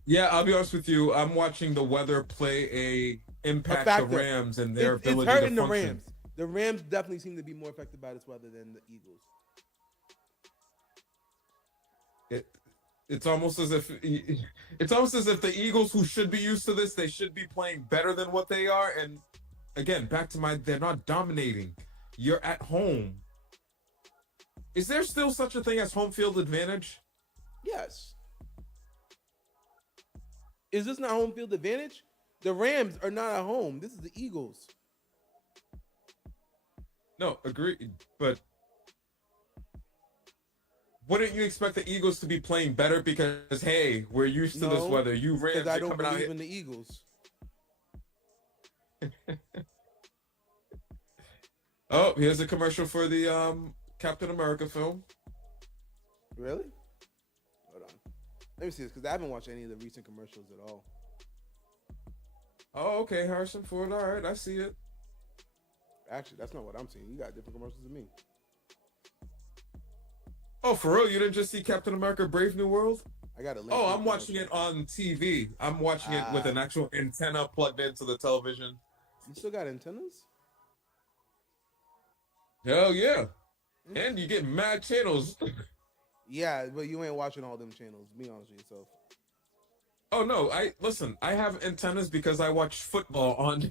Yeah, I'll be honest with you. I'm watching the weather play A impact the factor. Rams and their It's ability to hurting the function. Rams. The Rams definitely seem to be more affected by this weather than the Eagles. It, it's almost as if the Eagles, who should be used to this, they should be playing better than what they are. And again, back to they're not dominating. You're at home. Is there still such a thing as home field advantage? Yes. Is this not home field advantage? The Rams are not at home. This is the Eagles. No, agree. But wouldn't you expect the Eagles to be playing better because, hey, we're used to this No, weather? You Rams because I are don't coming out believe here. in the Eagles. Oh, here's a commercial for the Captain America film. Really? Hold on. Let me see this, because I haven't watched any of the recent commercials at all. Oh, okay, Harrison Ford. All right, I see it. Actually, that's not what I'm seeing. You got different commercials than me. Oh, for real? You didn't just see Captain America: Brave New World? I got a link. Oh, I'm watching it on TV. I'm watching it with an actual antenna plugged into the television. You still got antennas? Hell yeah. And you get mad channels. Yeah, but you ain't watching all them channels. Be honest with yourself. Oh no, I have antennas because I watch football on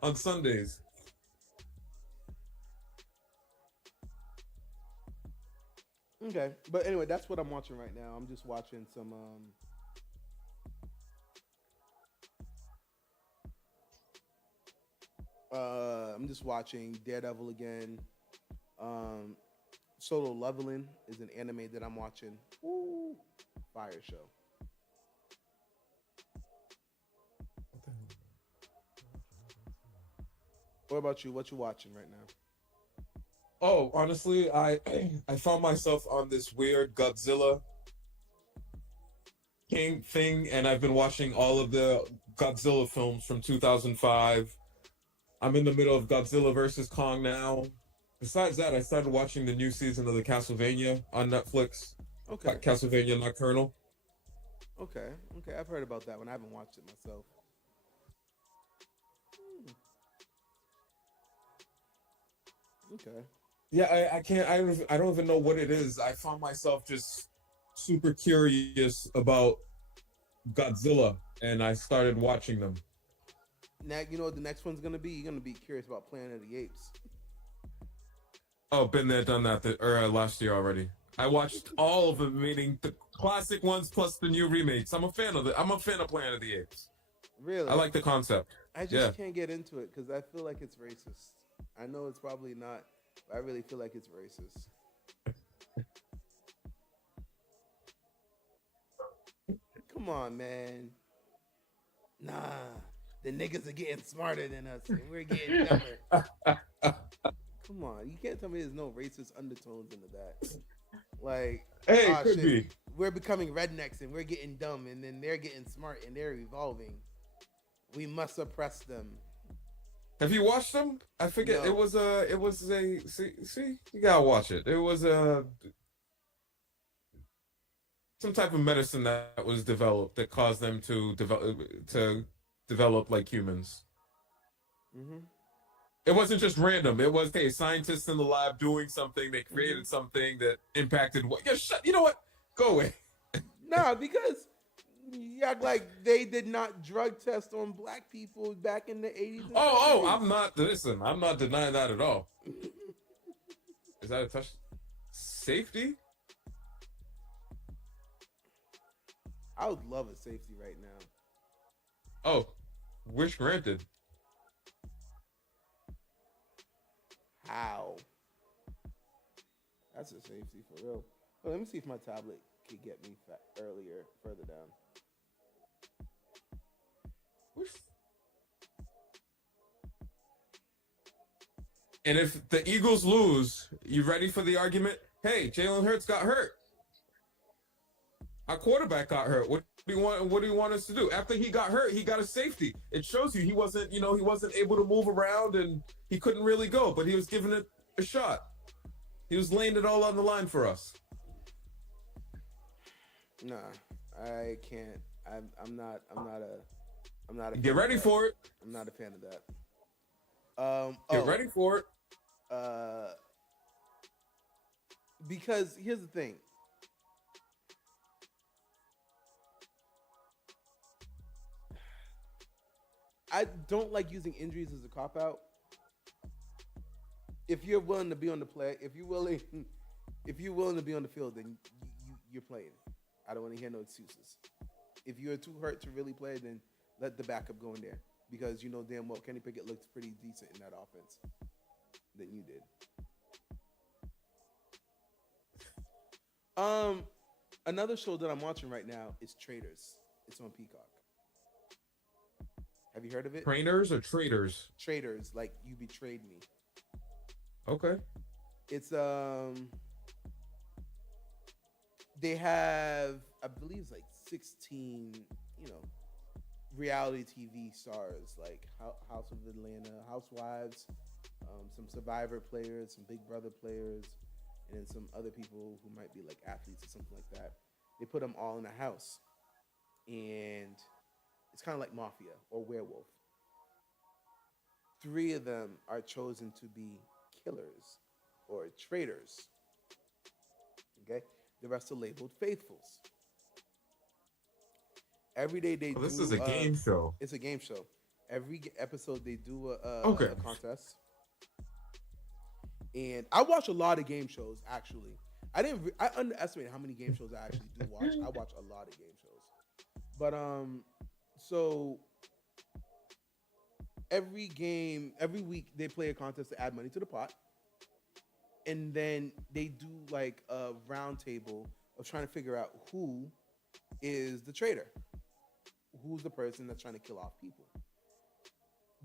on Sundays. Okay, but anyway, that's what I'm watching right now. I'm just watching some. I'm just watching Daredevil again. Um, Solo Leveling is an anime that I'm watching. Ooh, fire show. What about you? What you watching right now? Oh, honestly, I I found myself on this weird Godzilla King thing, and I've been watching all of the Godzilla films from 2005. I'm in the middle of Godzilla versus Kong now. Besides that, I started watching the new season of the Castlevania on Netflix. Okay, Castlevania Nocturnal. okay. I've heard about that one. I haven't watched it myself. Okay. Yeah, I can't. I don't even know what it is. I found myself just super curious about Godzilla, and I started watching them. Now you know what the next one's gonna be. You're gonna be curious about Planet of the Apes. Oh, been there, done that. Last year already. I watched all of them, meaning the classic ones plus the new remakes. I'm a fan of it. I'm a fan of Planet of the Apes. Really? I like the concept. I just Yeah. can't get into it because I feel like it's racist. I know it's probably not, but I really feel like it's racist. Come on, man. Nah, the niggas are getting smarter than us, and we're getting dumber. Come on, you can't tell me there's no racist undertones into that. Like, Hey, it could be. We're becoming rednecks and we're getting dumb, and then they're getting smart and they're evolving. We must suppress them. Have you watched them? I forget. No. It was a. See, you gotta watch it. It was some type of medicine that was developed that caused them to develop like humans. Mm-hmm. It wasn't just random. It was, hey, scientists in the lab doing something. They Mm-hmm. created something that impacted what? Yeah, shut. You know what? Go away. Nah, because you act like they did not drug test on black people back in the 80s and Oh, 70s. I'm not. Listen, I'm not denying that at all. Is that a touch? Safety? I would love a safety right now. Oh, wish granted. How? That's a safety for real. Well, let me see if my tablet could get me earlier, further down. Wish. And if the Eagles lose, you ready for the argument? Hey, Jalen Hurts got hurt. Our quarterback got hurt. What do you want? What do you want us to do? After he got hurt, he got a safety. It shows you he wasn't, he wasn't able to move around and he couldn't really go, but he was giving it a shot. He was laying it all on the line for us. Nah, I can't. I'm not a. Get ready for it. I'm not a fan of that. Get ready for it. Because here's the thing. I don't like using injuries as a cop out. If you're willing to be on the play, if you're willing to be on the field, then you're playing. I don't want to hear no excuses. If you're too hurt to really play, then let the backup go in there, because you know damn well Kenny Pickett looks pretty decent in that offense than you did. Another show that I'm watching right now is Traders. It's on Peacock. Have you heard of it? Trainers or traders? Traders, like you betrayed me. Okay. It's they have, I believe it's like 16, reality TV stars like House of Atlanta, Housewives, some Survivor players, some Big Brother players, and then some other people who might be like athletes or something like that. They put them all in a house, and it's kind of like Mafia or Werewolf. 3 of them are chosen to be killers or traitors. Okay? The rest are labeled faithfuls. Every day they do. This is a game show. It's a game show. Every episode they do a contest. And I watch a lot of game shows, actually. I underestimate how many game shows I actually do watch. I watch a lot of game shows. But so every week they play a contest to add money to the pot. And then they do like a round table of trying to figure out who is the traitor. Who's the person that's trying to kill off people.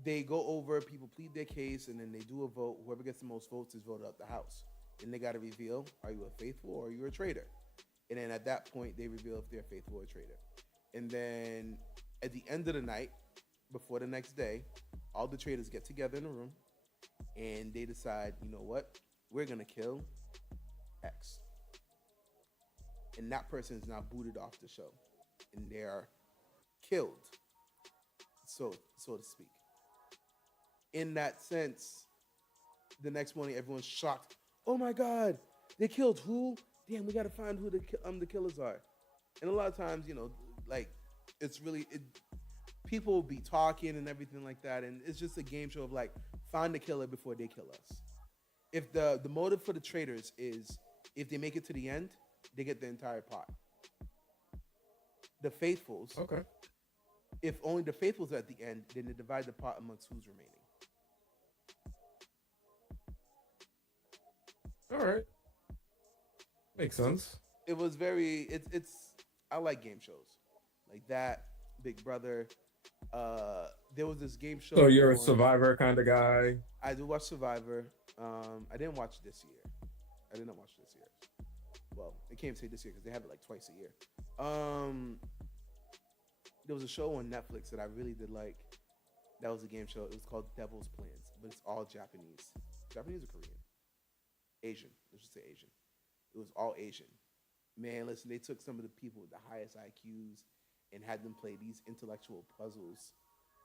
They go over, people plead their case, and then they do a vote. Whoever gets the most votes is voted out the house. Then they got to reveal, are you a faithful or are you a traitor? And then at that point, they reveal if they're faithful or a traitor. And then at the end of the night, before the next day, all the traitors get together in a room, and they decide, you know what? We're going to kill X. And that person is now booted off the show. And they are killed, so to speak. In that sense, the next morning, everyone's shocked. Oh my God, they killed who? Damn, we got to find who the killers are. And a lot of times, like, it's really, people will be talking and everything like that. And it's just a game show of like, find the killer before they kill us. If the motive for the traitors is, if they make it to the end, they get the entire pot. The faithfuls. Okay. If only the faithfuls are at the end, then they divide the pot amongst who's remaining. All right. Makes sense. It was very. It's. I like game shows like that. Big Brother. There was this game show. So you're a Survivor kind of guy. I do watch Survivor. I didn't watch this year. I did not watch this year. Well, I can't say this year because they have it like twice a year. There was a show on Netflix that I really did like. That was a game show. It was called Devil's Plans, but it's all Japanese. Japanese or Korean? Asian. Let's just say Asian. It was all Asian. Man, listen, they took some of the people with the highest IQs and had them play these intellectual puzzles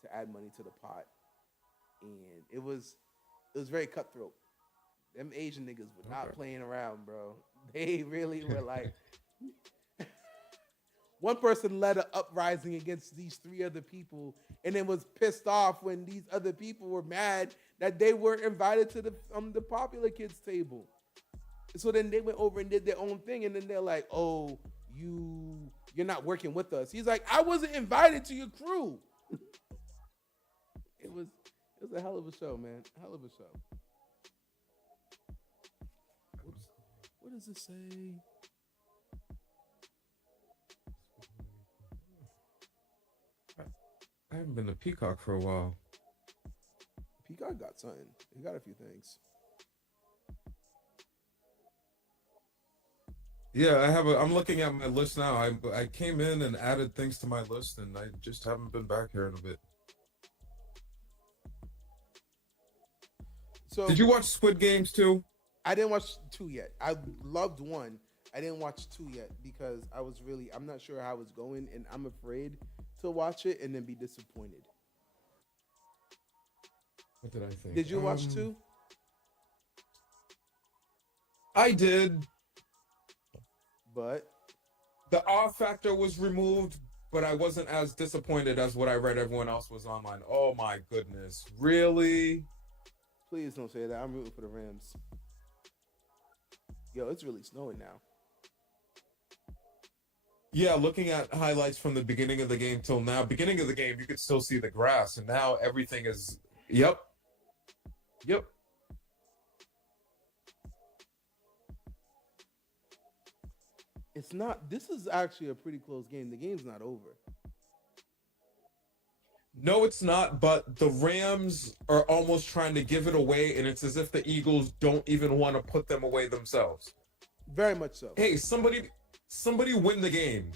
to add money to the pot. And it was It was very cutthroat. Them Asian niggas were not playing around, bro. They really were like. One person led an uprising against these three other people, and then was pissed off when these other people were mad that they weren't invited to the popular kids table. So then they went over and did their own thing, and then they're like, "Oh, you're not working with us." He's like, "I wasn't invited to your crew." It was a hell of a show, man. Hell of a show. What does it say? I haven't been to Peacock for a while. Peacock got something. He got a few things. Yeah, I'm looking at my list now. I came in and added things to my list, and I just haven't been back here in a bit. So, did you watch Squid Games too? I didn't watch 2 yet. I loved 1. I didn't watch 2 yet because I'm not sure how it's going, and I'm afraid to watch it and then be disappointed. What did I think? Did you watch 2? I did. But the awe factor was removed, but I wasn't as disappointed as what I read everyone else was online. Oh my goodness. Really? Please don't say that. I'm rooting for the Rams. Yo, it's really snowing now. Yeah, looking at highlights from the beginning of the game till now, beginning of the game, you could still see the grass, and now everything is, yep. It's not, this is actually a pretty close game. The game's not over. No, it's not, but the Rams are almost trying to give it away, and it's as if the Eagles don't even want to put them away themselves. Very much so. Hey, somebody win the game.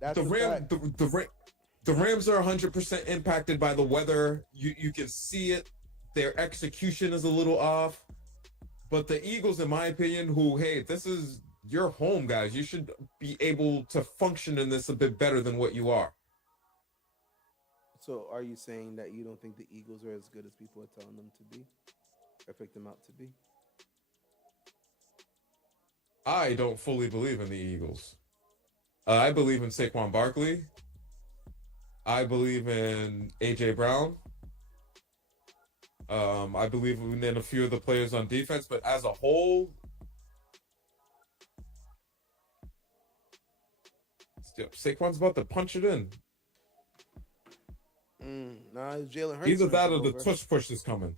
That's the Rams are 100% impacted by the weather. You can see it. Their execution is a little off. But the Eagles, in my opinion, this is your home, guys. You should be able to function in this a bit better than what you are. So are you saying that you don't think the Eagles are as good as people are telling them to be? Or pick them out to be? I don't fully believe in the Eagles. I believe in Saquon Barkley. I believe in A.J. Brown. I believe in a few of the players on defense, but as a whole, Saquon's about to punch it in. Nah, Jalen Hurts. Either that or the tush push is coming.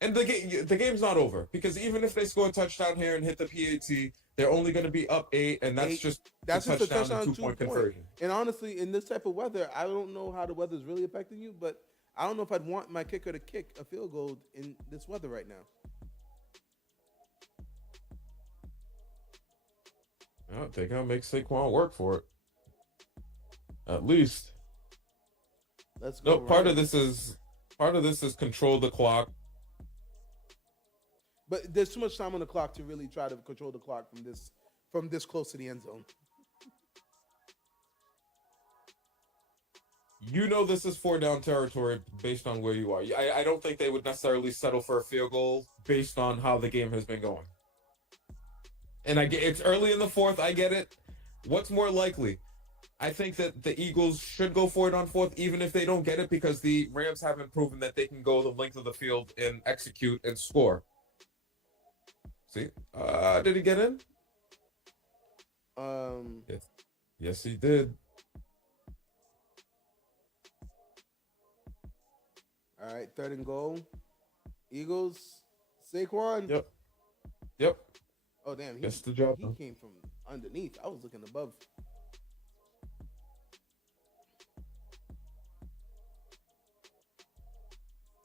And the game's not over, because even if they score a touchdown here and hit the PAT, they're only going to be up 8, and that's just a touchdown and 2-point conversion. And honestly, in this type of weather, I don't know how the weather's really affecting you, but I don't know if I'd want my kicker to kick a field goal in this weather right now. No, they gotta make Saquon work for it. At least. Let's go. No, part of this is control the clock. But there's too much time on the clock to really try to control the clock from this close to the end zone. You know this is 4-down territory based on where you are. I don't think they would necessarily settle for a field goal based on how the game has been going. And I get it's early in the 4th. I get it. What's more likely? I think that the Eagles should go for it on 4th, even if they don't get it, because the Rams haven't proven that they can go the length of the field and execute and score. See? Did he get in? Yes, he did. All right, 3rd and goal. Eagles. Saquon. Yep. Oh, damn. Gets the job he came from underneath. I was looking above.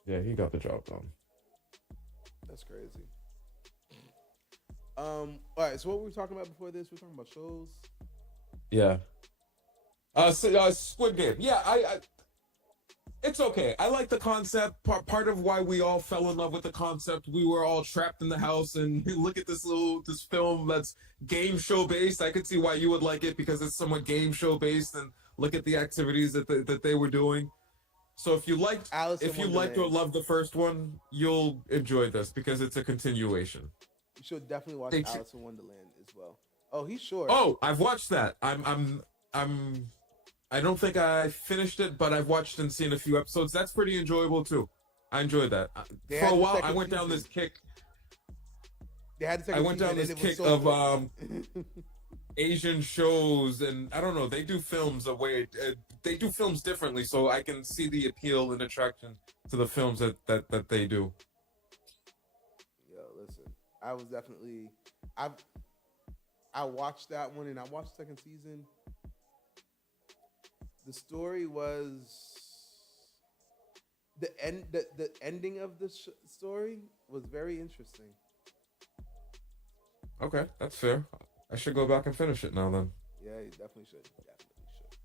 Yeah, he got the job done. That's crazy. All right, so what were we talking about before this? We were talking about shows. Yeah. Squid Game. Yeah, I it's okay. I like the concept. Part of why we all fell in love with the concept. We were all trapped in the house, and look at this film that's game show based. I could see why you would like it because it's somewhat game show based, and look at the activities that they were doing. So if you liked Alice in if you liked or Wonderland. loved the first one, you'll enjoy this because it's a continuation. You should definitely watch They ch- Alice in Wonderland as well. Oh, he's short. oh, I've watched that. I'm I don't think I finished it, but I've watched and seen a few episodes. That's pretty enjoyable too. I enjoyed that. They For had a the while, I second went down season. this kick. They had the I second went down season, this and it was kick so of quick. Asian shows, and I don't know. They do films a way. They do films differently, so I can see the appeal and attraction to the films that they do. Yo, listen, I was definitely, I watched that one, and I watched the second season. The story was the end. The ending of the story was very interesting. Okay, that's fair. I should go back and finish it now then. Yeah, you definitely should. Definitely should.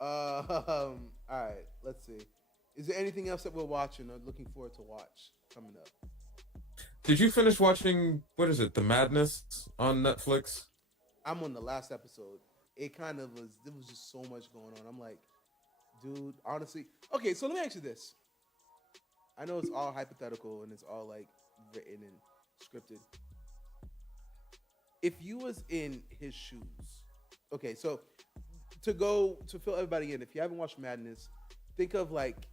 All right. Let's see. Is there anything else that we're watching or looking forward to watch coming up? Did you finish watching, what is it, The Madness on Netflix? I'm on the last episode. It kind of was. There was just so much going on. I'm like, dude. Honestly, okay. So let me ask you this. I know it's all hypothetical and it's all like written and scripted. If you was in his shoes, okay, so to fill everybody in, if you haven't watched Madness, think of like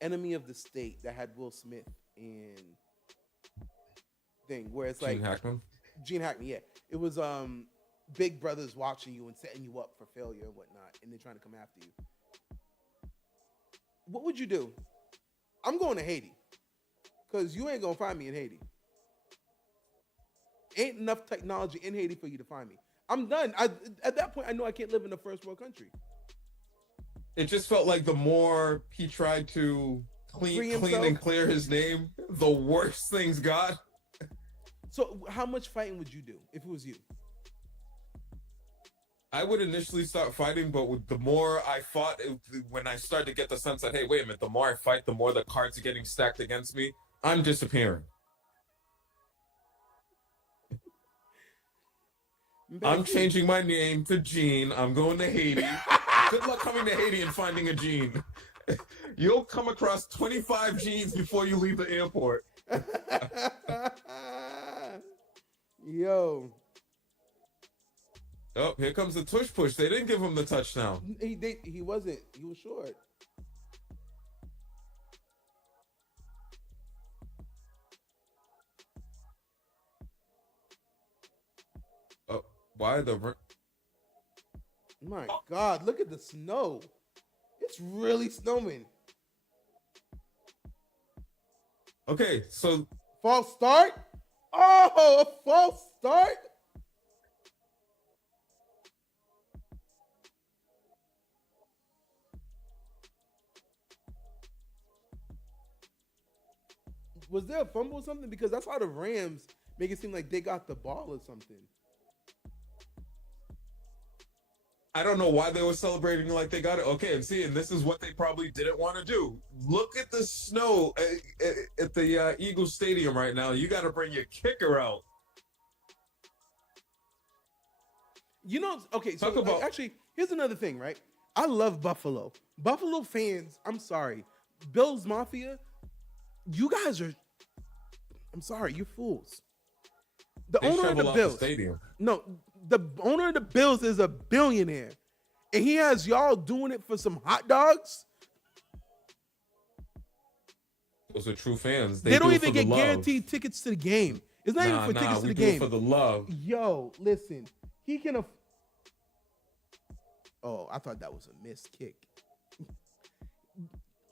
Enemy of the State that had Will Smith and thing where it's like Gene Hackman? Gene Hackman, yeah. It was big brothers watching you and setting you up for failure and whatnot, and they're trying to come after you. What would you do? I'm going to Haiti. Because you ain't gonna find me in Haiti. Ain't enough technology in Haiti for you to find me. I'm done. At that point, I know I can't live in a first world country. It just felt like the more he tried to clean and clear his name, the worse things got. So how much fighting would you do if it was you? I would initially start fighting, but the more I fought, when I started to get the sense that, hey, wait a minute, the more I fight, the more the cards are getting stacked against me, I'm disappearing. I'm changing my name to Gene. I'm going to Haiti. Good luck coming to Haiti and finding a Gene. You'll come across 25 Genes before you leave the airport. Yo. Oh, here comes the tush push. They didn't give him the touchdown. He wasn't. He was short. Oh, why the... My God, look at the snow. It's really snowing. Okay, so... False start? Oh, a false start? Was there a fumble or something? Because that's how the Rams make it seem like they got the ball or something. I don't know why they were celebrating like they got it. Okay, and see, and this is what they probably didn't want to do. Look at the snow at the Eagles Stadium right now. You got to bring your kicker out. You know, okay, so actually, here's another thing, right? I love Buffalo. Buffalo fans, I'm sorry. Bills Mafia, you guys are, I'm sorry, you're fools. The owner of the Bills. No, the owner of the Bills is a billionaire. And he has y'all doing it for some hot dogs? Those are true fans. They don't even get guaranteed tickets to the game. It's not even for tickets to the game. For the love. Yo, listen. He can Oh, I thought that was a missed kick.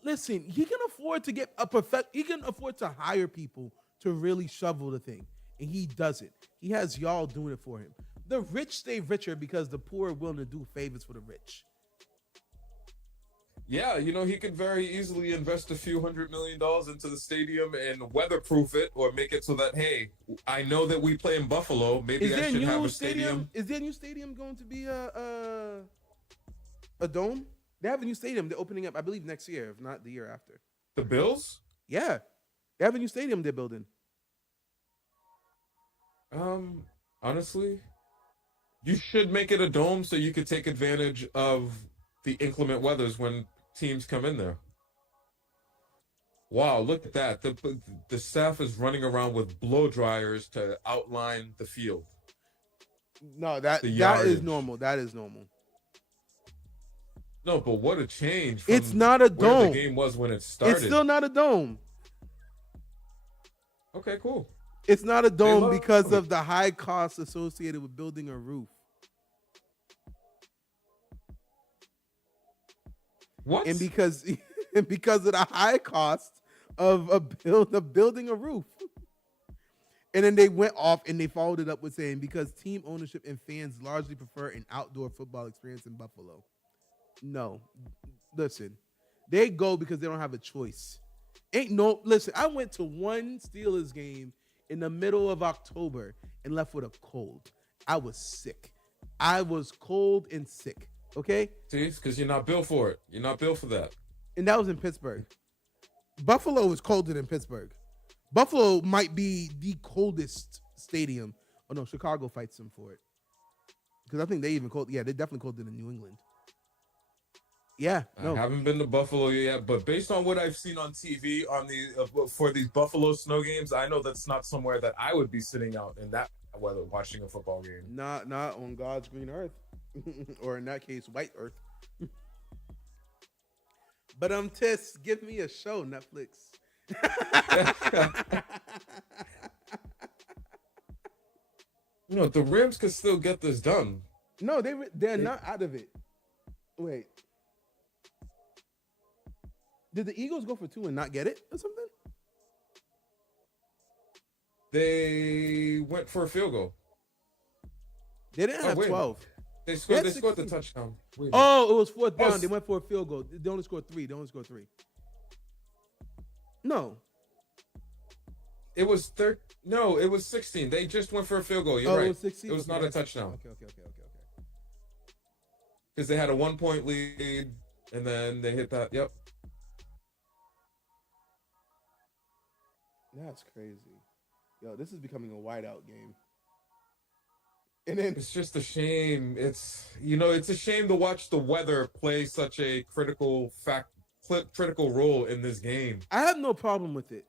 Listen, he can afford to get he can afford to hire people to really shovel the thing. And he does it. He has y'all doing it for him. The rich stay richer because the poor are willing to do favors for the rich. Yeah, you know, he could very easily invest a few $100 million into the stadium and weatherproof it or make it so that, hey, I know that we play in Buffalo. Maybe I should have a stadium. Is there a new stadium going to be a dome? They have a new stadium. They're opening up, I believe, next year, if not the year after. The Bills? Yeah. They have a new stadium they're building. Honestly, you should make it a dome so you could take advantage of the inclement weathers when teams come in there. Wow, look at that. The staff is running around with blow dryers to outline the field, No, the that is yardage. normal. That is normal. No, but what a change It's from not a where the dome. game was when it It's started. still not a dome. Okay, cool. It's not a They dome love because it. of the high costs associated with building a roof. What? And because and because of the high cost of building a roof. And then they went off and they followed it up with saying because team ownership and fans largely prefer an outdoor football experience in Buffalo. No. Listen. They go because they don't have a choice. Listen, I went to one Steelers game in the middle of October and left with a cold. I was sick. I was cold and sick. Okay? See, it's because you're not built for it. You're not built for that. And that was in Pittsburgh. Buffalo is colder than Pittsburgh. Buffalo might be the coldest stadium. Oh no, Chicago fights them for it. Because I think they even cold. Yeah, they're definitely colder than New England. Yeah, no. I haven't been to Buffalo yet, but based on what I've seen on TV for these Buffalo snow games, I know that's not somewhere that I would be sitting out in that weather watching a football game. Not on God's green earth, or in that case, white earth. But Tess, give me a show, Netflix. You know, the Rams could still get this done. No, they're not out of it. Wait. Did the Eagles go for 2 and not get it or something? They went for a field goal. They didn't have 12. They scored the touchdown. It was 4th down. They went for a field goal. They only scored 3. No. It was No, it was 16. They just went for a field goal. You're right. It was 16. It was not a touchdown. Okay. Because they had a 1-point lead, and then they hit that. Yep. That's crazy. Yo, this is becoming a whiteout game. And then it's just a shame. It's a shame to watch the weather play such a critical role in this game. I have no problem with it.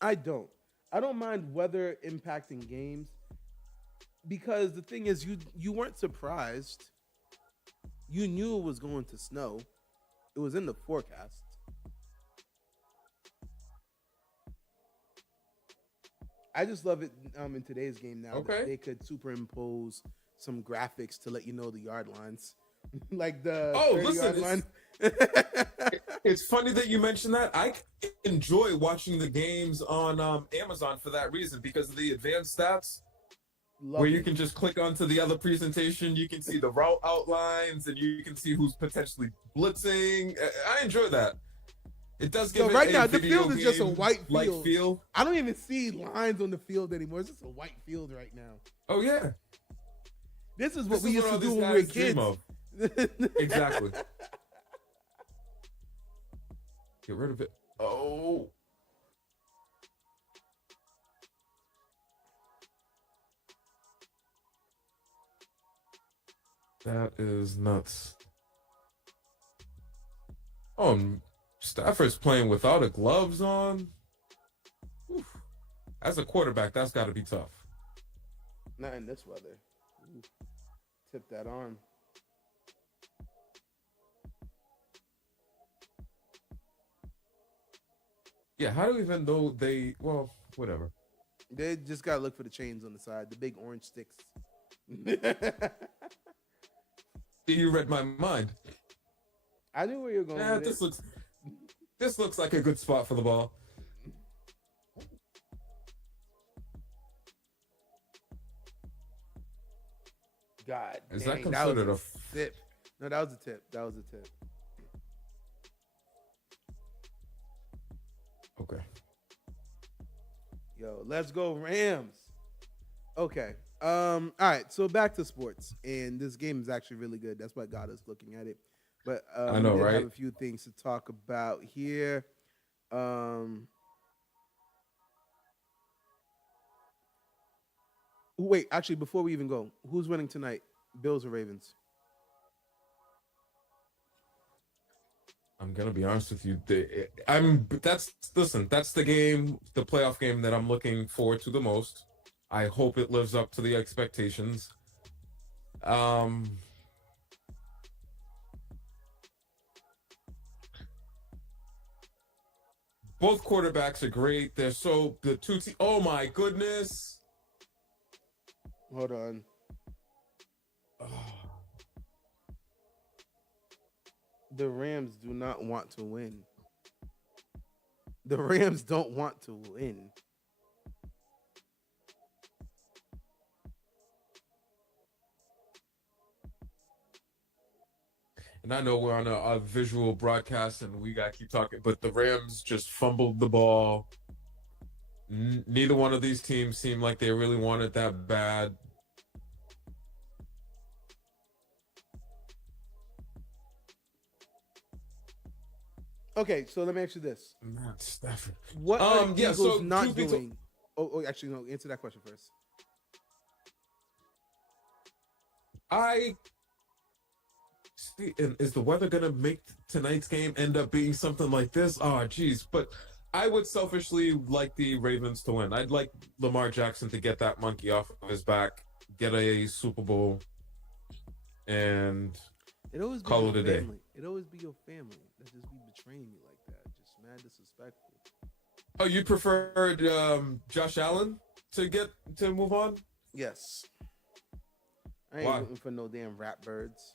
I don't mind weather impacting games because the thing is you weren't surprised. You knew it was going to snow. It was in the forecast. I just love it in today's game now that they could superimpose some graphics to let you know the yard lines. Like the 30-yard line. It's funny that you mentioned that. I enjoy watching the games on Amazon for that reason because of the advanced stats. Where you can just click onto the other presentation, you can see the route outlines, and you can see who's potentially blitzing. I enjoy that. It does give right now the field is just a white field. I don't even see lines on the field anymore. It's just a white field right now. Oh yeah, this is what we used to do when we were kids. Exactly. Get rid of it. Oh. That is nuts. Oh, Stafford's playing without a gloves on. Oof. As a quarterback, that's got to be tough. Not in this weather. Ooh. Tip that arm. Yeah, how do even though whatever. They just got to look for the chains on the side, the big orange sticks. You read my mind. I knew where you were going with this looks like a good spot for the ball. God, is that considered a tip? No, that was a tip. Okay. Yo, let's go Rams. Okay. All right. So back to sports, and this game is actually really good. That's what got us looking at it. But I know, right? I have a few things to talk about here. Wait, actually, before we even go, who's winning tonight? Bills or Ravens? I'm gonna be honest with you. That's the game, the playoff game that I'm looking forward to the most. I hope it lives up to the expectations. Um, both quarterbacks are great. They're so the two. Oh my goodness! Hold on. Oh, The Rams do not want to win. The Rams don't want to win. and I know we're on a visual broadcast and we gotta keep talking, but the Rams just fumbled the ball. Neither one of these teams seemed like they really wanted that bad. Okay, so let me ask you this: Matt Stafford. what are Yeah. Eagles So not truth be doing? Actually, no. Answer that question first. I see. And is the weather gonna make tonight's game end up being something like this? Oh, geez. But I would selfishly like the Ravens to win. I'd like Lamar Jackson to get that monkey off of his back, get a Super Bowl, and It always be call your it a day. family. It always be your family that just be betraying you like that. Just mad disrespectful. Oh, you preferred Josh Allen to move on? Yes. I ain't Why? looking for no damn rat birds.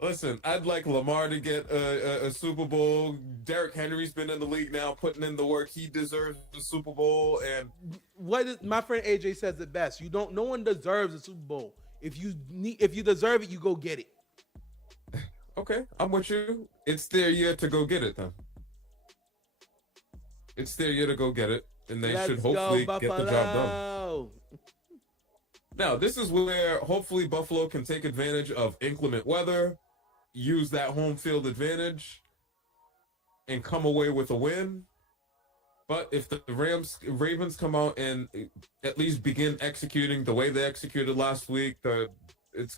Listen, I'd like Lamar to get a Super Bowl. Derrick Henry's been in the league now, putting in the work. He deserves the Super Bowl. And My friend AJ says it best. You don't. No one deserves a Super Bowl. If you deserve it, you go get it. okay, I'm with you. It's their year to go get it, then. It's their year to go get it, and they should hopefully get the job done. Now, this is where hopefully Buffalo can take advantage of inclement weather, use that home field advantage, and come away with a win. But if the Ravens come out and at least begin executing the way they executed last week, it's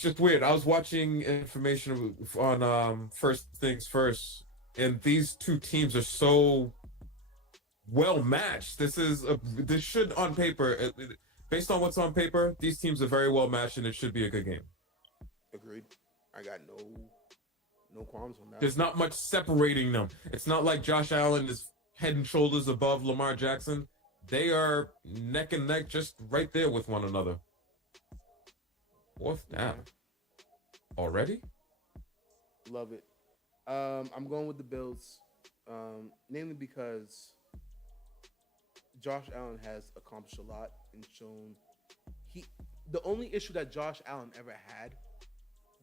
just weird. I was watching information on First Things First, and these two teams are so well matched. This should on paper, based on what's on paper, these teams are very well matched, and it should be a good game. Agreed. I got no qualms on that. There's not much separating them. It's not like Josh Allen is head and shoulders above Lamar Jackson. They are neck and neck, just right there with one another. Fourth down. Already? Love it. I'm going with the Bills, namely because Josh Allen has accomplished a lot and shown the only issue that Josh Allen ever had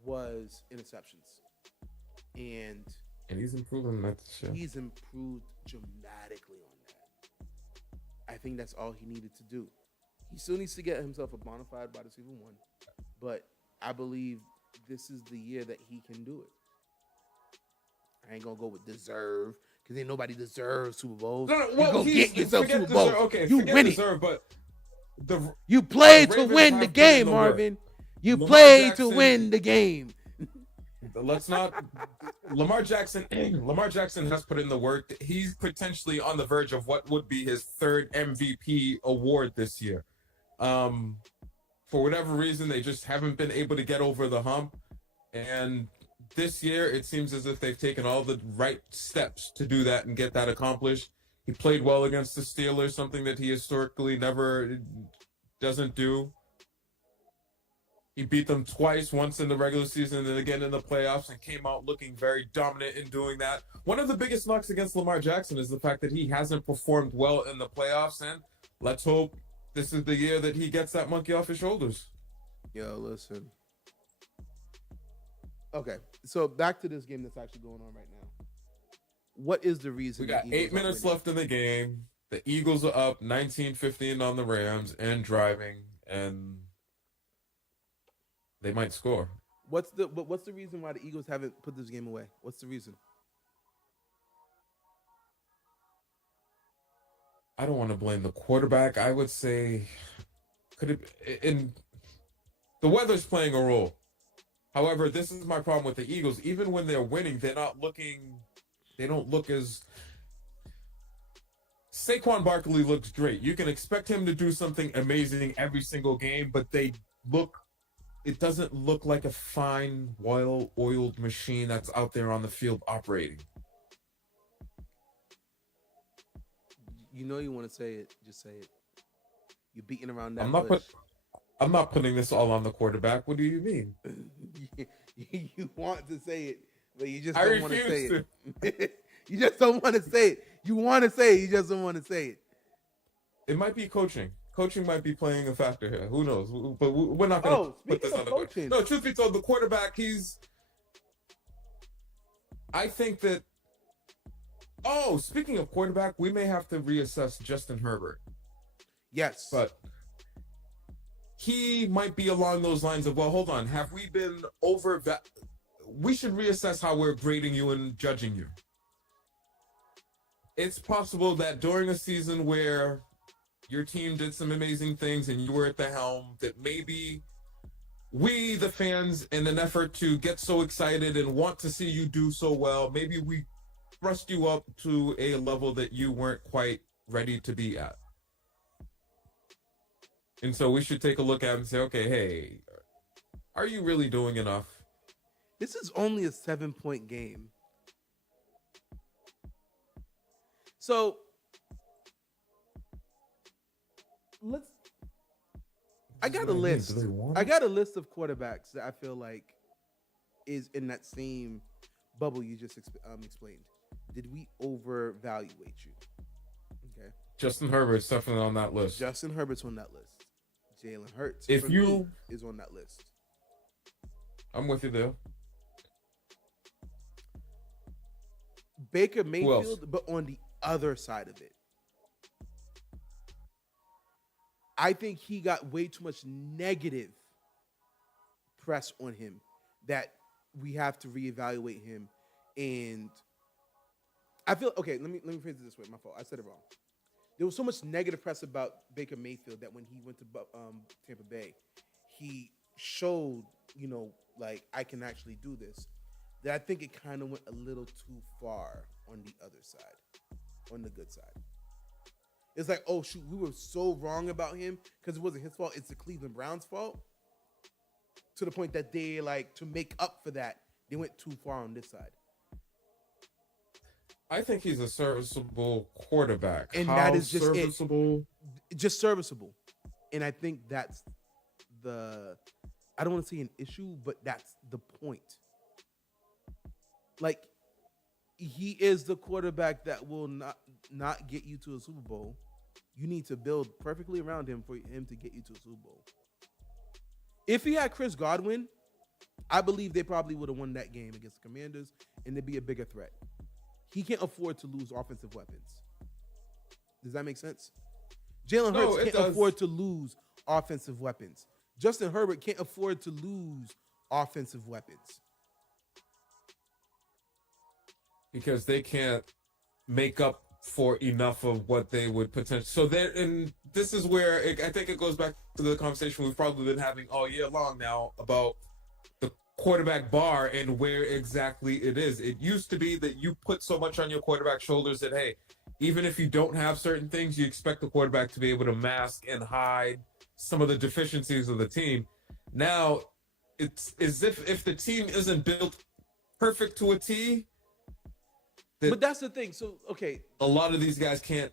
was interceptions. And he's improving that shit. He's improved dramatically on that. I think that's all he needed to do. He still needs to get himself a bona fide wide receiver one, but I believe this is the year that he can do it. I ain't gonna go with deserve because ain't nobody deserves Super Bowls. No, well, you get yourself Super Bowl. Okay, you win deserve, but you played to win the game, Marvin. You played to win the game. Let's not. Lamar Jackson has put in the work. He's potentially on the verge of what would be his third MVP award this year. For whatever reason, they just haven't been able to get over the hump. And this year, it seems as if they've taken all the right steps to do that and get that accomplished. He played well against the Steelers, something that he historically never doesn't do. He beat them twice, once in the regular season and then again in the playoffs, and came out looking very dominant in doing that. One of the biggest knocks against Lamar Jackson is the fact that he hasn't performed well in the playoffs, and let's hope this is the year that he gets that monkey off his shoulders. Yo, listen. Okay, so back to this game that's actually going on right now. What is the reason? We got 8 minutes left in the game. The Eagles are up 19-15 on the Rams and driving, and they might score. What's the reason why the Eagles haven't put this game away? What's the reason? I don't want to blame the quarterback. I would say The weather's playing a role. However, this is my problem with the Eagles. Even when they're winning, they don't look as. Saquon Barkley looks great. You can expect him to do something amazing every single game, but it doesn't look like a fine, well-oiled machine that's out there on the field operating. You know you want to say it, just say it. You're beating around that bush. I'm not putting this all on the quarterback. What do you mean? You want to say it, but you just don't want to say it. You just don't want to say it. You want to say it, you just don't want to say it. It might be coaching. Coaching might be playing a factor here. Who knows? But we're not going to put this on the coaching. No, truth be told, the quarterback, I think that. Oh, speaking of quarterback, we may have to reassess Justin Herbert. Yes. But he might be along those lines of, well, hold on. Have we been we should reassess how we're grading you and judging you. It's possible that during a season where your team did some amazing things and you were at the helm, that maybe we, the fans, in an effort to get so excited and want to see you do so well, maybe we thrust you up to a level that you weren't quite ready to be at. And so we should take a look at it and say, okay, hey, are you really doing enough? This is only a 7-point game. So I got a list. I got a list of quarterbacks that I feel like is in that same bubble you just explained. Did we overvaluate you? Okay. Justin Herbert's definitely on that list. Justin Herbert's on that list. Jalen Hurts is on that list. I'm with you there. Baker Mayfield, but on the other side of it. I think he got way too much negative press on him that we have to reevaluate him. And I feel, okay, let me phrase it this way. My fault. I said it wrong. There was so much negative press about Baker Mayfield that when he went to Tampa Bay, he showed, like, I can actually do this. That I think it kind of went a little too far on the other side, on the good side. It's like, oh, shoot, we were so wrong about him because it wasn't his fault. It's the Cleveland Browns' fault. To the point that they, like, to make up for that, they went too far on this side. I think he's a serviceable quarterback. And that is just serviceable. Just serviceable. And I think that's I don't want to say an issue, but that's the point. Like, he is the quarterback that will not get you to a Super Bowl. You need to build perfectly around him for him to get you to a Super Bowl. If he had Chris Godwin, I believe they probably would have won that game against the Commanders, and they'd be a bigger threat. He can't afford to lose offensive weapons. Does that make sense? Jalen Hurts can't afford to lose offensive weapons. Justin Herbert can't afford to lose offensive weapons. Because they can't make up for enough of what they would potentially. So and this is where I think it goes back to the conversation we've probably been having all year long now about the quarterback bar and where exactly it is. It used to be that you put so much on your quarterback's shoulders that, hey, even if you don't have certain things, you expect the quarterback to be able to mask and hide some of the deficiencies of the team. Now, it's as if the team isn't built perfect to a T. But that's the thing. So, okay. A lot of these guys can't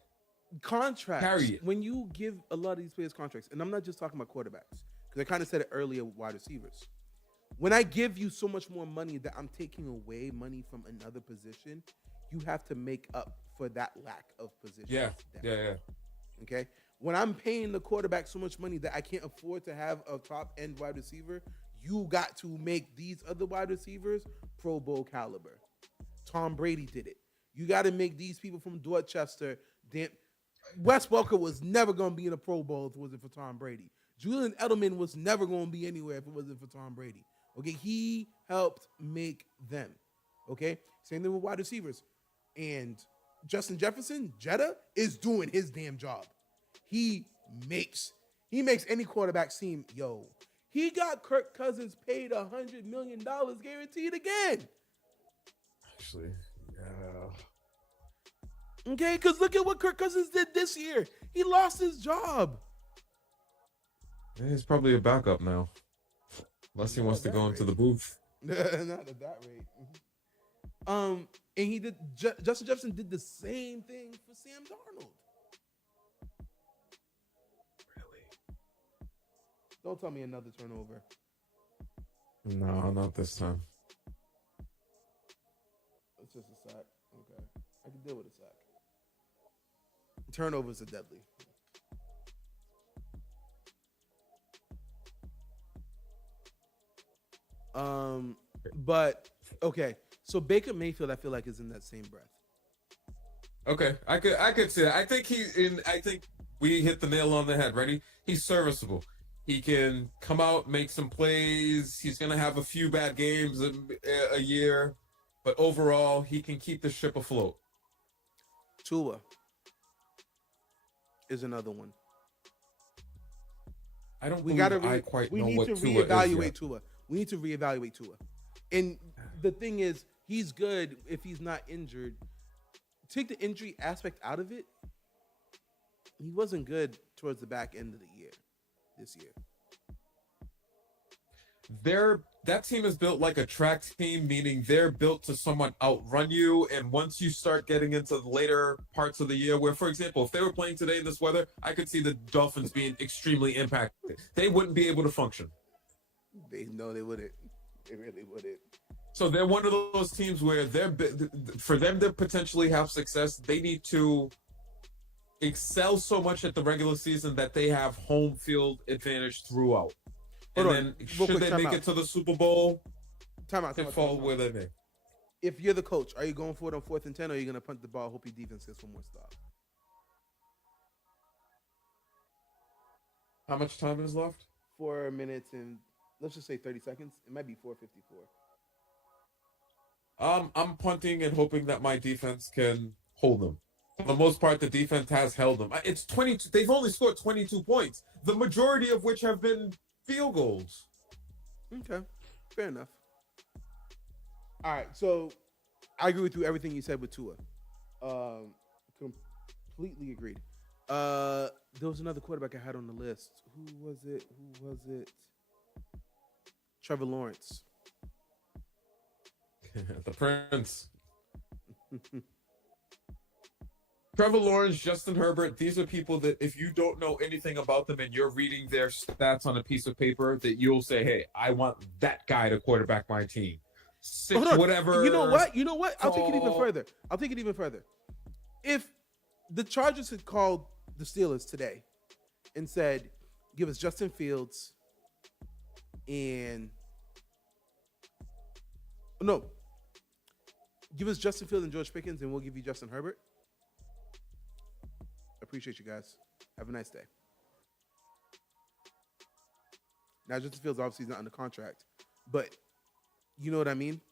contracts. Carry it. When you give a lot of these players contracts, and I'm not just talking about quarterbacks, because I kind of said it earlier with wide receivers. When I give you so much more money that I'm taking away money from another position, you have to make up for that lack of position. Yeah. Okay? When I'm paying the quarterback so much money that I can't afford to have a top-end wide receiver, you got to make these other wide receivers Pro Bowl caliber. Tom Brady did it. You got to make these people from Dorchester. Wes Welker was never going to be in a Pro Bowl if it wasn't for Tom Brady. Julian Edelman was never going to be anywhere if it wasn't for Tom Brady. Okay, he helped make them. Okay, same thing with wide receivers. And Justin Jefferson, Jetta, is doing his damn job. He makes any quarterback seem, He got Kirk Cousins paid $100 million guaranteed again. Actually, yeah. Okay, because look at what Kirk Cousins did this year. He lost his job. Yeah, he's probably a backup now. Unless he wants to go into the booth. Not at that rate. And he did. Justin Jefferson did the same thing for Sam Darnold. Really? Don't tell me another turnover. No, not this time. It's just a sack. Okay, I can deal with a sack. Turnovers are deadly. But okay, so Baker Mayfield, I feel like is in that same breath. Okay, I could say that. I think we hit the nail on the head. Ready? He's serviceable. He can come out, make some plays. He's gonna have a few bad games a year, but overall, he can keep the ship afloat. Tua is another one. I don't. We believe gotta. I quite we know need what to Tua is reevaluate yet. Tua. We need to reevaluate Tua. And the thing is, he's good if he's not injured. Take the injury aspect out of it. He wasn't good towards the back end of the year. This year. That team is built like a track team, meaning they're built to somewhat outrun you. And once you start getting into the later parts of the year, where, for example, if they were playing today in this weather, I could see the Dolphins being extremely impacted. They wouldn't be able to function. They wouldn't. They really wouldn't. So they're one of those teams where for them to potentially have success, they need to excel so much at the regular season that they have home field advantage throughout. And then should they make it to the Super Bowl, they fall where they may. If you're the coach, are you going for it on 4th and 10, or are you going to punt the ball, hope your defense gets one more stop? How much time is left? 4 minutes and let's just say 30 seconds. It might be 4:54. I'm punting and hoping that my defense can hold them. For the most part, the defense has held them. It's 22. They've only scored 22 points, the majority of which have been field goals. Okay, fair enough. All right, so I agree with you everything you said with Tua. Completely agreed. There was another quarterback I had on the list. Who was it? Trevor Lawrence. The Prince. Trevor Lawrence, Justin Herbert, these are people that if you don't know anything about them and you're reading their stats on a piece of paper, that you'll say, hey, I want that guy to quarterback my team. Whatever. You know what? I'll take it even further. If the Chargers had called the Steelers today and said, give us Justin Fields and give us Justin Fields and George Pickens and we'll give you Justin Herbert. Appreciate you guys. Have a nice day. Now, Justin Fields obviously is not under contract, but you know what I mean?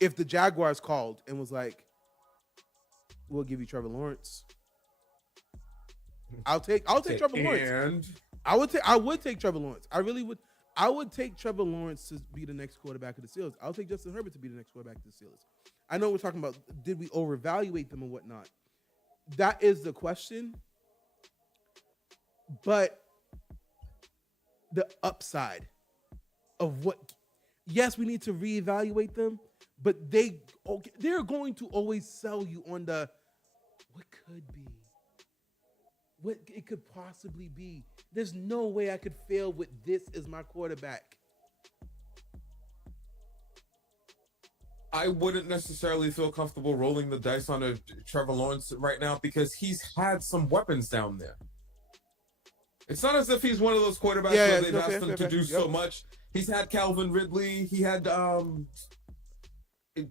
If the Jaguars called and was like, we'll give you Trevor Lawrence, I'll take Trevor Lawrence. I would take Trevor Lawrence. I really would. I would take Trevor Lawrence to be the next quarterback of the Steelers. I'll take Justin Herbert to be the next quarterback of the Steelers. I know we're talking about did we overvaluate them or whatnot. That is the question. But the upside of yes, we need to reevaluate them, but they're going to always sell you on the what could be, what it could possibly be. There's no way I could fail with this as my quarterback. I wouldn't necessarily feel comfortable rolling the dice on a Trevor Lawrence right now because he's had some weapons down there. It's not as if he's one of those quarterbacks where they've asked him to do so much. He's had Calvin Ridley. He had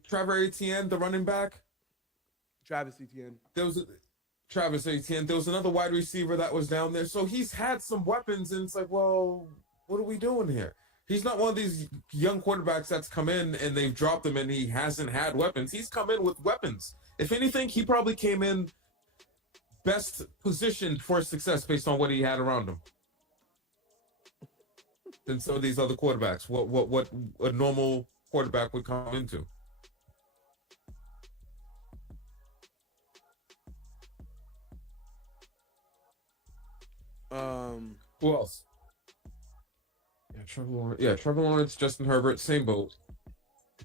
Trevor Etienne, the running back. Travis Etienne. There was another wide receiver that was down there. So he's had some weapons, and it's like, well, what are we doing here? He's not one of these young quarterbacks that's come in and they've dropped him and he hasn't had weapons. He's come in with weapons. If anything, he probably came in best positioned for success based on what he had around him. than some of these other quarterbacks. What a normal quarterback would come into. Who else? Trevor Lawrence, Justin Herbert, same boat.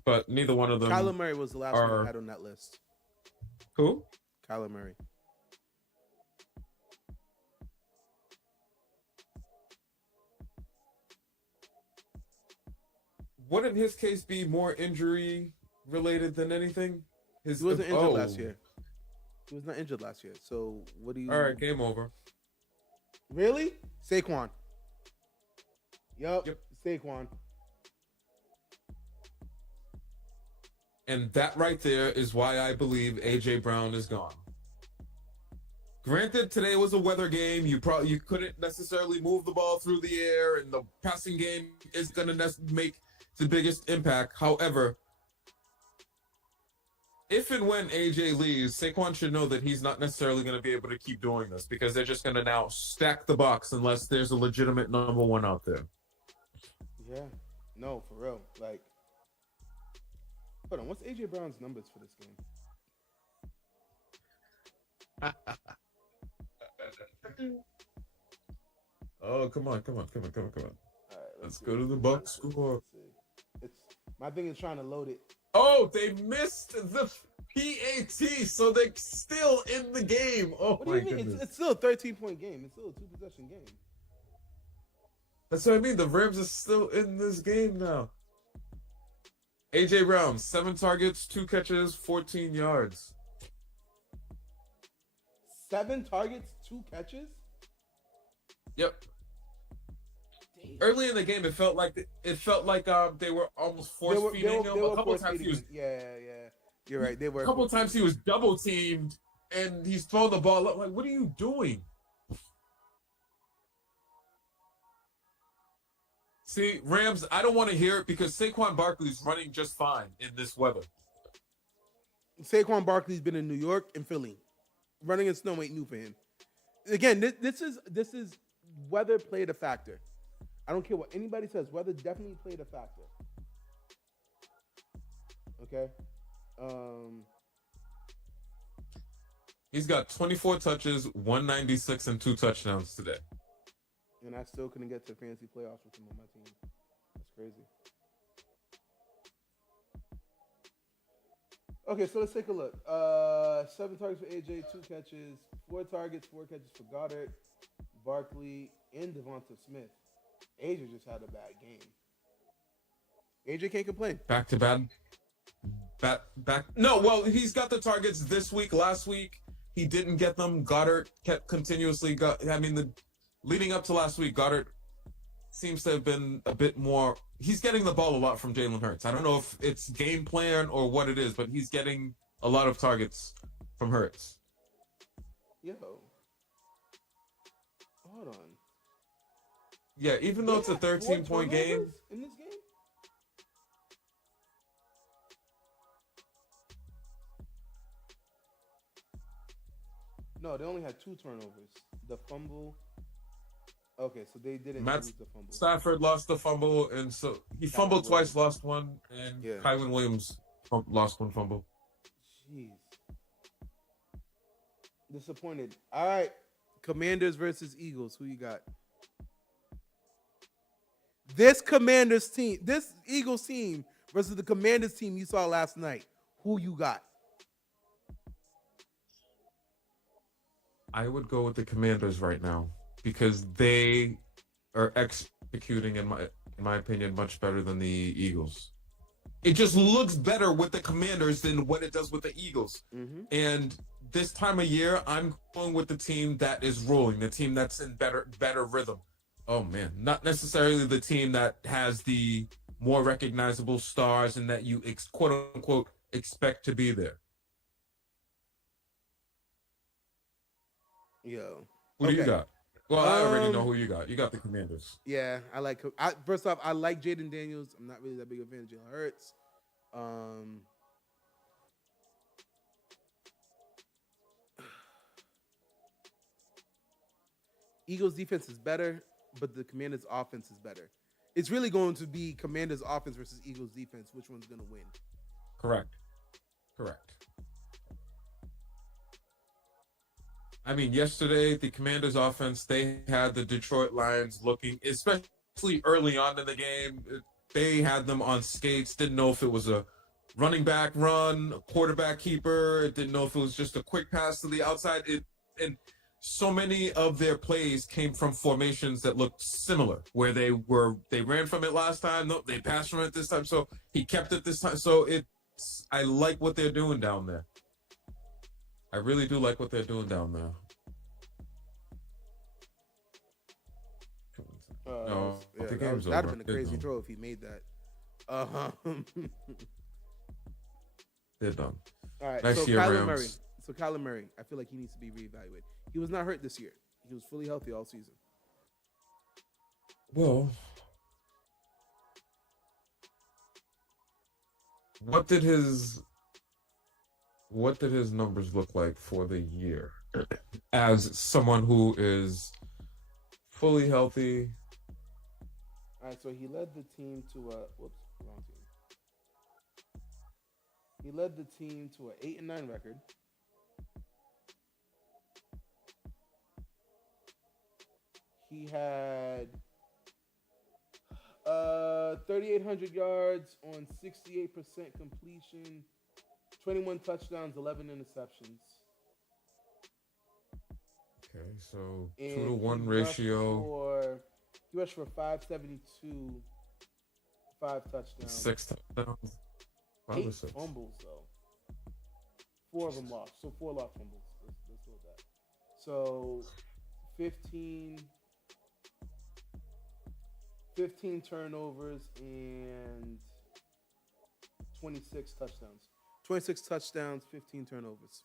But neither one of them Kyler Murray was the last one I had on that list. Who? Kyler Murray. Wouldn't his case be more injury related than anything? He wasn't injured last year. He was not injured last year. So what do you? All right, game over. Really? Saquon. Yep. Saquon. And that right there is why I believe A.J. Brown is gone. Granted, today was a weather game. You couldn't necessarily move the ball through the air, and the passing game is going to make the biggest impact. However, if and when AJ leaves, Saquon should know that he's not necessarily going to be able to keep doing this because they're just going to now stack the box unless there's a legitimate number one out there. Yeah. No, for real. Like, hold on. What's AJ Brown's numbers for this game? Oh, come on. All right, Let's go to the Bucks score. It's my thing is trying to load it. Oh, they missed the PAT, so they're still in the game. Oh, what do you mean? It's still a 13-point game. It's still a 2-possession game. That's what I mean. The Rams are still in this game now. AJ Brown, 7 targets, 2 catches, 14 yards. 7 targets, 2 catches? Yep. Early in the game, it felt like they were almost force feeding him. A couple times he was. Yeah. You're right. They were. A couple times he was double teamed, and he's throwing the ball up. Like, what are you doing? See, Rams, I don't want to hear it because Saquon Barkley's running just fine in this weather. Saquon Barkley's been in New York and Philly. Running in snow ain't new for him. Again, this is weather played a factor. I don't care what anybody says. Weather definitely played a factor. Okay. He's got 24 touches, 196, and 2 touchdowns today. And I still couldn't get to fantasy playoffs with him on my team. That's crazy. Okay, so let's take a look. 7 targets for AJ, 2 catches, 4 targets, 4 catches for Goddard, Barkley, and Devonta Smith. AJ just had a bad game. AJ can't complain. Back to bad. Back. No, well, he's got the targets this week. Last week, he didn't get them. Goddard kept continuously. Leading up to last week, Goddard seems to have been a bit more. He's getting the ball a lot from Jalen Hurts. I don't know if it's game plan or what it is, but he's getting a lot of targets from Hurts. Yo. Hold on. Yeah, even though it's a 13-point game. In this game? No, they only had 2 turnovers. The fumble. Okay, so they didn't lose the fumble. Stafford lost the fumble, and so he fumbled twice, lost one, and Kylan Williams lost 1 fumble. Jeez. Disappointed. All right, Commanders versus Eagles. Who you got? This Eagles team versus the Commanders team you saw last night. Who you got? I would go with the Commanders right now because they are executing, in my opinion, much better than the Eagles. It just looks better with the Commanders than what it does with the Eagles. Mm-hmm. And this time of year, I'm going with the team that is rolling, the team that's in better rhythm. Oh, man. Not necessarily the team that has the more recognizable stars and that you, quote-unquote, expect to be there. Yo. Who do you got? Well, I already know who you got. You got the Commanders. Yeah, first off, I like Jaden Daniels. I'm not really that big of a fan of Jalen Hurts. Eagles defense is better, but the Commanders offense is better. It's really going to be Commanders offense versus Eagles defense. Which one's going to win? Correct. I mean, yesterday, the Commanders offense, they had the Detroit Lions looking, especially early on in the game, they had them on skates, didn't know if it was a running back run, a quarterback keeper, didn't know if it was just a quick pass to the outside. And so many of their plays came from formations that looked similar, where they ran from it last time, no, they passed from it this time, so he kept it this time. So I like what they're doing down there. I really do like what they're doing down there. No, yeah, the game's that'd over. have been a crazy throw if he made that. They're done. All right, Next so year, Kyler Rams. Murray. So Kyler Murray, I feel like he needs to be reevaluated. He was not hurt this year. He was fully healthy all season. Well, what did his numbers look like for the year as someone who is fully healthy? All right, so he led the team to a wrong team. He led the team to an 8-9 record. He had 3,800 yards on 68% completion, 21 touchdowns, 11 interceptions. Okay, so And 2-to-1 ratio. He rushed for 572, 5 touchdowns. 6 touchdowns. 8 fumbles, though. 4 of them lost. So 4 lost fumbles. Let's go with that. So 15 turnovers and 26 touchdowns. 26 touchdowns, 15 turnovers.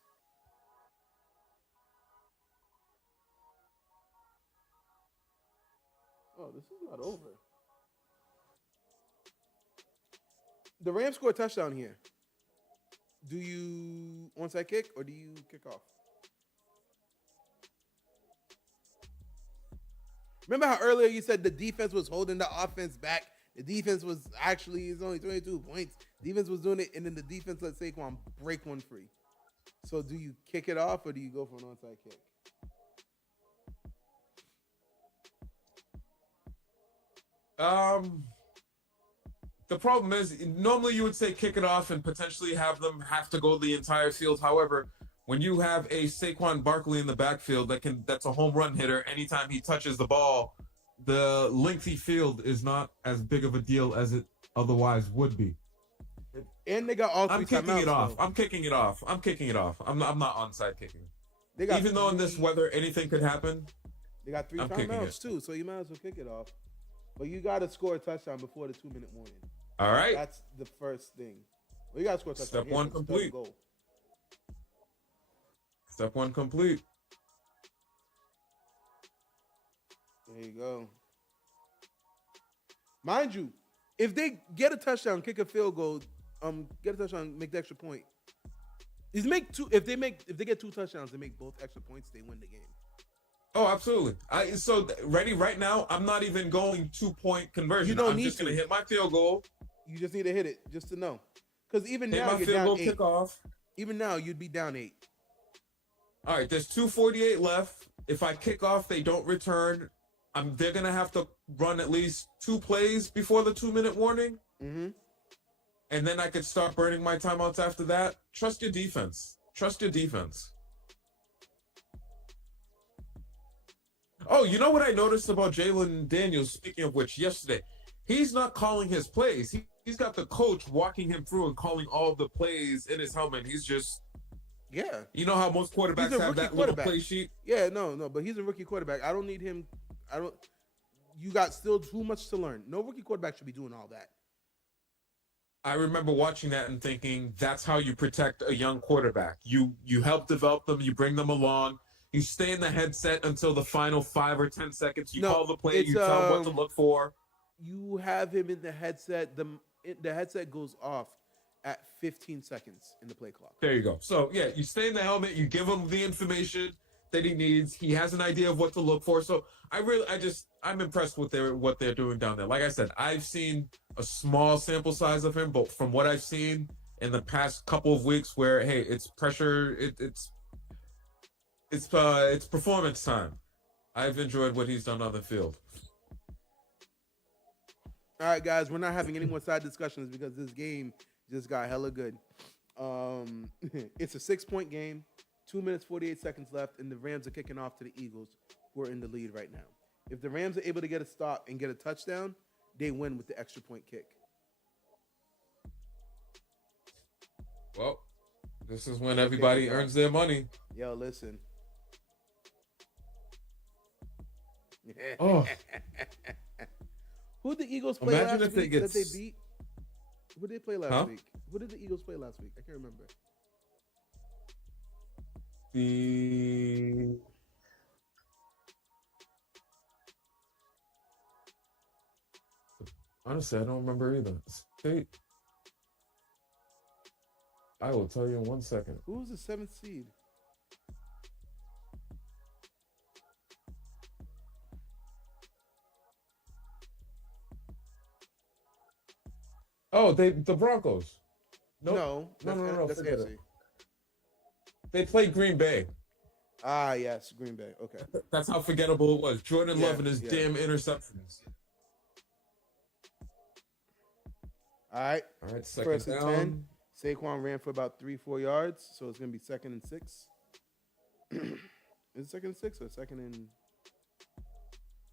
Oh, this is not over. The Rams scored a touchdown here. Do you onside kick or do you kick off? Remember how earlier you said the defense was holding the offense back? The defense was actually, it's only 22 points. Defense was doing it, and then the defense let Saquon break one free. So do you kick it off or do you go for an onside kick? The problem is, normally you would say kick it off and potentially have them have to go the entire field. However, when you have a Saquon Barkley in the backfield that's a home run hitter, anytime he touches the ball, the lengthy field is not as big of a deal as it otherwise would be. And they got all 3 I'm kicking timeouts, it off. though. I'm kicking it off. I'm not onside kicking. Even though in this weather anything could happen. They got 3 timeouts too, so you might as well kick it off. But you got to score a touchdown before the 2-minute warning. All right. That's the first thing. Well, you got to score a touchdown. Step 1 complete. Step 1 complete. There you go. Mind you, if they get a touchdown, kick a field goal, get a touchdown, make the extra point. If they get 2 touchdowns, they make both extra points, they win the game. Oh, absolutely. Ready right now, I'm not even going 2-point conversion. I'm just going to hit my field goal. You just need to hit it just to know. Because even hit now, my you're field down goal 8. kickoff. Even now, you'd be down 8. All right, there's 2:48 left. If I kick off, they don't return. They're going to have to run at least 2 plays before the 2-minute warning. Mm-hmm. And then I could start burning my timeouts after that. Trust your defense. Oh, you know what I noticed about Jalen Daniels, speaking of which, yesterday? He's not calling his plays. He's got the coach walking him through and calling all the plays in his helmet. He's just... Yeah. You know how most quarterbacks have that little play sheet? Yeah, no, but he's a rookie quarterback. I don't need him. You got still too much to learn. No rookie quarterback should be doing all that. I remember watching that and thinking, that's how you protect a young quarterback. You help develop them, you bring them along, you stay in the headset until the final 5 or 10 seconds. You call the play, you tell him what to look for. You have him in the headset. The headset goes off at 15 seconds in the play clock. There you go. So, yeah, you stay in the helmet, you give him the information, that he needs. He has an idea of what to look for. So I'm impressed with what they're doing down there. Like I said, I've seen a small sample size of him, but from what I've seen in the past couple of weeks, where hey, it's pressure, it's performance time. I've enjoyed what he's done on the field. All right, guys, we're not having any more side discussions because this game just got hella good. It's a 6-point game, 2 minutes, 48 seconds left, and the Rams are kicking off to the Eagles, who are in the lead right now. If the Rams are able to get a stop and get a touchdown, they win with the extra point kick. Well, this is when everybody earns their money. Yo, listen. Oh. Who did the Eagles play last week that they beat? Who did they play last week? Who did the Eagles play last week? I can't remember. Honestly, I don't remember either. I will tell you in 1 second. Who was the 7th seed? Oh, the Broncos. No. That's AFC. They played Green Bay. Ah, yes, Green Bay. Okay. That's how forgettable it was. Jordan Love and his damn interceptions. All right, second first and down. 10. Saquon ran for about 3-4 yards, so it's going to be 2nd and 6. Is it 2nd and 6 or 2nd and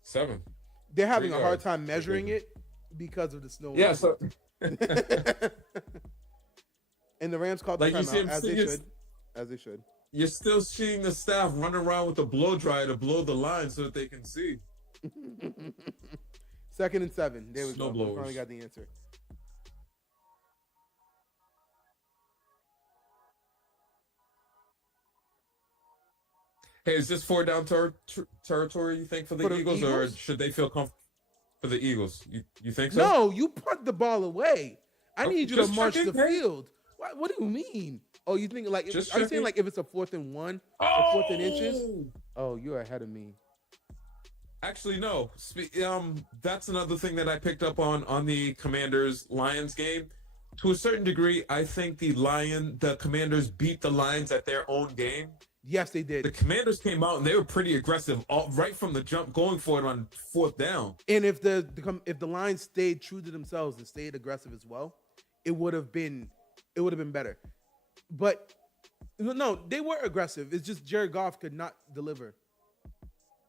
7? They're having a hard time measuring it because of the snow. Yeah, so and the Rams called the timeout as they should. You're still seeing the staff run around with a blow dryer to blow the line so that they can see. 2nd and 7. There we Snow go. blowers. We finally got the answer. Hey, is this 4-down territory, you think, for the Eagles, or should they feel comfortable for the Eagles? You think so? No, you punt the ball away. I need you to march the field. What do you mean? Oh, you think like? Are you saying like if it's a 4th and 1 or 4th and inches? Oh, you're ahead of me. Actually, no. That's another thing that I picked up on the Commanders-Lions game. To a certain degree, I think the Commanders beat the Lions at their own game. Yes, they did. The Commanders came out and they were pretty aggressive, right from the jump, going for it on 4th down. And if the Lions stayed true to themselves and stayed aggressive as well, it would have been better. But no, they were aggressive. It's just Jared Goff could not deliver.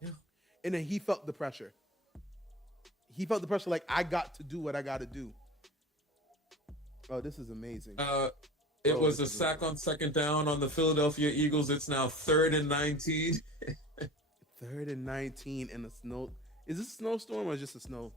Yeah. And then he felt the pressure. He felt the pressure like, I got to do what I got to do. Oh, this is amazing. It was a sack on 2nd down on the Philadelphia Eagles. It's now 3rd and 19. 3rd and 19 in the snow. Is this a snowstorm or just a snow?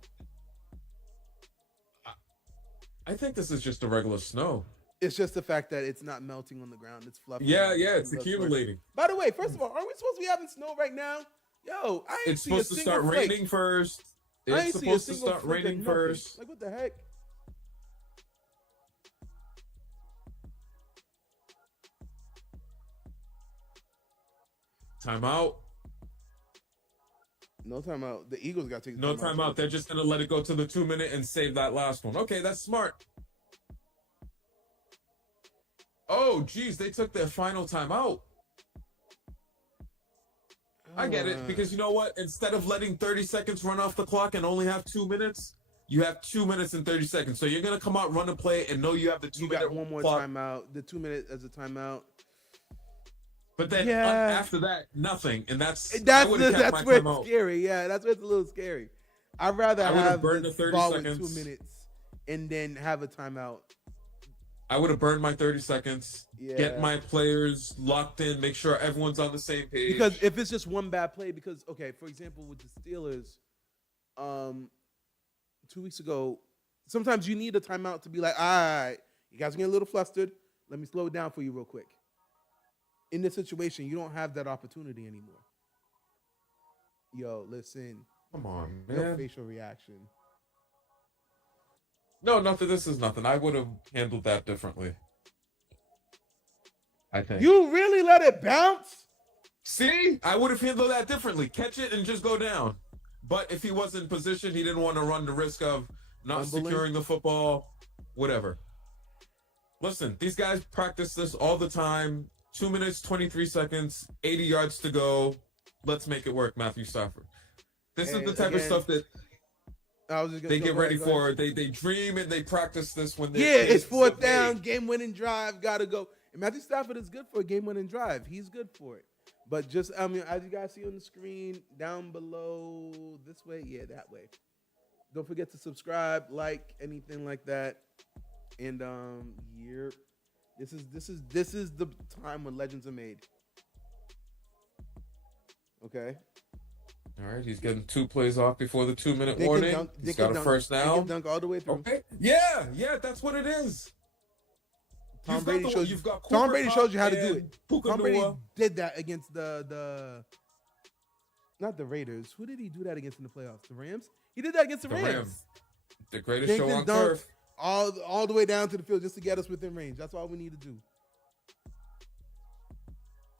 I think this is just a regular snow. It's just the fact that it's not melting on the ground. It's fluffy. Yeah, it's accumulating. By the way, first of all, aren't we supposed to be having snow right now? Yo, it's supposed to start raining first. It's supposed to start raining first. Like, what the heck? Timeout. No timeout. The Eagles got to take no timeout. They're just going to let it go to the 2-minute and save that last one. Okay, that's smart. Oh, geez, they took their final timeout. I get it, because you know what? Instead of letting 30 seconds run off the clock and only have 2 minutes, you have 2 minutes and 30 seconds. So you're going to come out, run and play, and know you have the 2 minute clock. You got one more timeout. The 2 minute as a timeout. But then after that, nothing. And that's where it's scary. Yeah, that's where it's a little scary. I'd rather have the 30 ball seconds. With 2 minutes and then have a timeout. I would have burned my 30 seconds, get my players locked in, make sure everyone's on the same page. Because if it's just one bad play, okay, for example, with the Steelers, 2 weeks ago, sometimes you need a timeout to be like, all right, you guys are getting a little flustered. Let me slow it down for you real quick. In this situation, you don't have that opportunity anymore. Yo, listen. Come on, man. No facial reaction. No, nothing. This is nothing. I would have handled that differently. I think. You really let it bounce? See, I would have handled that differently. Catch it and just go down. But if he was in position, he didn't want to run the risk of not Fumbling. securing the football, whatever. Listen, these guys practice this all the time. 2 minutes, 23 seconds, 80 yards to go. Let's make it work, Matthew Stafford. This is And the type of again, stuff that I was just gonna they get go ready ahead, go for. ahead. They dream and they practice this when they're Yeah, it's kids. fourth So, down, hey, game-winning drive, gotta go. And Matthew Stafford is good for a game-winning drive. He's good for it. But just, I mean, as you guys see on the screen, down below, this way, yeah, that way. Don't forget to subscribe, like, anything like that. And here, this is the time when legends are made. Okay. all right, he's getting 2 plays off before the 2 minute They can warning. dunk. He's got a first They can down. dunk all the way through. Okay. Yeah, that's what it is. Tom Brady shows you. You've got Tom Cooper Brady Kupp showed you how to do and it. Puka Tom Brady Nacua. did that against the not the Raiders. Who did he do that against in the playoffs? The Rams. He did that against the The Rams. Rams. The greatest show Dinked on and dunked turf. all the way down to the field just to get us within range. That's all we need to do.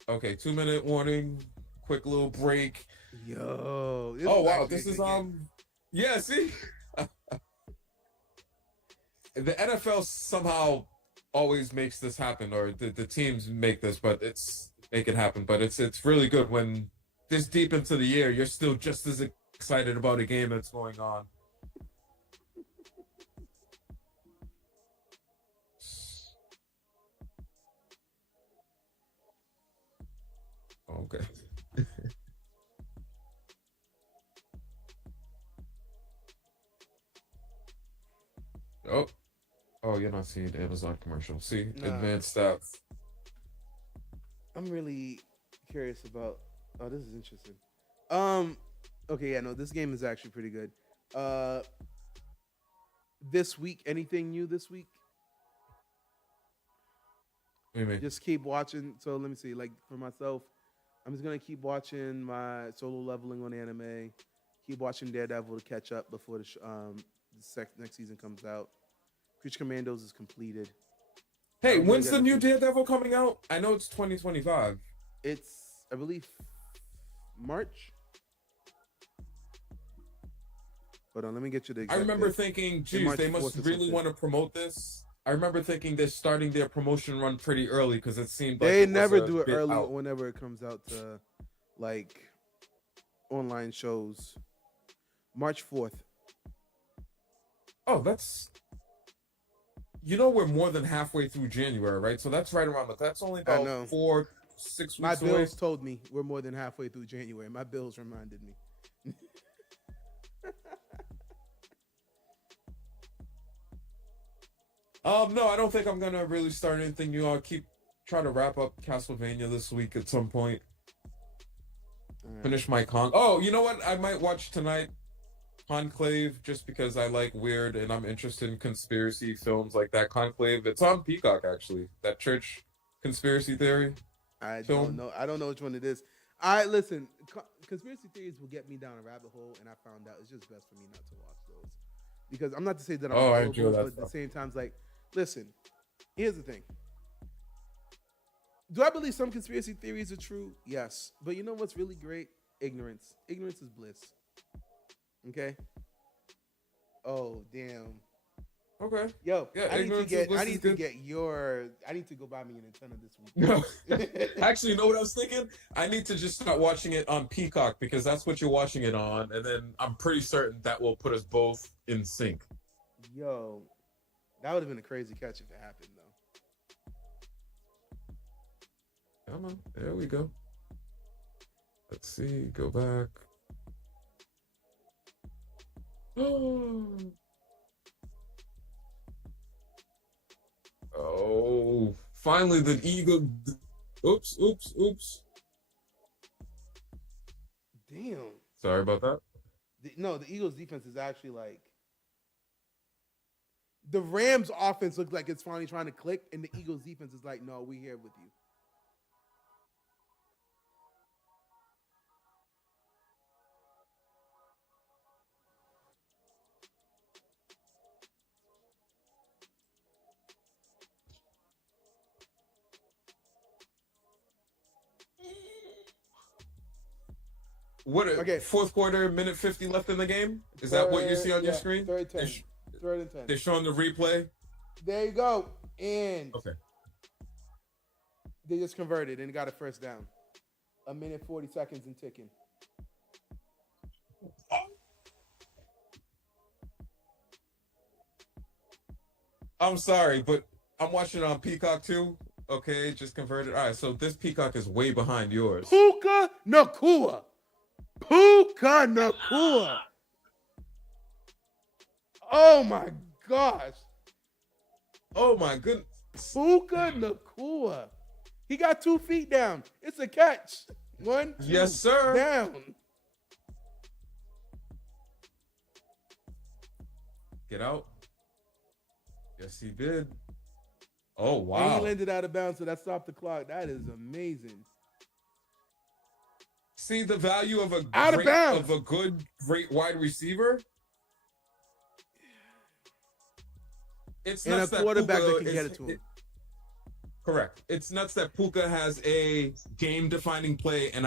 Okay, 2 minute warning. Quick little break. Yo. Oh wow, actually this a is good game. yeah, see? The NFL somehow always makes this happen, or the teams make this, but make it happen. But it's really good when this deep into the year, you're still just as excited about a game that's going on. Okay. Oh, you're not seeing Amazon commercial. See, Nah. advanced stats. I'm really curious about. Oh, this is interesting. Okay, yeah, no, this game is actually pretty good. This week, anything new this week? What do you mean? Just keep watching. So let me see. Like for myself, I'm just gonna keep watching my solo leveling on anime. Keep watching Daredevil to catch up before next season comes out. Creature Commandos is completed. Hey, I'm when's gonna the get new it. Daredevil coming out? I know it's 2025. It's I believe March. Hold on, let me get you the I exact remember date. thinking, geez, March they 4th must or really something. want to promote this. I remember thinking they're starting their promotion run pretty early because it seemed like They it was never a do it bit early out. whenever it comes out to like online shows. March 4th. Oh, that's. We're more than halfway through January, right? So that's right around. That's only I about know. 4-6 My weeks away. bills told me we're more than halfway through January. My bills reminded me. No, I don't think I'm gonna really start anything new. I'll try to wrap up Castlevania this week at some point. Alright. Finish my con. Oh, you know what? I might watch tonight. Conclave, just because I like weird and I'm interested in conspiracy films like that. Conclave, it's on Peacock actually. That church conspiracy theory. I Film. don't know. I don't know which one it is. I listen. Conspiracy theories will get me down a rabbit hole, and I found out it's just best for me not to watch those because I'm not to say that I'm I enjoy gullible, that but at the stuff. same time, it's like, listen. Here's the thing. Do I believe some conspiracy theories are true? Yes, but you know what's really great? Ignorance. Ignorance is bliss. Okay. Oh damn. Okay. Yo, Yeah, I need to ignorance is get. bliss I is need to good. get your. I need to go buy me an antenna this No. week. Actually, you know what I was thinking? I need to just start watching it on Peacock because that's what you're watching it on, and then I'm pretty certain that will put us both in sync. Yo, that would have been a crazy catch if it happened, though. Come on, there we go. Let's see, go back. Oh, finally the Eagle. Oops. Damn. Sorry about that. No, the Eagles' defense is actually like. The Rams' offense looks like it's finally trying to click, and the Eagles' defense is like, no, we're here with you. Okay. Fourth quarter, minute 50 left in the game? Is that what you see on your screen? Third and 10. Third and 10. They're showing the replay? There you go. And Okay. they just converted and got a first down. A minute 40 seconds and ticking. I'm sorry, but I'm watching it on Peacock too. Okay, just converted. All right, so this Peacock is way behind yours. Puka Nacua. Puka Nacua. Oh my gosh. Oh my goodness. Puka Nacua. He got 2 feet down. It's a catch. 1, 2, yes, sir. Down. Get out. Yes, he did. Oh, wow. And he landed out of bounds, so that stopped the clock. That is amazing. See the value of a good, great wide receiver? It's and nuts a quarterback that can get it to him. Correct. It's nuts that Puka has a game-defining play, and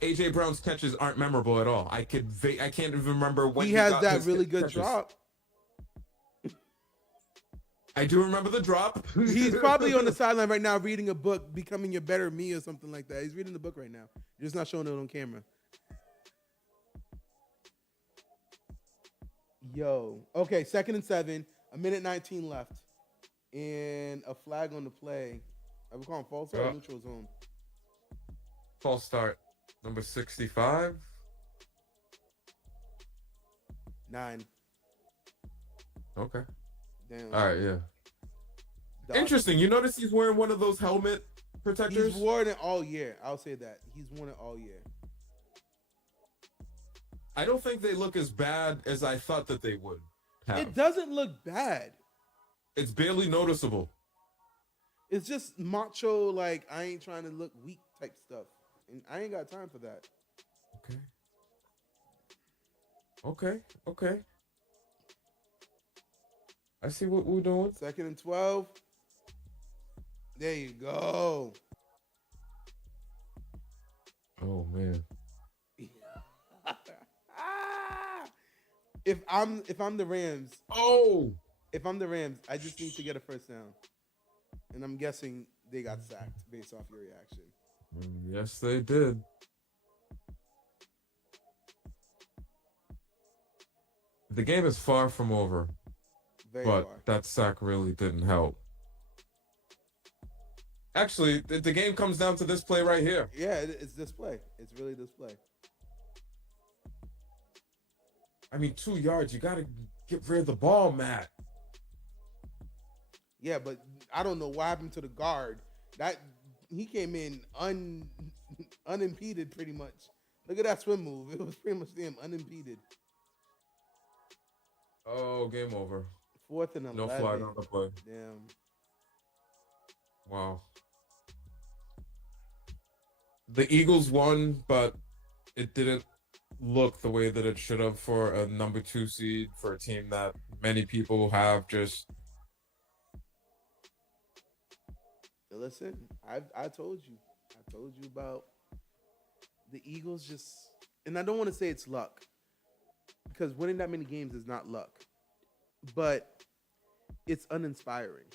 AJ Brown's catches aren't memorable at all. I can't even remember when he has got that his really good catches. drop. I do remember the drop. He's probably on the sideline right now reading a book, Becoming a Better Me or something like that. He's reading the book right now. You're just not showing it on camera. Yo. Okay, 2nd and 7. A minute 19 left. And a flag on the play. Are we calling false or neutral zone? False start. Number 65. 9. Okay. Damn. All right, yeah. Interesting. You notice he's wearing one of those helmet protectors? He's worn it all year. I'll say that. He's worn it all year. I don't think they look as bad as I thought that they would have. It doesn't look bad. It's barely noticeable. It's just macho, like, I ain't trying to look weak type stuff. And I ain't got time for that. Okay. I see what we're doing. 2nd and 12. There you go. Oh man. If I'm the Rams. If I'm the Rams, I just need to get a first down. And I'm guessing they got sacked based off your reaction. Yes, they did. The game is far from over. Very but far. that sack really didn't help. Actually, the game comes down to this play right here. Yeah, it's this play. It's really this play. I mean, 2 yards. You got to get rid of the ball, Matt. Yeah, but I don't know what happened to the guard. That he came in unimpeded pretty much. Look at that swim move. It was pretty much him unimpeded. Oh, game over. 4th and 11. No flag on the play. Damn. Wow. The Eagles won, but it didn't look the way that it should have for a number 2 seed, for a team that many people have just. Listen, I told you. I told you about the Eagles just, and I don't want to say it's luck, because winning that many games is not luck, but it's uninspiring.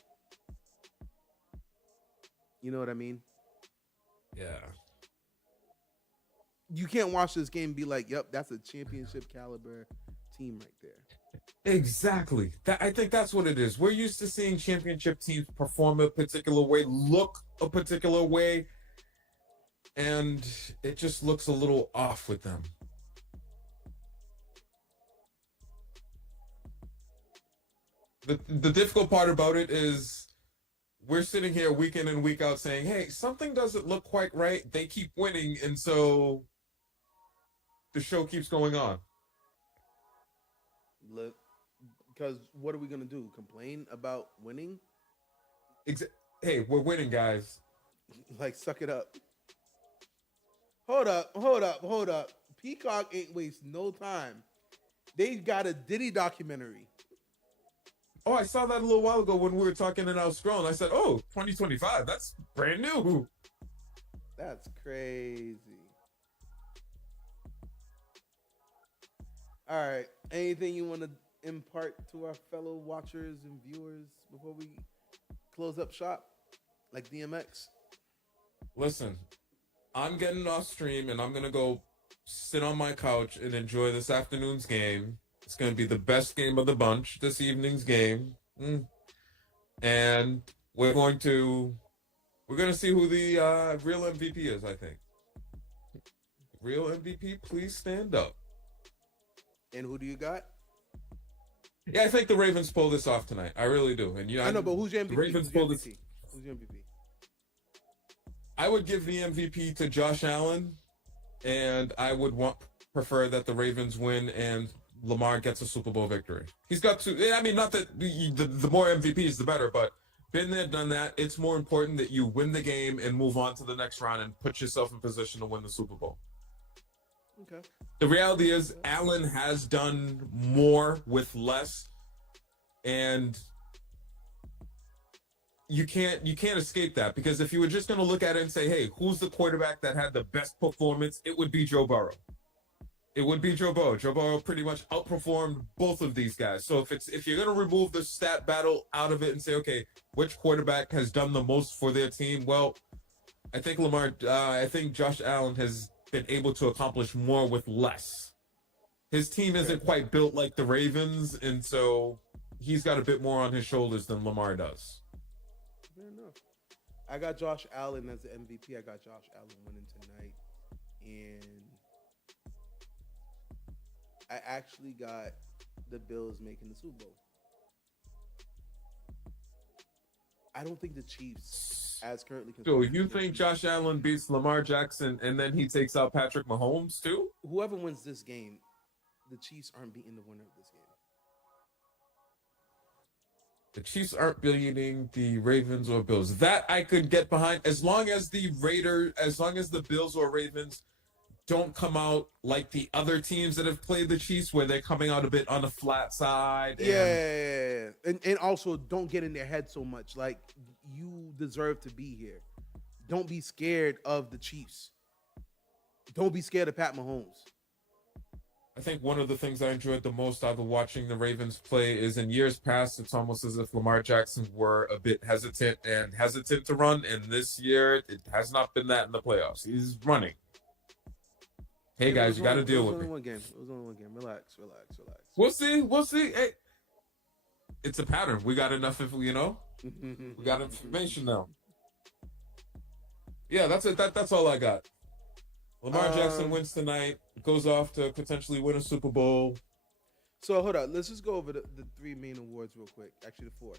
You know what I mean? Yeah. You can't watch this game and be like, yep, that's a championship caliber team right there. Exactly. I think that's what it is. We're used to seeing championship teams perform a particular way, look a particular way, and it just looks a little off with them. The difficult part about it is we're sitting here week in and week out saying, hey, something doesn't look quite right. They keep winning, and so the show keeps going on. Look, because what are we going to do? Complain about winning? Hey, we're winning, guys. Like, suck it up. Hold up. Peacock ain't waste no time. They got a Diddy documentary. Oh, I saw that a little while ago when we were talking and I was scrolling. I said, oh, 2025, that's brand new. That's crazy. All right. Anything you want to impart to our fellow watchers and viewers before we close up shop, like DMX? Listen, I'm getting off stream and I'm gonna go sit on my couch and enjoy this afternoon's game. It's gonna be the best game of the bunch, this evening's game. And we're gonna see who the real MVP is, I think. Real MVP, please stand up. And who do you got? Yeah, I think the Ravens pull this off tonight. I really do. And I know, but who's your MVP? The Ravens pull this. Who's your MVP? I would give the MVP to Josh Allen, and I would prefer that the Ravens win and Lamar gets a Super Bowl victory. He's got to. I mean, not that the more MVPs the better, but been there, done that. It's more important that you win the game and move on to the next round and put yourself in position to win the Super Bowl. Okay. The reality is, Allen has done more with less, and you can't escape that, because if you were just going to look at it and say, hey, who's the quarterback that had the best performance, it would be Joe Burrow. It would be Joe Burrow. Joe Burrow pretty much outperformed both of these guys. So if you're going to remove the stat battle out of it and say, okay, which quarterback has done the most for their team? Well, I think Josh Allen has been able to accomplish more with less. His team isn't quite built like the Ravens, and so he's got a bit more on his shoulders than Lamar does. Fair enough. I got Josh Allen as the MVP. I got Josh Allen winning tonight. And I actually got the Bills making the Super Bowl. I don't think the Chiefs, as currently So you think Josh Allen beats Lamar Jackson and then he takes out Patrick Mahomes too? Whoever wins this game, the Chiefs aren't beating the winner of this game. The Chiefs aren't beating the Ravens or Bills. That I could get behind, as long as the Bills or Ravens don't come out like the other teams that have played the Chiefs, where they're coming out a bit on the flat side. And also don't get in their head so much. Like, you deserve to be here. Don't be scared of the Chiefs. Don't be scared of Pat Mahomes. I think one of the things I enjoyed the most out of watching the Ravens play is, in years past, it's almost as if Lamar Jackson were a bit hesitant to run, and this year it has not been that in the playoffs. He's running. Hey guys, you got to deal with me. It was only one game. Relax. We'll see. Hey, it's a pattern. We got enough, we got information now. Yeah, that's it. That's all I got. Lamar Jackson wins tonight, goes off to potentially win a Super Bowl. So hold on, let's just go over the three main awards real quick. Actually, the four.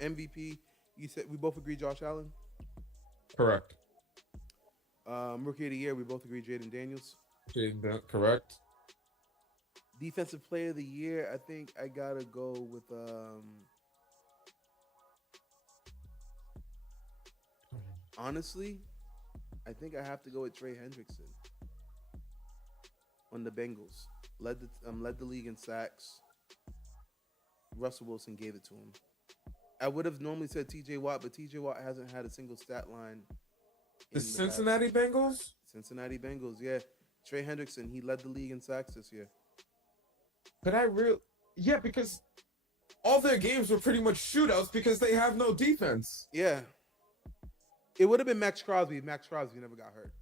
MVP. You said we both agree Josh Allen. Correct. Rookie of the Year, we both agree Jaden Daniels. Correct. Defensive Player of the Year, I think I gotta go with honestly, I think I have to go with Trey Hendrickson on the Bengals. Led the league in sacks. Russell Wilson gave it to him. I would have normally said TJ Watt, but TJ Watt hasn't had a single stat line. The Cincinnati Bengals? Cincinnati Bengals, yeah. Trey Hendrickson, he led the league in sacks this year. Yeah, because all their games were pretty much shootouts because they have no defense. Yeah. It would have been Max Crosby if Max Crosby never got hurt.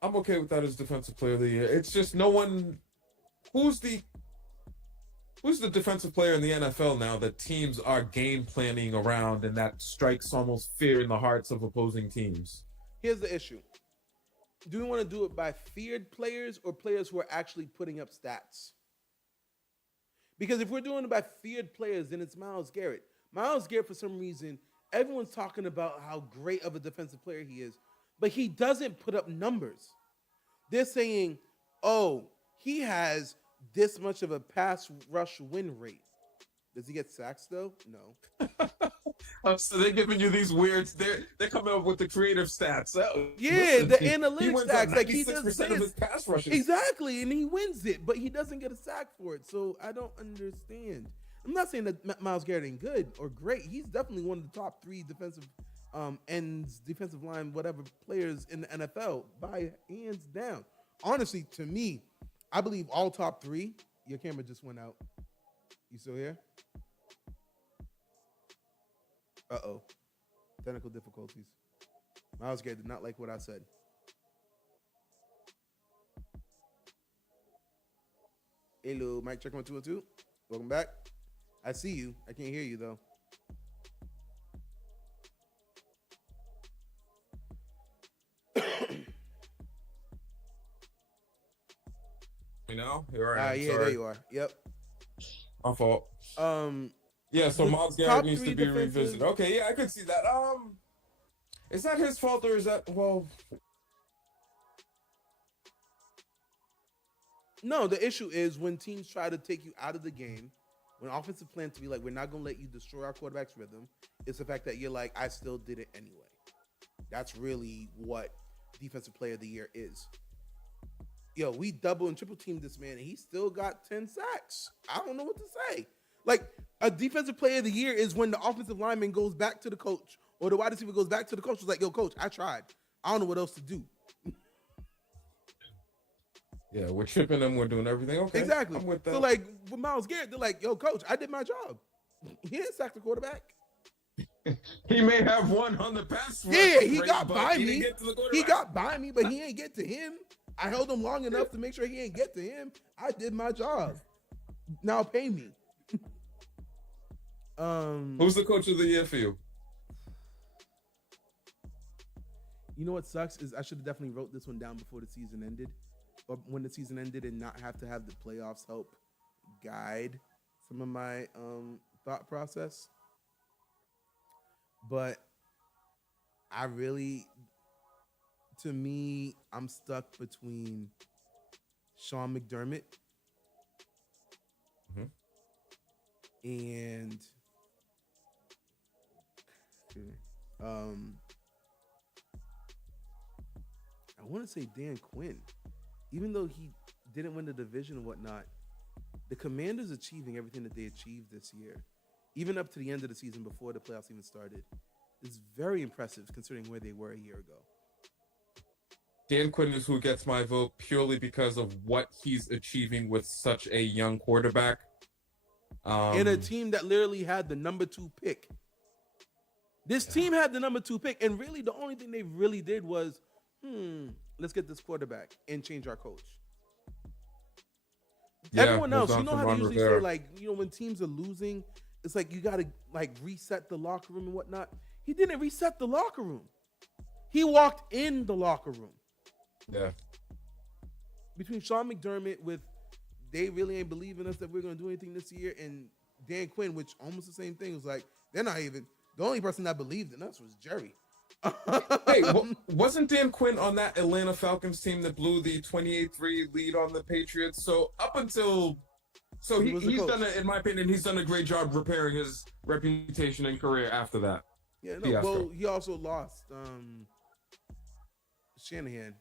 I'm okay with that as Defensive Player of the Year. It's just no one... Who's the defensive player in the NFL now that teams are game planning around and that strikes almost fear in the hearts of opposing teams? Here's the issue. Do we want to do it by feared players or players who are actually putting up stats? Because if we're doing it by feared players, then it's Myles Garrett. Myles Garrett, for some reason, everyone's talking about how great of a defensive player he is, but he doesn't put up numbers. They're saying, oh, he has this much of a pass rush win rate. Does he get sacks though? No. So they're giving you these weird. They're coming up with the creative stats. Yeah, the analytics stats. Like he does of his pass rushes. Exactly, and he wins it, but he doesn't get a sack for it. So I don't understand. I'm not saying that Myles Garrett ain't good or great. He's definitely one of the top 3 defensive ends, defensive line, whatever players in the NFL by hands down. Honestly, to me, I believe all top three. Your camera just went out. You still here? Uh-oh. Technical difficulties. Miles Garrett did not like what I said. Hello, mic check 1 2 1 2. Welcome back. I see you. I can't hear you though. You know, you're right. Yeah, there you are. Yep. My fault. Yeah, so Miles Garrett needs to be revisited. Okay, yeah, I could see that. Is that his fault or is that No, the issue is when teams try to take you out of the game, when offensive plan to be like, we're not gonna let you destroy our quarterback's rhythm, it's the fact that you're like, I still did it anyway. That's really what defensive player of the year is. Yo, we double and triple teamed this man, and he still got 10 sacks. I don't know what to say. Like, a defensive player of the year is when the offensive lineman goes back to the coach, or the wide receiver goes back to the coach. It's like, yo, coach, I tried. I don't know what else to do. Yeah, we're chipping them. We're doing everything. Okay, exactly. I'm with that. So, like, with Miles Garrett, they're like, yo, coach, I did my job. He didn't sack the quarterback. He may have one on the pass. Yeah, he got by me. He got by me, but he ain't get to him. I held him long enough to make sure he ain't get to him. I did my job. Now pay me. Who's the coach of the year for you? You know what sucks is I should have definitely wrote this one down before the season ended, or when the season ended, and not have to have the playoffs help guide some of my thought process. But I really, to me, I'm stuck between Sean McDermott and I want to say Dan Quinn. Even though he didn't win the division and whatnot, the Commanders achieving everything that they achieved this year, even up to the end of the season before the playoffs even started, is very impressive considering where they were a year ago. Dan Quinn is who gets my vote purely because of what he's achieving with such a young quarterback. In a team that literally had the number 2 pick. This team had the number 2 pick, and really the only thing they really did was, let's get this quarterback and change our coach. Yeah, everyone else, you know how they usually say, like, you know, when teams are losing, it's like you got to, like, reset the locker room and whatnot. He didn't reset the locker room. He walked in the locker room. Yeah. Between Sean McDermott with, they really ain't believing us that we're going to do anything this year, and Dan Quinn, which almost the same thing, was like, they're not even, the only person that believed in us was Jerry. Hey, wasn't Dan Quinn on that Atlanta Falcons team that blew the 28-3 lead on the Patriots? So up until, he's done it, in my opinion, he's done a great job repairing his reputation and career after that. Yeah, no, well, he also lost Shanahan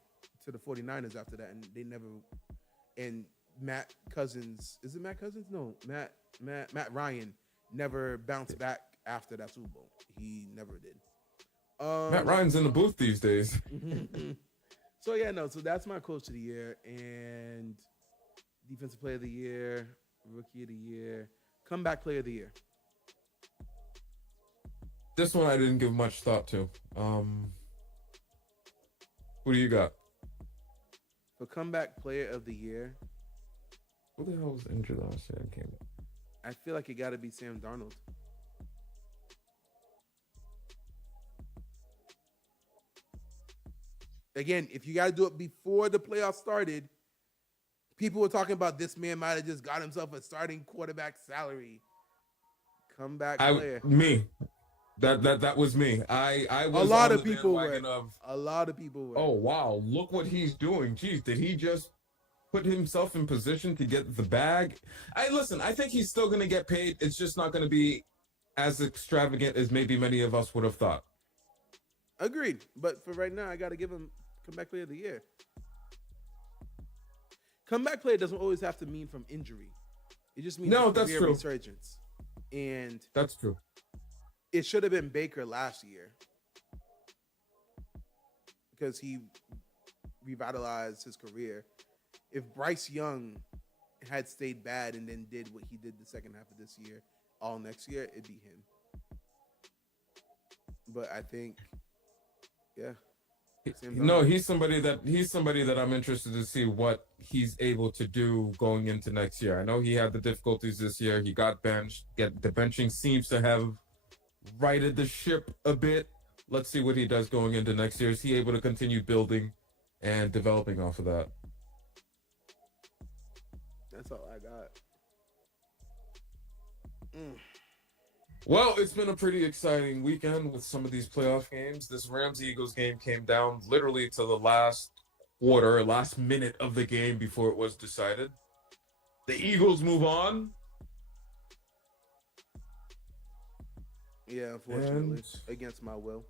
to the 49ers after that, and they never, and Matt Cousins, is it Matt Cousins? No, Matt Ryan never bounced back after that Super Bowl. He never did. Matt Ryan's in the booth these days. So yeah, no. So that's my coach of the year and defensive player of the year, rookie of the year, comeback player of the year. This one I didn't give much thought to. Who do you got? For comeback player of the year, who the hell was injured last year? I feel like it got to be Sam Darnold. Again, if you got to do it before the playoffs started, people were talking about this man might have just got himself a starting quarterback salary. Comeback player. Me. That was me. I was a lot of people were. A lot of people were. Oh wow! Look what he's doing. Jeez, did he just put himself in position to get the bag? I think he's still going to get paid. It's just not going to be as extravagant as maybe many of us would have thought. Agreed. But for right now, I got to give him comeback player of the year. Comeback player doesn't always have to mean from injury. It just means that's true. Resurgence. And that's true. It should have been Baker last year. because he revitalized his career. If Bryce Young had stayed bad and then did what he did the second half of this year, all next year, it'd be him. But I think, yeah. No, he's somebody that I'm interested to see what he's able to do going into next year. I know he had the difficulties this year. He got benched. The benching seems to have righted the ship a bit. Let's see what he does going into next year. Is he able to continue building and developing off of that? That's all I got. Well, it's been a pretty exciting weekend with some of these playoff games. This Rams-Eagles game came down literally to the last minute of the game before it was decided. The Eagles move on. Yeah, unfortunately, against my will.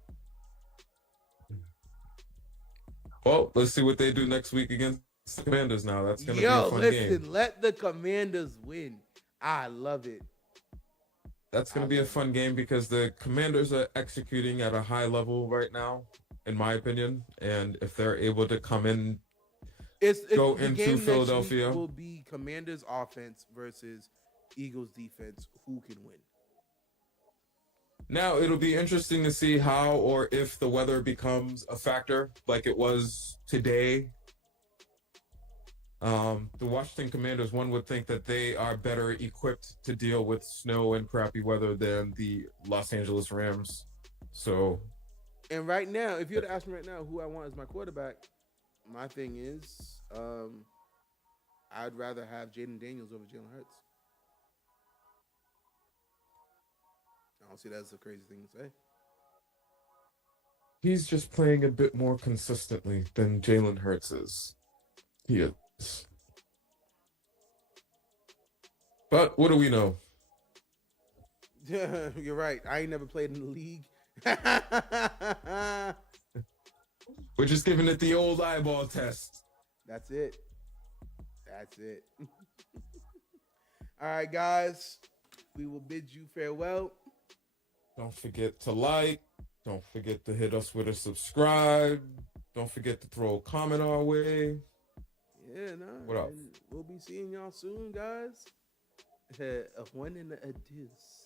Well, let's see what they do next week against the Commanders now. That's going to be a fun game. Let the Commanders win. I love it. That's going to be a fun game because the Commanders are executing at a high level right now, in my opinion. And if they're able to come in, go into Philadelphia, will be Commanders offense versus Eagles defense. Who can win? Now, it'll be interesting to see how or if the weather becomes a factor like it was today. The Washington Commanders, one would think that they are better equipped to deal with snow and crappy weather than the Los Angeles Rams. So, and right now, if you were to ask me right now who I want as my quarterback, my thing is I'd rather have Jaden Daniels over Jalen Hurts. I don't see that as a crazy thing to say. He's just playing a bit more consistently than Jalen Hurts is. He is. But what do we know? You're right. I ain't never played in the league. We're just giving it the old eyeball test. That's it. All right, guys. We will bid you farewell. Don't forget to like. Don't forget to hit us with a subscribe. Don't forget to throw a comment our way. Yeah, no. What else? We'll be seeing y'all soon, guys. A one and a deuce.